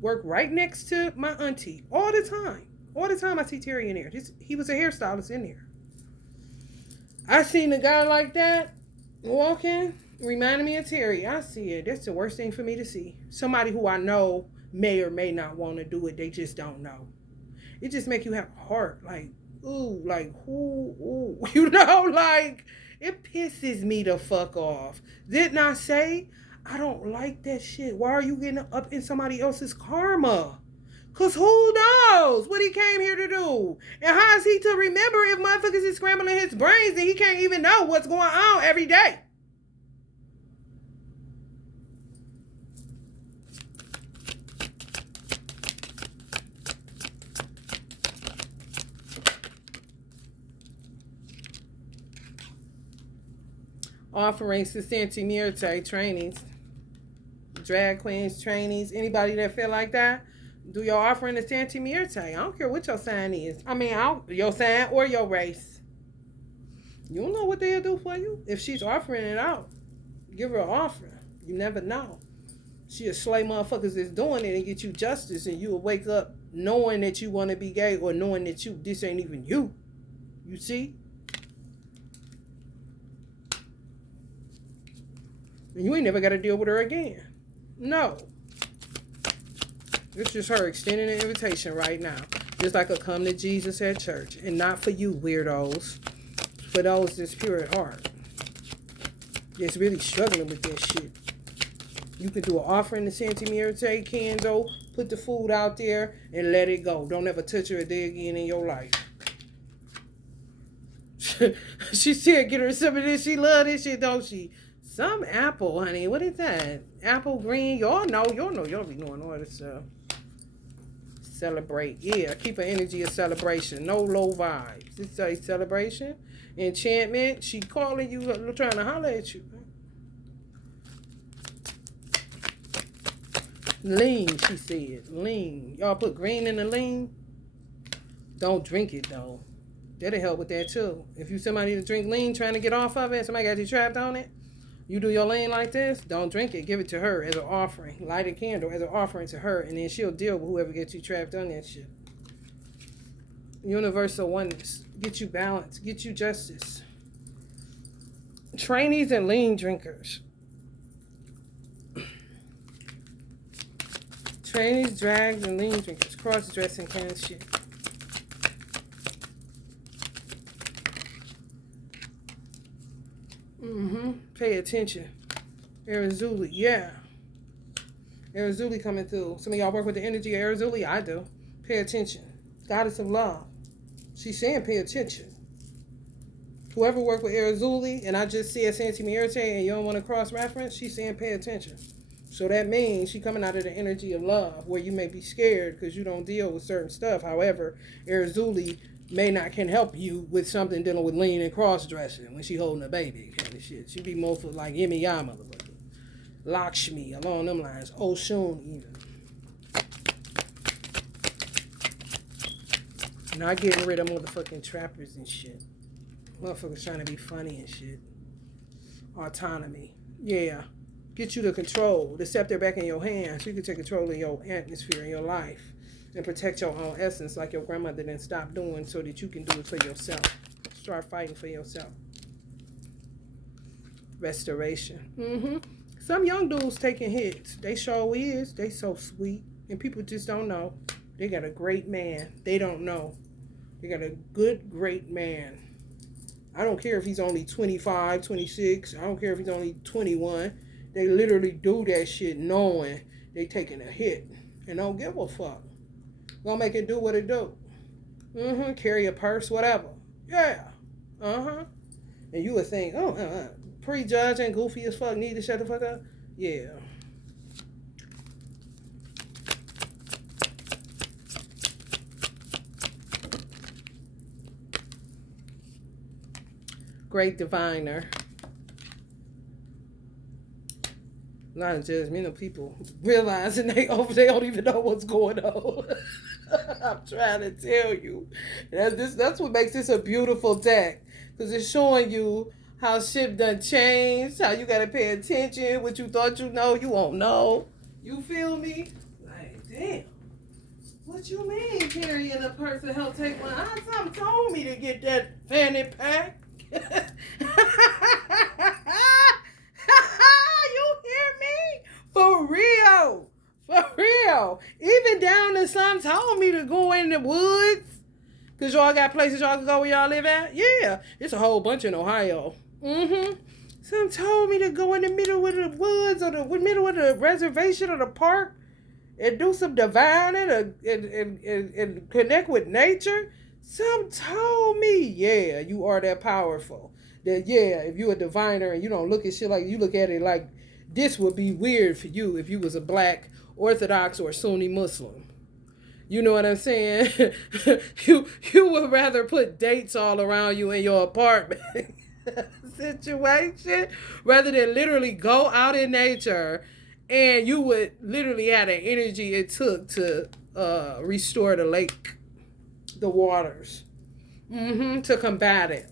Worked right next to my auntie all the time. All the time I see Terry in there. He was a hairstylist in there. I seen a guy like that walking, reminding me of Terry. I see it. That's the worst thing for me to see. Somebody who I know may or may not want to do it. They just don't know. It just make you have a heart. Like, ooh, like, ooh. You know, like, it pisses me the fuck off. Didn't I say I don't like that shit? Why are you getting up in somebody else's karma? Because who knows what he came here to do? And how is he to remember if motherfuckers is scrambling his brains and he can't even know what's going on every day? Offering Sincere Mirte trainings, drag queens, trainees, anybody that feel like that, do your offering to Santa Mirte. I don't care what your sign is. I mean, your sign or your race. You don't know what they'll do for you. If she's offering it out, give her an offering. You never know. She'll slay motherfuckers that's doing it and get you justice, and you'll wake up knowing that you want to be gay or knowing that this ain't even you. You see? And you ain't never got to deal with her again. No. It's just her extending an invitation right now. Just like a come to Jesus at church. And not for you weirdos. For those that's pure at heart. That's really struggling with this shit. You can do an offering to Santa Mirte, candle, put the food out there, and let it go. Don't ever touch her a day again in your life. She said get her some of this. She love this shit, don't she? Some apple, honey. What is that? Apple green. Y'all know. Y'all be knowing all this stuff. Celebrate. Yeah, keep her energy of celebration. No low vibes. This is a celebration. Enchantment. She calling you, trying to holler at you. Lean, she said. Lean. Y'all put green in the lean? Don't drink it, though. That'll help with that, too. If you somebody to drink lean, trying to get off of it, somebody got you trapped on it, you do your lean like this, don't drink it. Give it to her as an offering. Light a candle as an offering to her, and then she'll deal with whoever gets you trapped on that shit. Universal oneness. Get you balance. Get you justice. Trainees and lean drinkers. Trainees, drags, and lean drinkers. Cross-dressing kind of shit. Pay attention. Arizuli, yeah. Arizuli coming through. Some of y'all work with the energy of Arizuli. I do. Pay attention. Goddess of love. She's saying pay attention. Whoever worked with Arizuli, and I just see a Santi Irritate and you don't want to cross-reference, she's saying pay attention. So that means she coming out of the energy of love, where you may be scared because you don't deal with certain stuff. However, Arizuli may not can help you with something dealing with lean and cross-dressing when she holding a baby kind of shit. She be more for like Yami motherfucker. Lakshmi, along them lines. Oshun even. Not getting rid of motherfucking trappers and shit. Motherfuckers trying to be funny and shit. Autonomy. Yeah. Get you to control. The scepter back in your hands so you can take control of your atmosphere in your life. And protect your own essence like your grandmother didn't stop doing so that you can do it for yourself. Start fighting for yourself. Restoration. Some young dudes taking hits. They sure is. They so sweet. And people just don't know. They got a great man. They don't know. They got a good, great man. I don't care if he's only 25, 26. I don't care if he's only 21. They literally do that shit knowing they taking a hit. And don't give a fuck. Gonna make it do what it do. Carry a purse, whatever. Yeah. And you would think, prejudge and goofy as fuck, need to shut the fuck up. Yeah. Great diviner. A lot of judgmental people realizing they don't even know what's going on. I'm trying to tell you. That's what makes this a beautiful deck. Because it's showing you how shit done changed, how you got to pay attention, what you thought you know, you won't know. You feel me? Like, damn. What you mean carrying a purse to help take one? Something told me to get that fanny pack. You hear me? For real. For real. Even down to some told me to go in the woods. Because y'all got places y'all can go where y'all live at? Yeah. It's a whole bunch in Ohio. Some told me to go in the middle of the woods or the middle of the reservation or the park and do some divining and connect with nature. Some told me, yeah, you are that powerful. That, yeah, if you're a diviner and you don't look at shit like, you look at it like this would be weird for you if you was a black Orthodox or Sunni Muslim. You know what I'm saying? you would rather put dates all around you in your apartment situation rather than literally go out in nature, and you would literally have the energy it took to restore the lake, the waters, to combat it.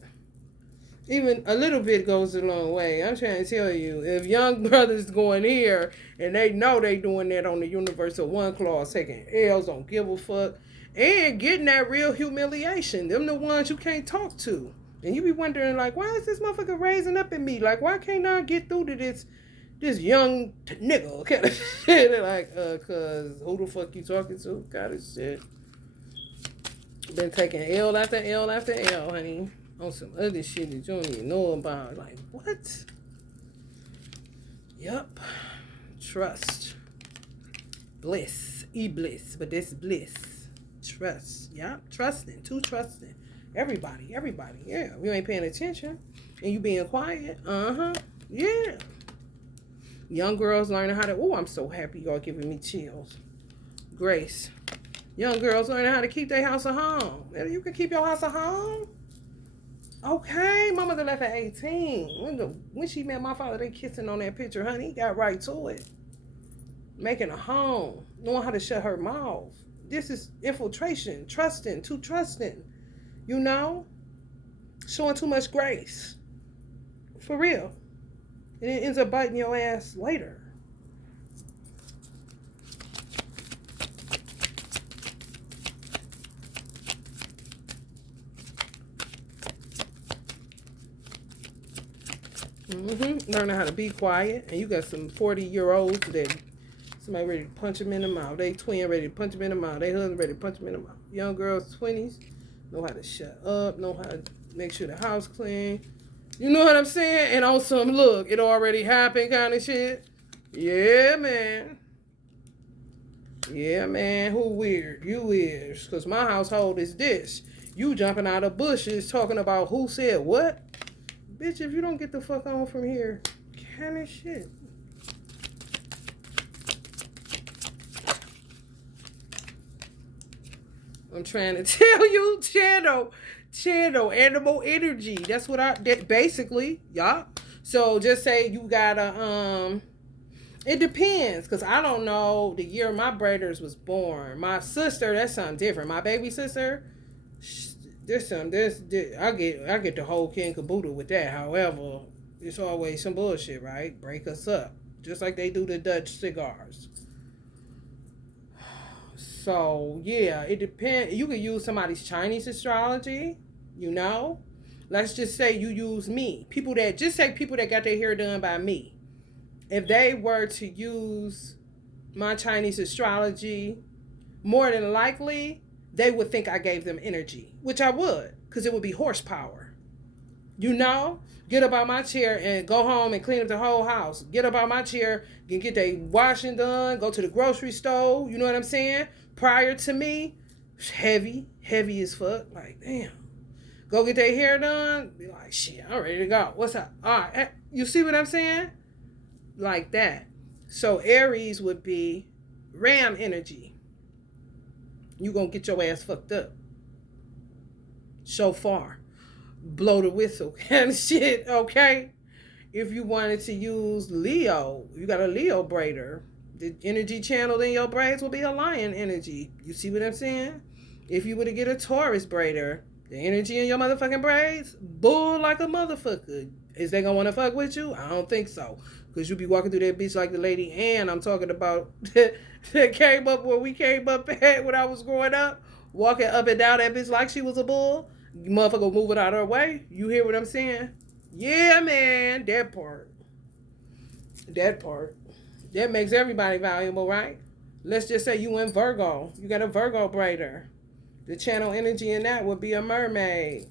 Even a little bit goes a long way. I'm trying to tell you, if young brothers going here and they know they doing that on the universal one clause, taking L's, don't give a fuck, and getting that real humiliation, them the ones you can't talk to. And you be wondering, like, why is this motherfucker raising up in me? Like, why can't I get through to this young nigga kind of shit? Like, cause who the fuck you talking to? Kind of shit. Been taking L after L after L, honey. On some other shit that you don't even know about. Like, what? Yup. Trust. Bliss. E-bliss. But this bliss. Trust. Yup. Trusting. Too trusting. Everybody. Yeah. You ain't paying attention. And you being quiet. Yeah. Young girls learning how to... Oh, I'm so happy y'all giving me chills. Grace. Young girls learning how to keep their house a home. You can keep your house a home. Okay, my mother left at 18. When she met my father, they kissing on that picture, honey. He got right to it. Making a home. Knowing how to shut her mouth. This is infiltration. Trusting. Too trusting. You know? Showing too much grace. For real. And it ends up biting your ass later. Learning how to be quiet. And you got some 40-year-olds that somebody ready to punch them in the mouth. They twin ready to punch them in the mouth. They husband ready to punch them in the mouth. Young girls, 20s, know how to shut up, know how to make sure the house clean. You know what I'm saying? And on some, look, it already happened kind of shit. Yeah, man. Yeah, man. Who weird? You is. Because my household is this. You jumping out of bushes talking about who said what? Bitch, if you don't get the fuck on from here, kind of shit. I'm trying to tell you, channel animal energy. That's what basically, y'all. So just say you got it depends, because I don't know the year my braiders was born. My sister, that's something different. My baby sister, I get the whole king caboodle with that. However, it's always some bullshit, right? Break us up. Just like they do the Dutch cigars. So, yeah, it depends. You could use somebody's Chinese astrology, you know? Let's just say you use me. People that got their hair done by me. If they were to use my Chinese astrology, more than likely, they would think I gave them energy, which I would, because it would be horsepower. You know? Get up out my chair and go home and clean up the whole house. Get up out my chair and get their washing done, go to the grocery store, you know what I'm saying? Prior to me, heavy as fuck. Like, damn. Go get their hair done, be like, shit, I'm ready to go. What's up? All right, you see what I'm saying? Like that. So Aries would be ram energy. You gonna get your ass fucked up. Shofar. Blow the whistle kind of shit, okay? If you wanted to use Leo, you got a Leo braider. The energy channeled in your braids will be a lion energy. You see what I'm saying? If you were to get a Taurus braider, the energy in your motherfucking braids, bull like a motherfucker. Is they gonna wanna fuck with you? I don't think so. Because you be walking through that bitch like the lady Ann I'm talking about that came up where we came up at when I was growing up. Walking up and down that bitch like she was a bull. Motherfucker moving out of her way. You hear what I'm saying? Yeah, man. That part. That makes everybody valuable, right? Let's just say you in Virgo. You got a Virgo braider. The channel energy in that would be a mermaid.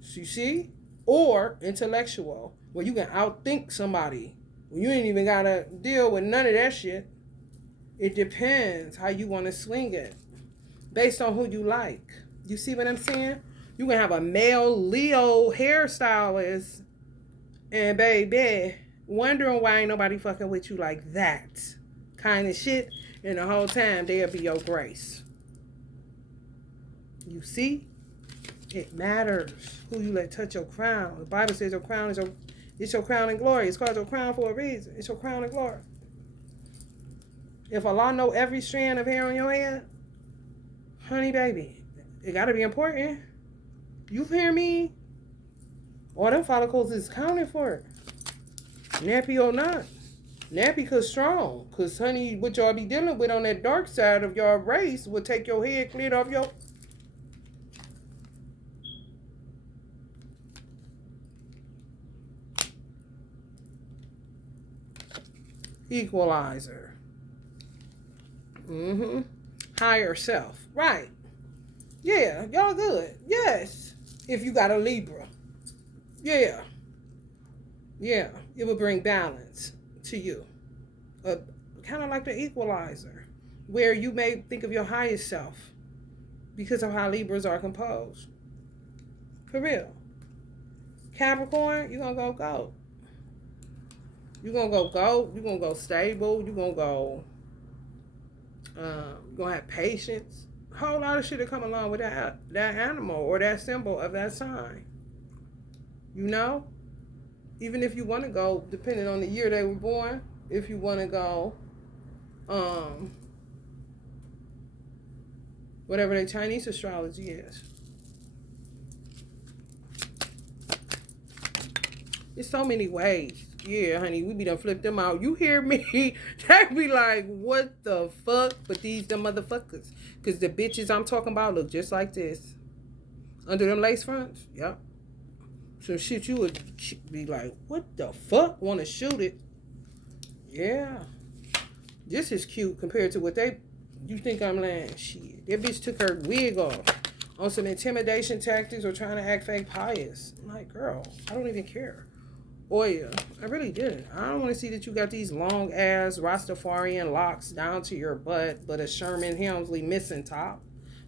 You see? Or intellectual, where you can outthink somebody. You ain't even got to deal with none of that shit. It depends how you want to swing it. Based on who you like. You see what I'm saying? You can have a male Leo hairstylist and baby wondering why ain't nobody fucking with you like that kind of shit, and the whole time they'll be your grace. You see? It matters who you let touch your crown. The Bible says your crown is it's your crown and glory. It's called your crown for a reason. It's your crown and glory. If Allah know every strand of hair on your head, honey baby, it gotta be important. You hear me? All them follicles is counted for it. Nappy or not. Nappy cause strong. Cause honey, what y'all be dealing with on that dark side of your race will take your head cleared off your... Equalizer. Higher self. Right. Yeah, y'all good. Yes. If you got a Libra. Yeah. Yeah. It will bring balance to you. Kind of like the equalizer. Where you may think of your highest self. Because of how Libras are composed. For real. Capricorn, you're going to go goat. You're going to go goat. You're going to go stable. You're going to go... you're going to have patience. A whole lot of shit that come along with that animal or that symbol of that sign. You know? Even if you want to go, depending on the year they were born, if you want to go, whatever their Chinese astrology is. There's so many ways. Yeah, honey, we be done flip them out. You hear me? They be like, what the fuck? But these the motherfuckers. Because the bitches I'm talking about look just like this. Under them lace fronts. Yep. Some shit you would be like, what the fuck? Want to shoot it? Yeah. This is cute compared to what they... You think I'm lying? Shit. That bitch took her wig off on some intimidation tactics or trying to act fake pious. I'm like, girl, I don't even care. Oh yeah, I really didn't. I don't want to see that you got these long ass Rastafarian locks down to your butt, but a Sherman Hemsley missing top.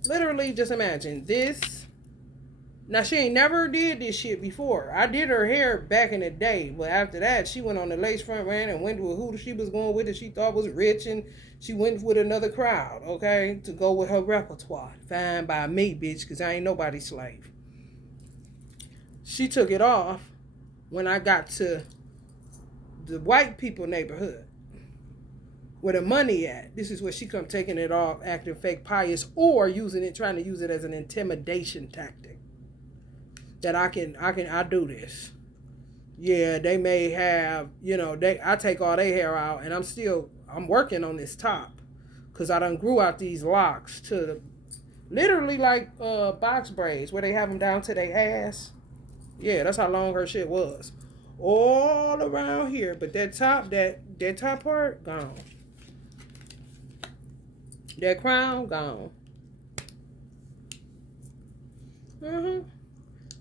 Literally, just imagine this. Now, she ain't never did this shit before. I did her hair back in the day, but after that, she went on the lace front ran and went with who she was going with that she thought was rich, and she went with another crowd, okay, to go with her repertoire. Fine by me, bitch, because I ain't nobody's slave. She took it off when I got to the white people neighborhood where the money at. This is where she come taking it off, acting fake pious, or using it, trying to use it as an intimidation tactic. That I do this. Yeah, they may have, I take all their hair out and I'm working on this top. Cause I done grew out these locks to literally like box braids where they have them down to their ass. Yeah, that's how long her shit was. All around here. But that top part, gone. That crown, gone.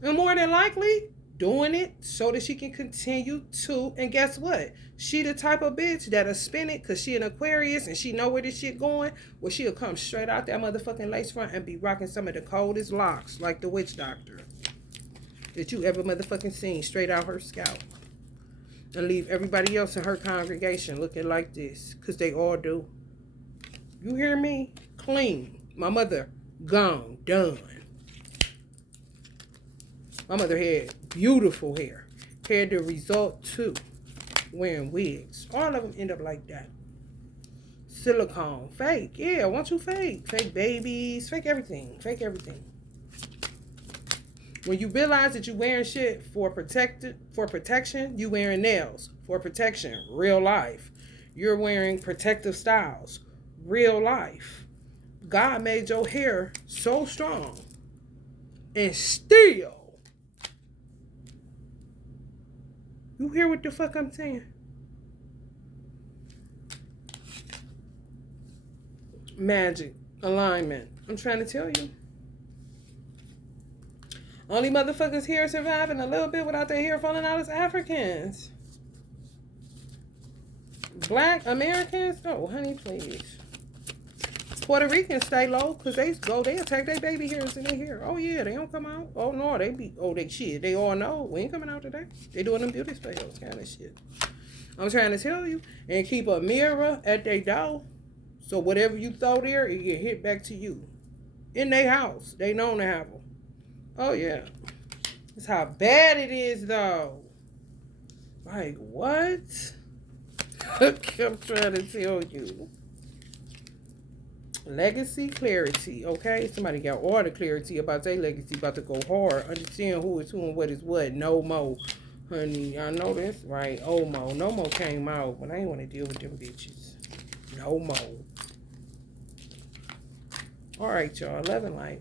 And more than likely, doing it so that she can continue to, and guess what? She the type of bitch that'll spin it because she an Aquarius and she know where this shit going. Well, she'll come straight out that motherfucking lace front and be rocking some of the coldest locks like the witch doctor that you ever motherfucking seen straight out her scalp. And leave everybody else in her congregation looking like this because they all do. You hear me? Clean. My mother, gone, done. My mother had beautiful hair. Had the result too. Wearing wigs. All of them end up like that. Silicone. Fake. Yeah, want you fake. Fake babies. Fake everything. Fake everything. When you realize that you're wearing shit for protection, you wearing nails. For protection. Real life. You're wearing protective styles. Real life. God made your hair so strong. And still. You hear what the fuck I'm saying? Magic. Alignment. I'm trying to tell you. Only motherfuckers here surviving a little bit without their hair falling out is Africans. Black Americans? Oh, honey, please. Puerto Ricans stay low because they attack their baby hairs in their hair. Oh yeah, they don't come out. Oh no, they shit. They all know we ain't coming out today. They doing them beauty spells kind of shit. I'm trying to tell you, and keep a mirror at their door, so whatever you throw there, it get hit back to you. In their house, they known to have them. Oh yeah, that's how bad it is though. Like what? I'm trying to tell you. Legacy clarity, okay? Somebody got all the clarity about their legacy, about to go hard. Understand who is who and what is what. No more, honey. I know that's right. Oh, mo. No more came out, but I ain't want to deal with them bitches. No more. All right, y'all. 11 light.